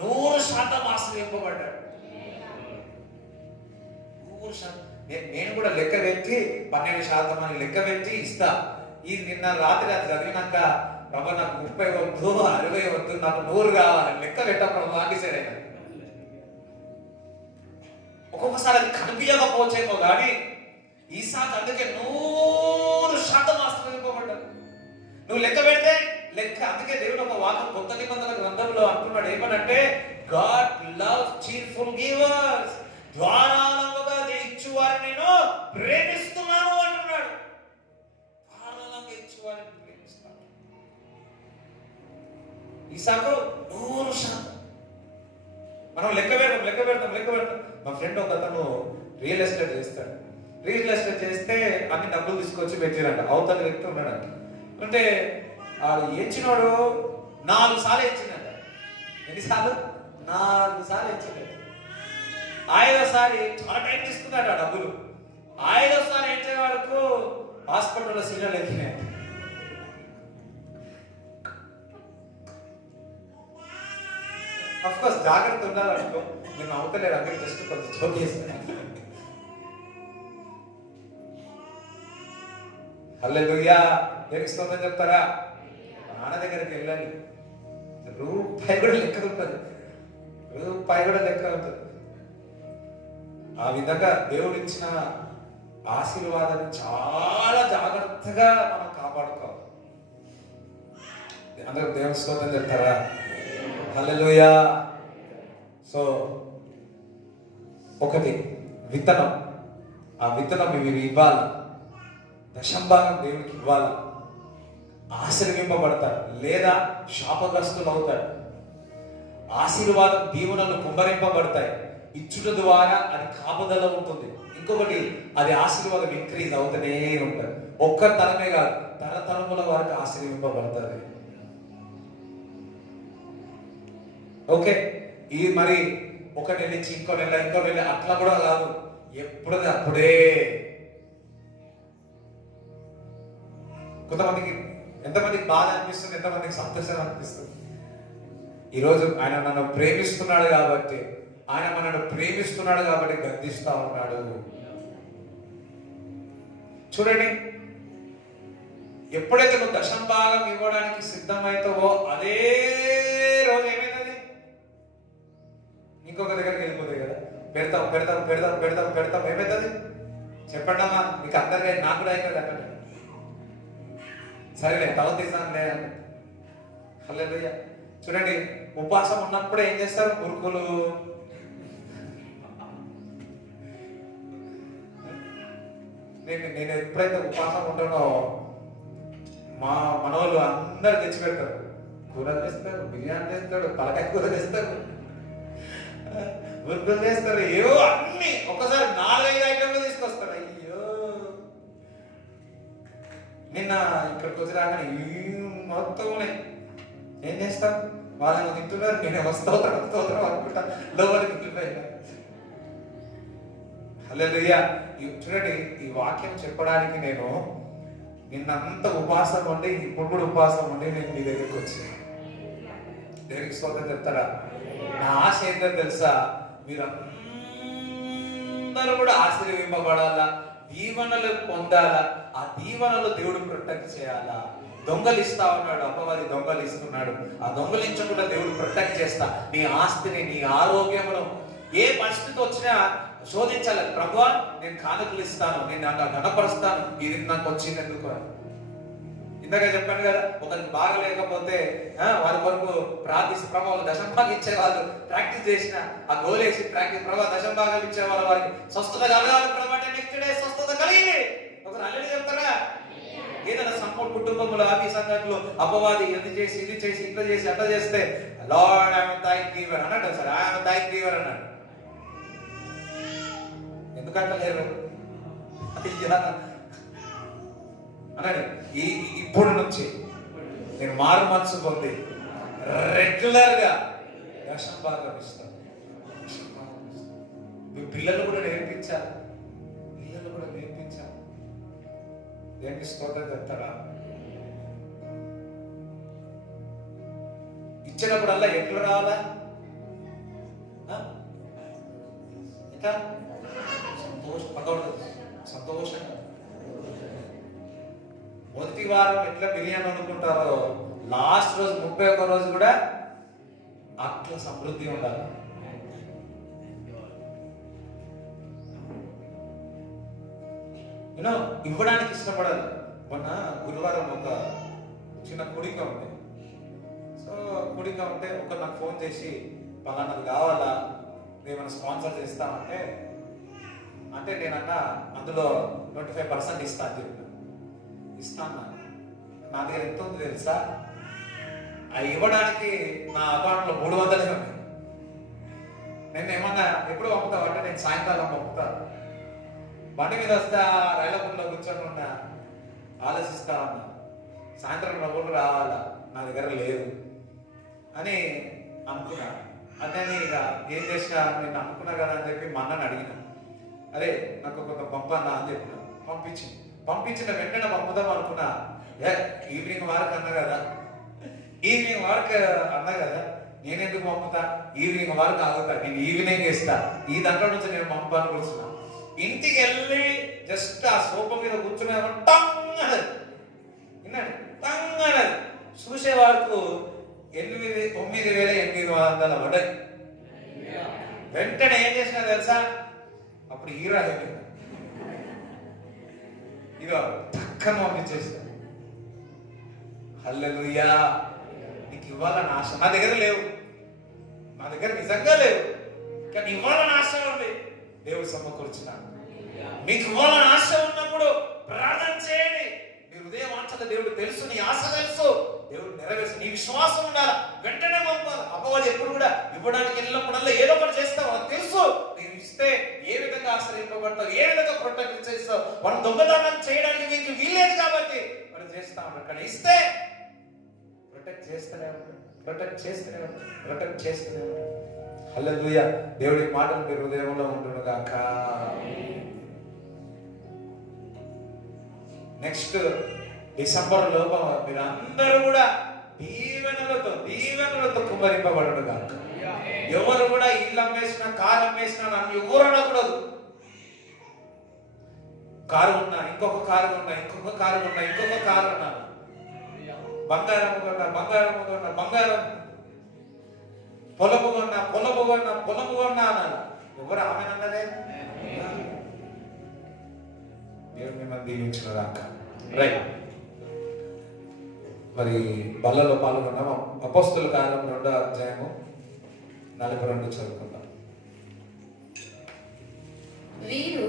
100% ఆశ్రయింపబడ్డాడు. 100%. నేను కూడా లెక్క పెట్టి 12% అని లెక్క పెట్టి ఇస్తా. ఈ నిన్న రాత్రి అది చదివినాక, ప్రభు నాకు 30 వద్దు, 60 వద్దు, నాకు 100 కావాలి, లెక్క పెట్టప్పుడు ఆఫీసర్ అయినా. ఒక్కొక్కసారి అది కనిపించకపోవచ్చేమో కానీ ఈసాకు అందుకే 100% ఆశ్రయింపబడ్డాడు. నువ్వు లెక్క పెడితే లెక్క. అందుకే దేవుడు ఒక వాక్యం కొత్త నిబంధన గ్రంథంలో అంటున్నాడు ఏమనంటే, గాడ్ లవ్స్ చీర్ఫుల్ గివర్స్. ధారాళముగా ఇచ్చువారిని నేను ప్రేమిస్తున్నాను అంటున్నాడు. ధారాళంగా ఇచ్చువారిని ప్రేమిస్తాను. ఈసాకు 100%. మనం లెక్క పెడతాం. మా ఫ్రెండ్ ఒక అతను రియల్ ఎస్టేట్ చేస్తాడు. రియల్ ఎస్టేట్ చేస్తే అన్ని డబ్బులు తీసుకొచ్చి పెట్టిరంట. అవతల వ్యక్తి ఉన్నాడంట. అంటే వాడు ఇచ్చినాడు 4 సార్లు ఇచ్చిందంట. ఎన్నిసార్లు? 4 సార్లు ఇచ్చిందంట. 5వసారి చాలా టైం తీసుకున్నాడు ఆ డబ్బులు. 5వసారి ఇచ్చే వరకు హాస్పిటల్లో సిగ్నల్ ఎక్కినాయి. అఫ్కోర్స్ జాగ్రత్త ఉండాలనుకో. నేను అవతలేదు, అందరికి జస్ట్ కొంచెం జోక్ చేస్తాను. హల్లెలూయా. దేవునికి స్తోత్రం చెప్తారా? నాన్న దగ్గరికి వెళ్ళాలి, రూపాయి కూడా లెక్క ఉంటుంది. ఆ విధంగా దేవుడు ఇచ్చిన ఆశీర్వాదాన్ని చాలా జాగ్రత్తగా మనం కాపాడుకోవాలి. అందరూ దేవుని స్తోత్రం చెప్తారా? హల్లెలూయా. సో ఒకటి విత్తనం. ఆ విత్తనం ఇవి ఇవ్వాలి. దశంభాగం దేవునికి ఇవ్వాలి. ఆశీర్వింపబడతాడు లేదా శాపగ్రస్తులు అవుతాడు. ఆశీర్వాదం దీవెనలు కుమ్మరింపబడతాయి. ఇచ్చుట ద్వారా అది కాపుదల ఉంటుంది. ఇంకొకటి, అది ఆశీర్వాదం ఇంక్రీజ్ అవుతూనే ఉంటుంది. ఒక్క తరమే కాదు, తరతరముల వరకు ఆశీర్వింపబడుతుంది. ఓకే, ఇది మరి ఒక నెల నుంచి ఇంకో నెల అట్లా కూడా కాదు, ఎప్పుడది అప్పుడే. కొంతమందికి ఎంతమందికి బాధ అనిపిస్తుంది, ఎంతమందికి సంతోషం అనిపిస్తుంది. ఈరోజు ఆయన నన్ను ప్రేమిస్తున్నాడు కాబట్టి, గద్దిస్తా ఉన్నాడు. చూడండి, ఎప్పుడైతే నువ్వు దశంభాగం ఇవ్వడానికి సిద్ధమవుతావో అదే రోజు ఏమైతుంది, ఇంకొక దగ్గరికి వెళ్ళిపోతాయి కదా. పెడతాం ఏమవుతుంది చెప్పండి అమ్మా, మీకు అందరికీ, నాకు కూడా అయిపోయింది అక్కడ. సరేలే, తవ తీసానులే. హల్లెలూయా. చూడండి, ఉపవాసం ఉన్నప్పుడే ఏం చేస్తారు మురుకులు, నేను ఎప్పుడైతే ఉపవాసం ఉంటానో మా మనవాళ్ళు అందరు తెచ్చి పెడతారు. కూరలు తెస్తారు, బిర్యానీ తెస్తారు, తలకాయ కూర తెస్తారు, మురుకులు తెస్తారు, ఏవో అన్ని ఒకసారి 4-5 ఐటెంలు తీసుకొస్తారు. అయ్యో, నిన్న ఇక్కడికి వచ్చి రాగానే మొత్తం ఏం చేస్తాం, వాళ్ళని తింటున్నారు, నేను వస్తాను అనుకుంటా, లోపలికి తింటున్నా. హల్లెలూయా. చూడండి, ఈ వాక్యం చెప్పడానికి నేను నిన్నంతా ఉపవాసం ఉండి, ఇప్పుడు కూడా ఉపవాసం ఉండి నేను మీ దగ్గరికి వచ్చాను. దేవునికి స్తోత్రం చెప్తారా? నా ఆశ ఏంటో తెలుసా, మీరందరూ కూడా ఆశీర్వింపబడాలా, దీవెనలు పొందాలా, ఆ దీవెనలు దేవుడు ప్రొటెక్ట్ చేయాలా. దొంగలిస్తా ఉన్నాడు, అపవాది దొంగలిస్తున్నాడు. ఆ దొంగలించకుండా దేవుడు ప్రొటెక్ట్ చేస్తా. నీ ఆస్తిని, నీ ఆరోగ్యమును, ఏ పరిస్థితి వచ్చినా శోధించాలి. ప్రభువా, నేను కానుకలు ఇస్తాను, నేను అలా గణపరుస్తాను, ఇది నాకు వచ్చింది ఎందుకు. ఇందాక చెప్పాను కదా, ఒకరికి బాగా లేకపోతే వారి కొరకు ప్రార్థిస్తే ప్రభావాలు దశంభాగం ఇచ్చేవాళ్ళు, ప్రాక్టీస్ చేసిన ఆ గోల్ వేసి ప్రాక్టీస్ ప్రభావ దశంభాగాలు ఇచ్చేవాళ్ళు, వారికి స్వస్థత కలగాలి ప్రభావ అంటే నెక్స్ట్ డే స్వస్థత కలిగి ఒకరు అల్లడి చెప్తారా? ఏదైనా సంపూర్ణ కుటుంబంలో ఆది సంఘటనలో అపవాది ఇది చేసి ఇట్లా చేసి అట్లా చేస్తే లార్డ్ ఐఎమ్ థ్యాంక్ గివర్ అన్నాడు సార్, ఐఎమ్ థ్యాంక్ గివర్ అన్నాడు. ఎందుకంటే లేరు అన్నాడు. ఇప్పుడు నుంచి నేను మారు మనసు పొంది రెగ్యులర్ గా దశంభాగం ఇస్తాను. మీ పిల్లలు కూడా నేర్పించాలి, దేనికి స్తోత్రం చెప్తారా? ఇచ్చినప్పుడల్లా ఎట్లా రావాలా? ఇంకా సంతోషంగా. మొదటి వారం ఎట్లా బిర్యానీ అనుకుంటారో లాస్ట్ రోజు 31 రోజు కూడా అట్లా సమృద్ధి ఉండాలి. యూనో ఇవ్వడానికి ఇష్టపడాలి. మొన్న గురువారం ఒక చిన్న కుడిక ఉంది. సో కుడిక ఉంటే ఒక నాకు ఫోన్ చేసి పలానాది కావాలా, ఏమైనా స్పాన్సర్ చేస్తామంటే అంటే నేనన్నా అందులో 25% ఇస్తా అని చెప్పిన. ఇస్తాను. నా దగ్గర ఎంత ఉంది తెలుసా? అది ఇవ్వడానికి నా అకౌంట్లో 300 ఉంది. నేను ఏమన్నా ఎప్పుడు పంపుతావు అంటే నేను సాయంకాలం పంపుతా. బండి మీద వస్తే రైలపూర్లో కూర్చొని ఉన్నా, ఆలోచిస్తా ఉన్నా, సాయంత్రం నవ్వులు రావాలా, నా దగ్గర లేదు అని అనుకున్నా. అదే ఇక ఏం చేసినా నేను అనుకున్నా కదా అని చెప్పి మా అన్నని అడిగిన, అరే నాకు కొంత పంపన్నా అని చెప్పిన. పంపించిన వెంటనే పంపుదాం అనుకున్నా. ఈవినింగ్ వారికి అన్నా కదా నేనెందుకు పంపుతా, ఈవినింగ్ వరకు ఆగుతా, నేను ఈవినింగ్ ఇస్తా, ఈ దాంట్లో నుంచి నేను పంపాను కూర్చున్నా. ఇంటికి వెళ్ళి జస్ట్ ఆ సోఫా మీద కూర్చునే విన్నాడు చూసే వరకు 9,800 పడ్డాయి. వెంటనే ఏం చేసినా తెలుసా? అప్పుడు హీరో అయిపోయింది. ఇక టక్కన పంపించేస్తా. హల్లెలూయా. నీకు ఇవ్వాలని ఆశ నా దగ్గర లేవు, నా దగ్గర నిజంగా లేవు, కానీ ఇవ్వాలని ఆశ ఉంది. దేవుడు సమకూర్చున్నాడు. మీకు ఇవ్వాలని ఆశ ఉన్నప్పుడు ప్రార్థన చేయండి. మీ హృదయ వాంఛలు దేవుడు తెలుసు, నీ ఆశ తెలుసు, దేవుడు నెరవేర్చు. నీ విశ్వాసం ఉండాలి, వెంటనే పంపాలి. అపవాది ఎప్పుడు కూడా ఇవ్వడానికి వెళ్ళినప్పుడల్లా ఏదో ఒకటి చేస్తావు, అది తెలుసు. నేను ఇస్తే ఏ విధంగా ఆశ్రయింపబడతావు, ఏ విధంగా ప్రొటెక్ట్ చేస్తావు. మనం దొంగతనం చేయడానికి మీకు వీల్లేదు కాబట్టి మనం చేస్తా ఉంటాం. కానీ ఇస్తే ప్రొటెక్ట్ చేస్తూనే ఉంటాడు. హల్లెలూయా. దేవుడి మాటలు మీ హృదయంలో ఉండును గాక. నెక్స్ట్ డిసెంబర్ లోపల మీరు అందరూ కూడా దీవెనలతో కుమ్మరింపబడును గాక. ఎవరు కూడా ఇల్లు అమ్మేసినా కారు అమ్మేసినా నన్ను ఎవరు అనకూడదు. కారు ఉన్నా, ఇంకొక కారు ఉన్నా, బంగారం బంగారం, పొలము కొన్నా అన్నారు. ఎవరు ఆమెనన్నదే? మీరు మిమ్మల్ని దీవించిన దాకా. రైట్. మరి బల్లలో పాల్గొన్నాము. అపోస్తుల కాలం 2వ అధ్యాయము 42 చదువుకుందాం. వీరు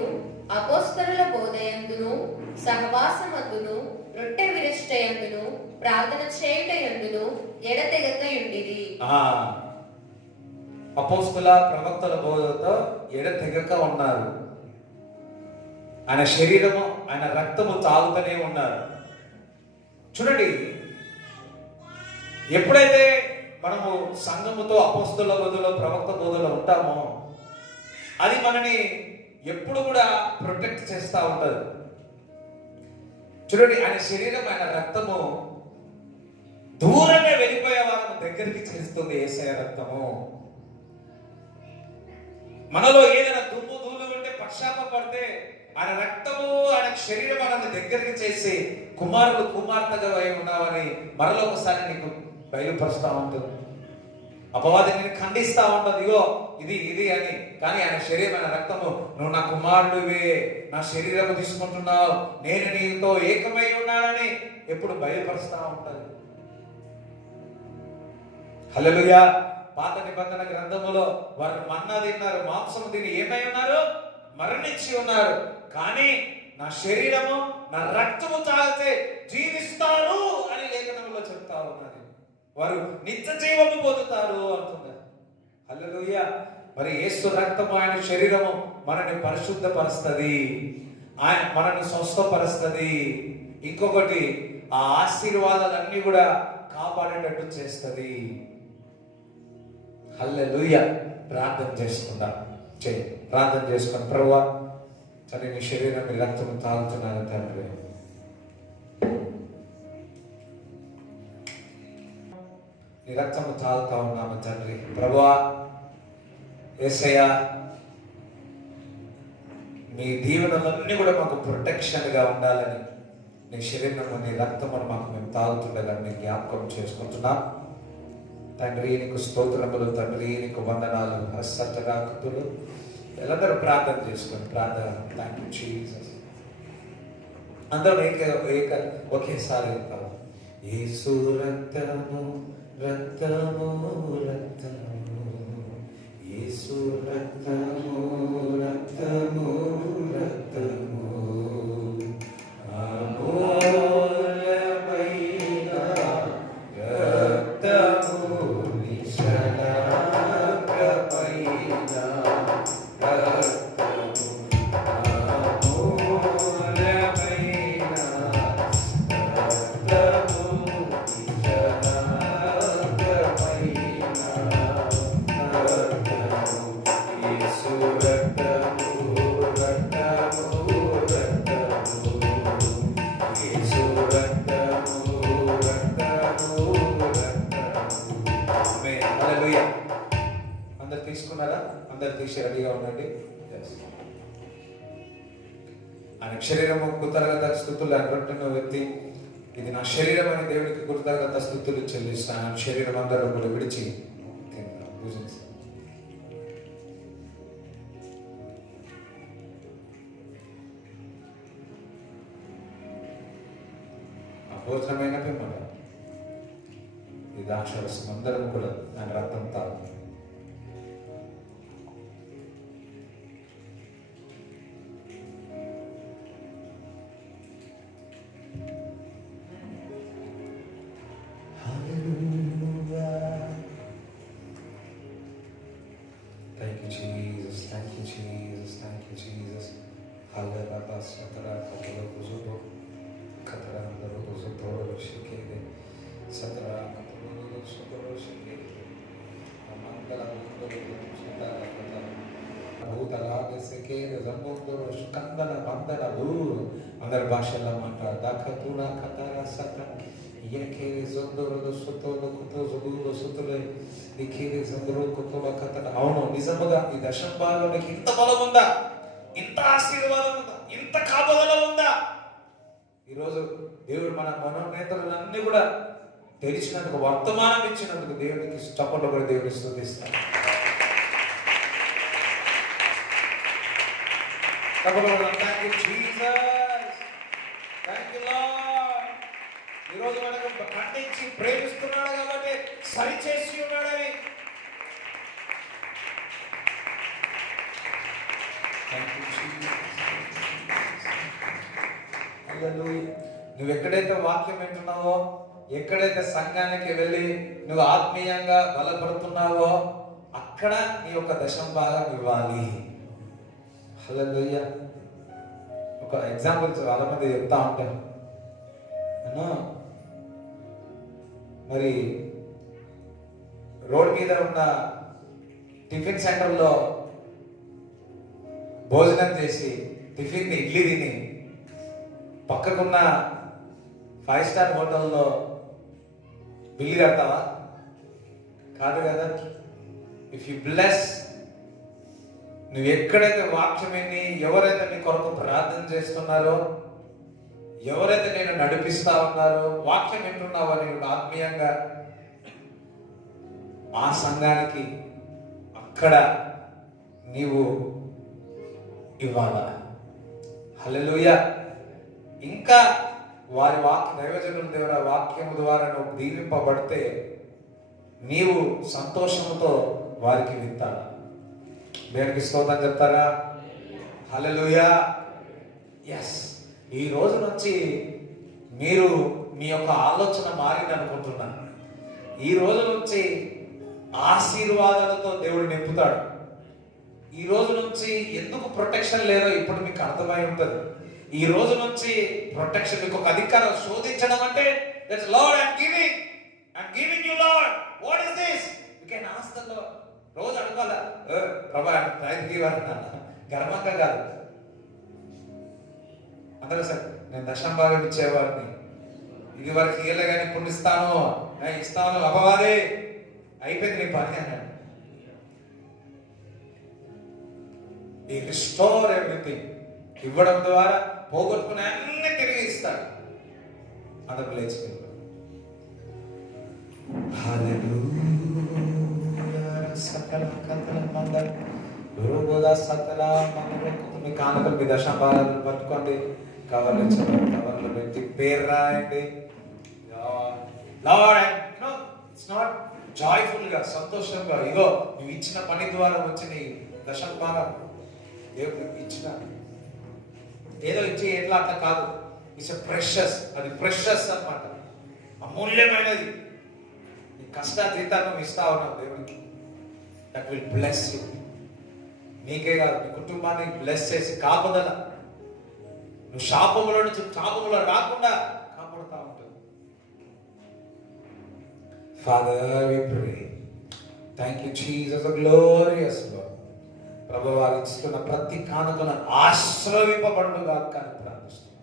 అపోస్తలుల బోధయందును సహవాసమందును రొట్టె విరుచుటయందును ప్రార్థన చేయుటయందును ఎడతెగకయుండిరి. అపోస్తుల ప్రవక్తల బోధతో ఎడతెగక ఉన్నారు. ఆయన శరీరము, ఆయన రక్తము తాగుతూనే ఉన్నారు. చూడండి, ఎప్పుడైతే మనము సంఘముతో అపోస్తుల బోధలో ప్రవక్త బోధలో ఉంటామో అది మనని ఎప్పుడు కూడా ప్రొటెక్ట్ చేస్తూ ఉంటుంది. చూడండి, ఆయన శరీరం, ఆయన రక్తము దూరంగా వెళ్ళిపోయే వాళ్ళను దగ్గరికి చేస్తుంది. యేసయ్య రక్తము మనలో ఏదైనా దుమ్ము ధూళి ఉంటే పశ్చాత్తపడితే ఆయన రక్తము, ఆయన శరీరం మనల్ని దగ్గరికి చేసి కుమారుడు కుమార్తెగా ఉన్నావని మరలో ఒకసారి నీకు బయలుపరుస్తా ఉంటుంది. అపవాది నేను ఖండిస్తా ఉంటది, ఇగో ఇది ఇది అని. కానీ ఆయన శరీరమైన రక్తము, నువ్వు నా కుమారుడివే, నా శరీరము తీసుకుంటున్నావు, నేను నీతో ఏకమై ఉన్నానని ఎప్పుడు బయలుపరుస్తా ఉంటది. హల్లెలూయా. పాత నిబంధన గ్రంథములో వారు మన్నా తిన్నారు, మాంసం తిని ఏమై ఉన్నారు? మరణించి ఉన్నారు. కానీ నా శరీరము, నా రక్తము తాగితే జీవిస్తారు అని లేఖనంలో చెప్తా ఉన్నది. వారు నిత్య జీవము పొందుతారు అంటున్నారు. హల్లెలూయా. మరి యేసు రక్తము, ఆయన శరీరము మనల్ని పరిశుద్ధపరుస్తుంది, ఆయన మనల్ని స్వస్థపరుస్తుంది. ఇంకొకటి, ఆ ఆశీర్వాదాలన్నీ కూడా కాపాడేటట్టు చేస్తుంది. హల్లెలూయా. ప్రార్థన చేసుకుందాం. ప్రార్థన చేసుకుని, ప్రభువా తండ్రి, నీ శరీరం, నీ రక్తము తాగుతున్నాను తండ్రి. నీ రక్తము తాగుతా ఉన్నాము తండ్రి. ప్రభువా యేసయ్యా, నీ దీవెనలన్నీ కూడా మాకు ప్రొటెక్షన్ గా ఉండాలని, నీ శరీరము, నీ రక్తమును మాకు మేము తాగుతుండగా నీ జ్ఞాపకం చేసుకుంటున్నాం తండ్రి. నీకు స్తోత్రములు తండ్రి, నీకు వందనాలు. హస్తరాకుతులు వీళ్ళందరూ ప్రార్థన చేసుకొని ప్రార్థన. Thank you Jesus. అందరూ ఒకేసారి వెళ్తాం. యేసు రక్తము, రక్తము, రక్తము, యేసు రక్తము, రక్తము, రక్తము, అమూల్యమైన రక్తము, నిష్కళంకమైన రక్తము, అమూల్యమైన రక్తము, నిష్కళంకమైన రక్తము, యేసు రక్తము, రక్తము, రక్తము, యేసు రక్తము, రక్తము, రక్తము. ఆమేన్. హల్లెలూయా. అందరు తీసుకున్నారా? అందరు తీసి రెడీగా ఉండండి. ఆయన శరీరము కృతజ్ఞత స్తుతులు అనుకుంటున్న వ్యక్తి, ఇది నా శరీరం అని దేవుడికి కృతజ్ఞత స్తుతులు చెల్లిస్తాను. ఆయన శరీరం అందరూ కూడా విడిచి పూజించి భోజనమైన పిమ్మట ఈ ద్రాక్షరసం అందరం కూడా ఆయన రక్తం తాగు. Thank you, Jesus. Thank you, Jesus. Thank you, Jesus. Hallelujah. Satara kapolo kuzubo. Katara ndaro kuzubo shikede. Satara kapolo kuzubo shikede. Amangala kuzubo satara katara. Bhutalaga sekede zambundoro skandana bandana duru. అందరి భాషల్లో మాట్లాడు. దాకతునా కతారా సత యకేరి జందoro సతోలో కుతోజు దూలో సతులే నిఖిరి జందoro కుతోల కతన. అవును, నిజముగా ఈ దశమ భాగంలో ఇంత బలం ఉందా, ఇంత ఆశీర్వాదం ఉందా, ఇంత కాపుదల ఉందా? ఈరోజు దేవుడు మన మనోనేతలన్నీ కూడా తెలిసినందుకు, వర్తమానం ఇచ్చినందుకు దేవునికి చప్పట్లు కూడా దేవుని స్తుతిస్తాం. Thank you, Jesus. Thank you, Lord. ఈరోజు మనకు ఖండించి ప్రేమిస్తున్నాడు కాబట్టి సరిచేసి ఉన్నాడని. నువ్వు ఎక్కడైతే వాక్యం వింటున్నావో, ఎక్కడైతే సంఘానికి వెళ్ళి నువ్వు ఆత్మీయంగా బలపడుతున్నావో, అక్కడ నీ యొక్క దశమ భాగం ఇవ్వాలి. హల్లెలూయా. ఒక ఎగ్జాంపుల్ చాలా మంది చెప్తా ఉంటాను. మరి రోడ్ మీద ఉన్న టిఫిన్ సెంటర్లో భోజనం చేసి టిఫిన్ ఇడ్లీ తిని పక్కకున్న 5 స్టార్ హోటల్లో బిల్లు కడతావా? కాదు కదా. ఇఫ్ యు బ్లెస్, నువ్వు ఎక్కడైతే వాక్యం విని, ఎవరైతే నీ కొరకు ప్రార్థన చేస్తున్నారో, ఎవరైతే నేను నడిపిస్తా ఉన్నారో, వాక్యం వింటున్నావో, నేను ఆత్మీయంగా ఆ సంఘానికి అక్కడ నీవు ఇవ్వాలా. హల్లెలూయా. ఇంకా వారి దైవజనుల ద్వారా వాక్యము ద్వారా నువ్వు దీవింపబడితే నీవు సంతోషంతో వారికి విత్తాలా. దేవునికి స్తోత్రం చెప్తారా? హల్లెలూయా. ఎస్, ఈ రోజు నుంచి మీరు మీ యొక్క ఆలోచన మారింది అనుకుంటున్నాను. ఈ రోజు నుంచి ఆశీర్వాదాలతో దేవుడు నింపుతాడు. ఈ రోజు నుంచి ఎందుకు ప్రొటెక్షన్ లేదో ఇప్పుడు మీకు అర్థమై ఉంటుంది. ఈ రోజు నుంచి ప్రొటెక్షన్ మీకు ఒక అధికారం శోధించడం అంటే that's lord I'm giving you lord what is this you can ask the lord. రోజు అడగాల, ప్రభా టైం గివన్నా గర్వంగా కాదు. అందరూ సార్ నేను దశం భాగం ఇచ్చేవాడిని, ఇది వరకు ఇయ్యలే కానీ ఇప్పుడు ఇస్తాను అపవాదే అయిపోయింది నీ పని అన్నాడు. ఈ రిస్టోర్ ఎవ్రీథింగ్ ఇవ్వడం ద్వారా పోగొట్టుకునే అన్ని తిరిగి ఇస్తాడు. అందరూ లేచి మీ కానుకలు మీ దశంభాగాలను పట్టుకోండి, కవర్లు పెట్టి పేరు రాయండి. ఇట్స్ నాట్ జాయ్ఫుల్ గా సంతోషంగా ఇగో నువ్వు ఇచ్చిన పని ద్వారా వచ్చిన దశంభాగం దేవుడు ఇచ్చిన ఏదో ఇచ్చి ఎట్లా అట్లా కాదు. ఇట్స్ ప్రెషస్, అది ప్రెషస్ అన్నమాట, అమూల్యమైనది. నీ కష్టాతీతాన్ని నువ్వు ఇస్తా ఉన్నావు దేవుడికి. That will bless you. నీకే కాదు నీ కుటుంబాన్ని బ్లెస్ చేసి కాపుదల, నువ్వు శాపముల నుంచి శాపములో రాకుండా కాపాడుతూ ఉంటుంది. Father, we pray. Thank you, Jesus, a glorious Lord. ప్రభు వారు ఇస్తున్న ప్రతి కానుకను ఆశ్రయింపబడుగా కానీ ప్రార్థిస్తున్నాం.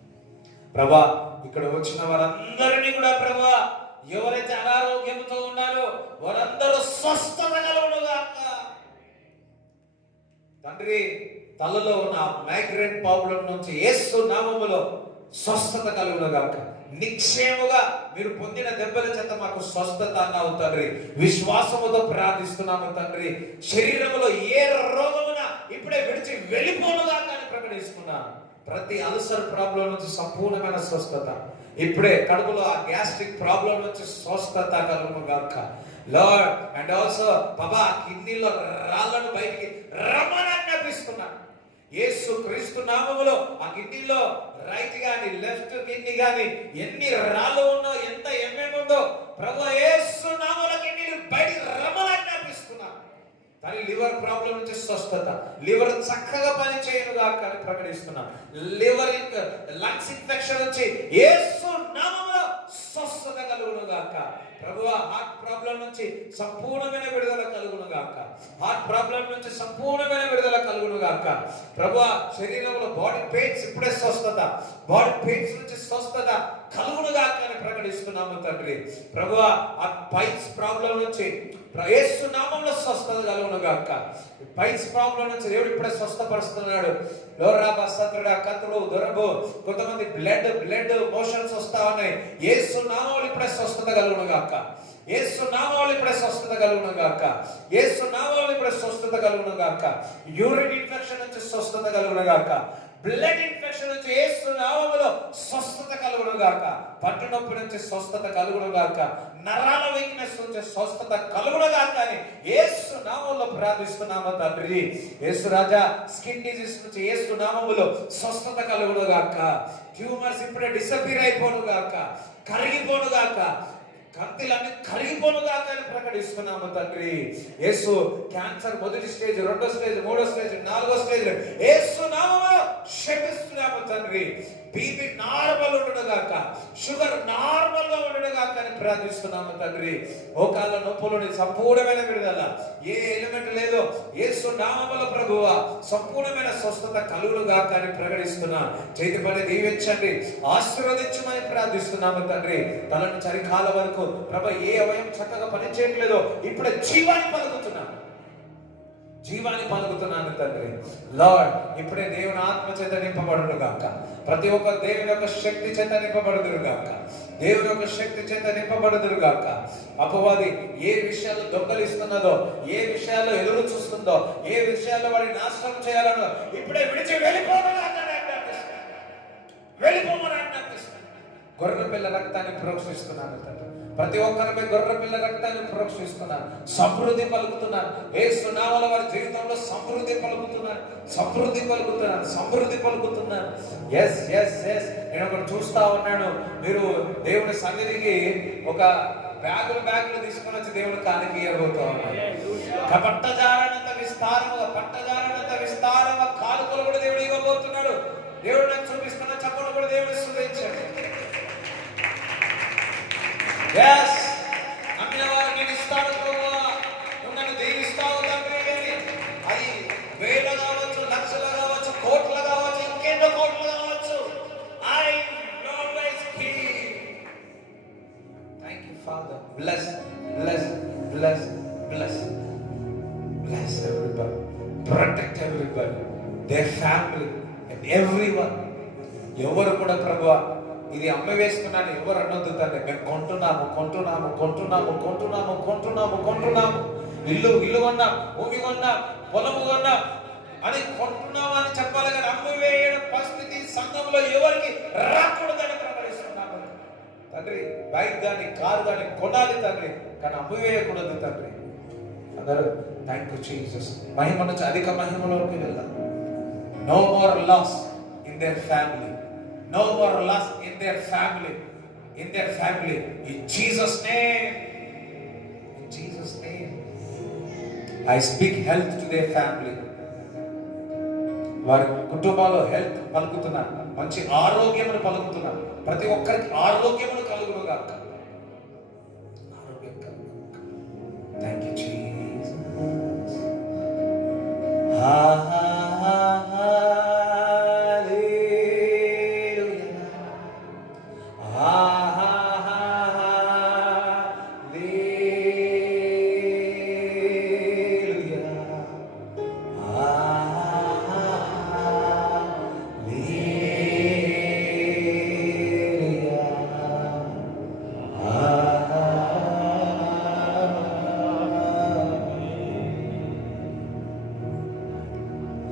ప్రభా ఇక్కడ వచ్చిన వారందరినీ కూడా ప్రభా ఎవరైతే అనారోగ్యంతో ఉన్నారో వారందరూ స్వస్థత కలుగునుగా. తండ్రి తలలో ఉన్న మైగ్రేన్ ప్రాబ్లం నుంచి యేసు నామములో స్వస్థత కలుగునుగా. నిక్షేముగా మీరు పొందిన దెబ్బల చేత మాకు స్వస్థత అన్నావు తండ్రి. విశ్వాసముతో ప్రార్థిస్తున్నాము తండ్రి. శరీరంలో ఏ రోగమున ఇప్పుడే విడిచి వెళ్ళిపోనుగా కానీ ప్రకటిస్తున్నాను. ప్రతి అల్సర్ ప్రాబ్లం నుంచి సంపూర్ణమైన స్వస్థత, ఇప్పుడే కడుపులో ఆ గ్యాస్ట్రిక్ ప్రాబ్లం నుంచి స్వస్థత కలుగునుగాక లార్డ్. అండ్ ఆల్సో బాబా కిడ్నీలో రాళ్లను బయటికి రమ్మని ఆజ్ఞాపిస్తున్నాను యేసు క్రీస్తు నామములో. ఆ కిడ్నీలో రైట్ గాని లెఫ్ట్ కిడ్నీ గాని ఎన్ని రాళ్ళు ఉన్నో ఎంత ఉందో ప్రభు యేసు నామములో కిడ్నీలు బయటికి రమ్మని ఆజ్ఞాపిస్తున్నాను. కానీ లివర్ ప్రాబ్లం నుంచి స్వస్థత, లివర్ చక్కగా పని చేయనుగా కానీ ప్రకటిస్తున్నా. లివర్ లంగ్స్ ఇన్ఫెక్షన్ నుంచి యేసు నామములో స్వస్థత కలుగునుగాక. ప్రభువా హార్ట్ ప్రాబ్లం నుంచి సంపూర్ణమైన విడుదల కలుగునుగాక. హార్ట్ ప్రాబ్లం నుంచి సంపూర్ణమైన విడుదల కలుగునుగాక. ప్రభువా శరీరంలో బాడీ పెయిన్స్ ఇప్పుడే స్వస్థత, బాడీ పెయిన్స్ నుంచి స్వస్థత కలుగునుగాక అని ప్రకటిస్తున్నాము తండ్రి. ప్రభువా ఆ పైల్స్ ప్రాబ్లం నుంచి యేసు నామములో స్వస్థత కలుగునుగాక. పైల్స్ ప్రాబ్లం నుంచి దేవుడు ఇప్పుడే స్వస్థపరుస్తున్నాడు. కొంతమంది బ్లడ్ మోషన్స్ వస్తా ఉన్నాయి. యేసు నామములో ఇప్పుడే స్వస్థత కలుగునుగాక. యేసు నామములో ఇప్పుడే స్వస్థత కలుగునుగాక. యేసు నామములో ఇప్పుడే స్వస్థత కలుగునుగాక. యూరిన్ ఇన్ఫెక్షన్ నుంచి స్వస్థత కలుగునుగాక. బ్లడ్ ఇన్ఫెక్షన్ నుంచి యేసు నామములో స్వస్థత కలుగునుగాక. పట్టు నొప్పి నుంచి స్వస్థత కలుగునుగాక. నరాల వీక్నెస్ నుంచి స్వస్థత కలుగునుగాక అని యేసు నామములో ప్రార్థిస్తున్నాము తండ్రి. యేసు రాజా స్కిన్ డిజీజ్ నుంచి యేసు నామములో స్వస్థత కలుగునుగాక. ట్యూమర్స్ ఇప్పుడే డిసపియర్ అయిపోనుగాక, కరిగిపోనుగాక. కంతిలన్నీ కరిగిపోనుగాక అని ప్రకటిస్తున్నాము తండ్రి. యేసు క్యాన్సర్ మొదటి స్టేజ్, రెండో స్టేజ్, మూడో స్టేజ్, నాలుగో స్టేజ్ యేసు నామములో శపిస్తున్నాము తండ్రి. బీపీ నార్మల్ ఉండుగాక, షుగర్ నార్మల్ గా ఉండుగాక అని ప్రార్థిస్తున్నాము తండ్రి. మోకాళ్ళ నొప్పులని సంపూర్ణమైన విడుదల, ఏ ఎలిమెంట్ లేదో యేసు నామములో ప్రభువా సంపూర్ణమైన స్వస్థత కలుగునుగాక అని ప్రకటిస్తున్నా. చేతి పని దీవించండి, ఆశీర్వదించమని ప్రార్థిస్తున్నాము తండ్రి. తలని చరికాల వరకు ప్రభు ఏ అవయం చక్కగా పనిచేయట్లేదో ఇప్పుడే జీవాన్ని పలుకుతున్నాను. జీవాన్ని పలుకుతున్నాను తండ్రి. లార్డ్, ఇప్పుడే దేవుని ఆత్మ చేత నింపబడును గాక. ప్రతి ఒక్క దేవుని యొక్క శక్తి చేత నింపబడుదురు గాక. దేవుని యొక్క శక్తి చేత నింపబడుదురు గాక. అపవాది ఏ విషయాలు దొంగలిస్తున్నదో, ఏ విషయాల్లో ఎదురు చూస్తుందో, ఏ విషయాల్లో వాడిని నాశనం చేయాలనో ఇప్పుడే విడిచి వెళ్ళిపోమని గొర్రె పిల్ల రక్తాన్ని ప్రోక్షిస్తున్నాను తండ్రి. ప్రతి ఒక్కరిపై గొర్రె పిల్ల రక్తాన్ని ప్రోక్షిస్తున్నాను. సమృద్ధి పలుకుతున్నాను. యేసు నామములో వారి జీవితంలో సమృద్ధి పలుకుతున్నాను. సమృద్ధి పలుకుతున్నాను. సమృద్ధి పలుకుతున్నాను. ఎస్ ఎస్ ఎస్ నేను ఒకటి చూస్తా ఉన్నాను. మీరు దేవుని సన్నిధికి ఒక బ్యాగులు తీసుకొని వచ్చి దేవుని కానికి ఇవ్వబోతా ఉన్నారు. పట్టజారనంత విస్తారంగా కానుకలు కూడా దేవుడు ఇవ్వబోతున్నాడు. దేవుడు నాకు చూపిస్తున్న చప్పలు కూడా దేవుడు స్తుతించాడు. Yes, నమ్మిన వారికి నేను ఇస్తాను ప్రభువా, నువ్వు నన్ను దీవిస్తావు తండ్రి అని. అది వేలు కావచ్చు, లక్షలు కావచ్చు, కోట్లు కావచ్చు, ఇంకెన్నో కోట్లు కావచ్చు. I will always give. Thank you, Father. Bless, bless, bless, bless. Bless everybody. Protect everybody. Their family and everyone. ఎవరు కూడా ప్రభువా ఇది అమ్మ వేస్తున్నాను ఎవరు అనొద్దు తండ్రి. మేము కొంటున్నాము. ఇల్లు కొన్నాం, భూమి కొన్నాం, పొలము కొన్నాం అని కొంటున్నాము అని చెప్పాలి. కానీ అమ్మ వేయడం పరిస్థితి సంఘంలో ఎవరికి రాకూడదని ప్రకటిస్తున్నాము తండ్రి. బైక్ కానీ కారు కానీ కొనాలి తండ్రి, కానీ అమ్మ వేయకూడదు తండ్రి. అందరూ థ్యాంక్ యూ జీసస్. మహిమ నుంచి అధిక మహిమలోకి వెళ్దాం. No more lust in their family. No more lust in their family. In Jesus' name. In Jesus' name. I speak health to their family. వారి కుటుంబాల్లో హెల్త్ పలుకుతున్నాను. మంచి ఆరోగ్యమును పలుకుతున్నాను. ప్రతి ఒక్కరికి ఆరోగ్యమును కలుగును గాక. ఆరోగ్యం కలుగును గాక. Thank you Jesus.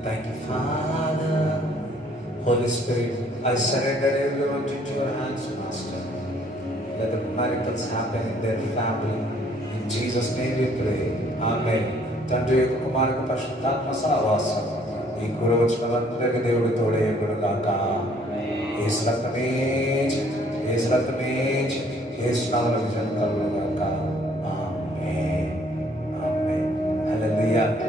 Thank you, Father. Holy Spirit, I surrender everyone into your hands, Master. Let the miracles happen in their family. In Jesus' name we pray. Amen. తండ్రి యొక్క కుమారుడు పరిశుద్ధాత్మ సహవాసం ఈ గురు వచ్చిన వారందరికీ దేవుడి తోడే గురుగాక. యేసు రక్తమే యేసు నామములో విజయం కలుగుగాక.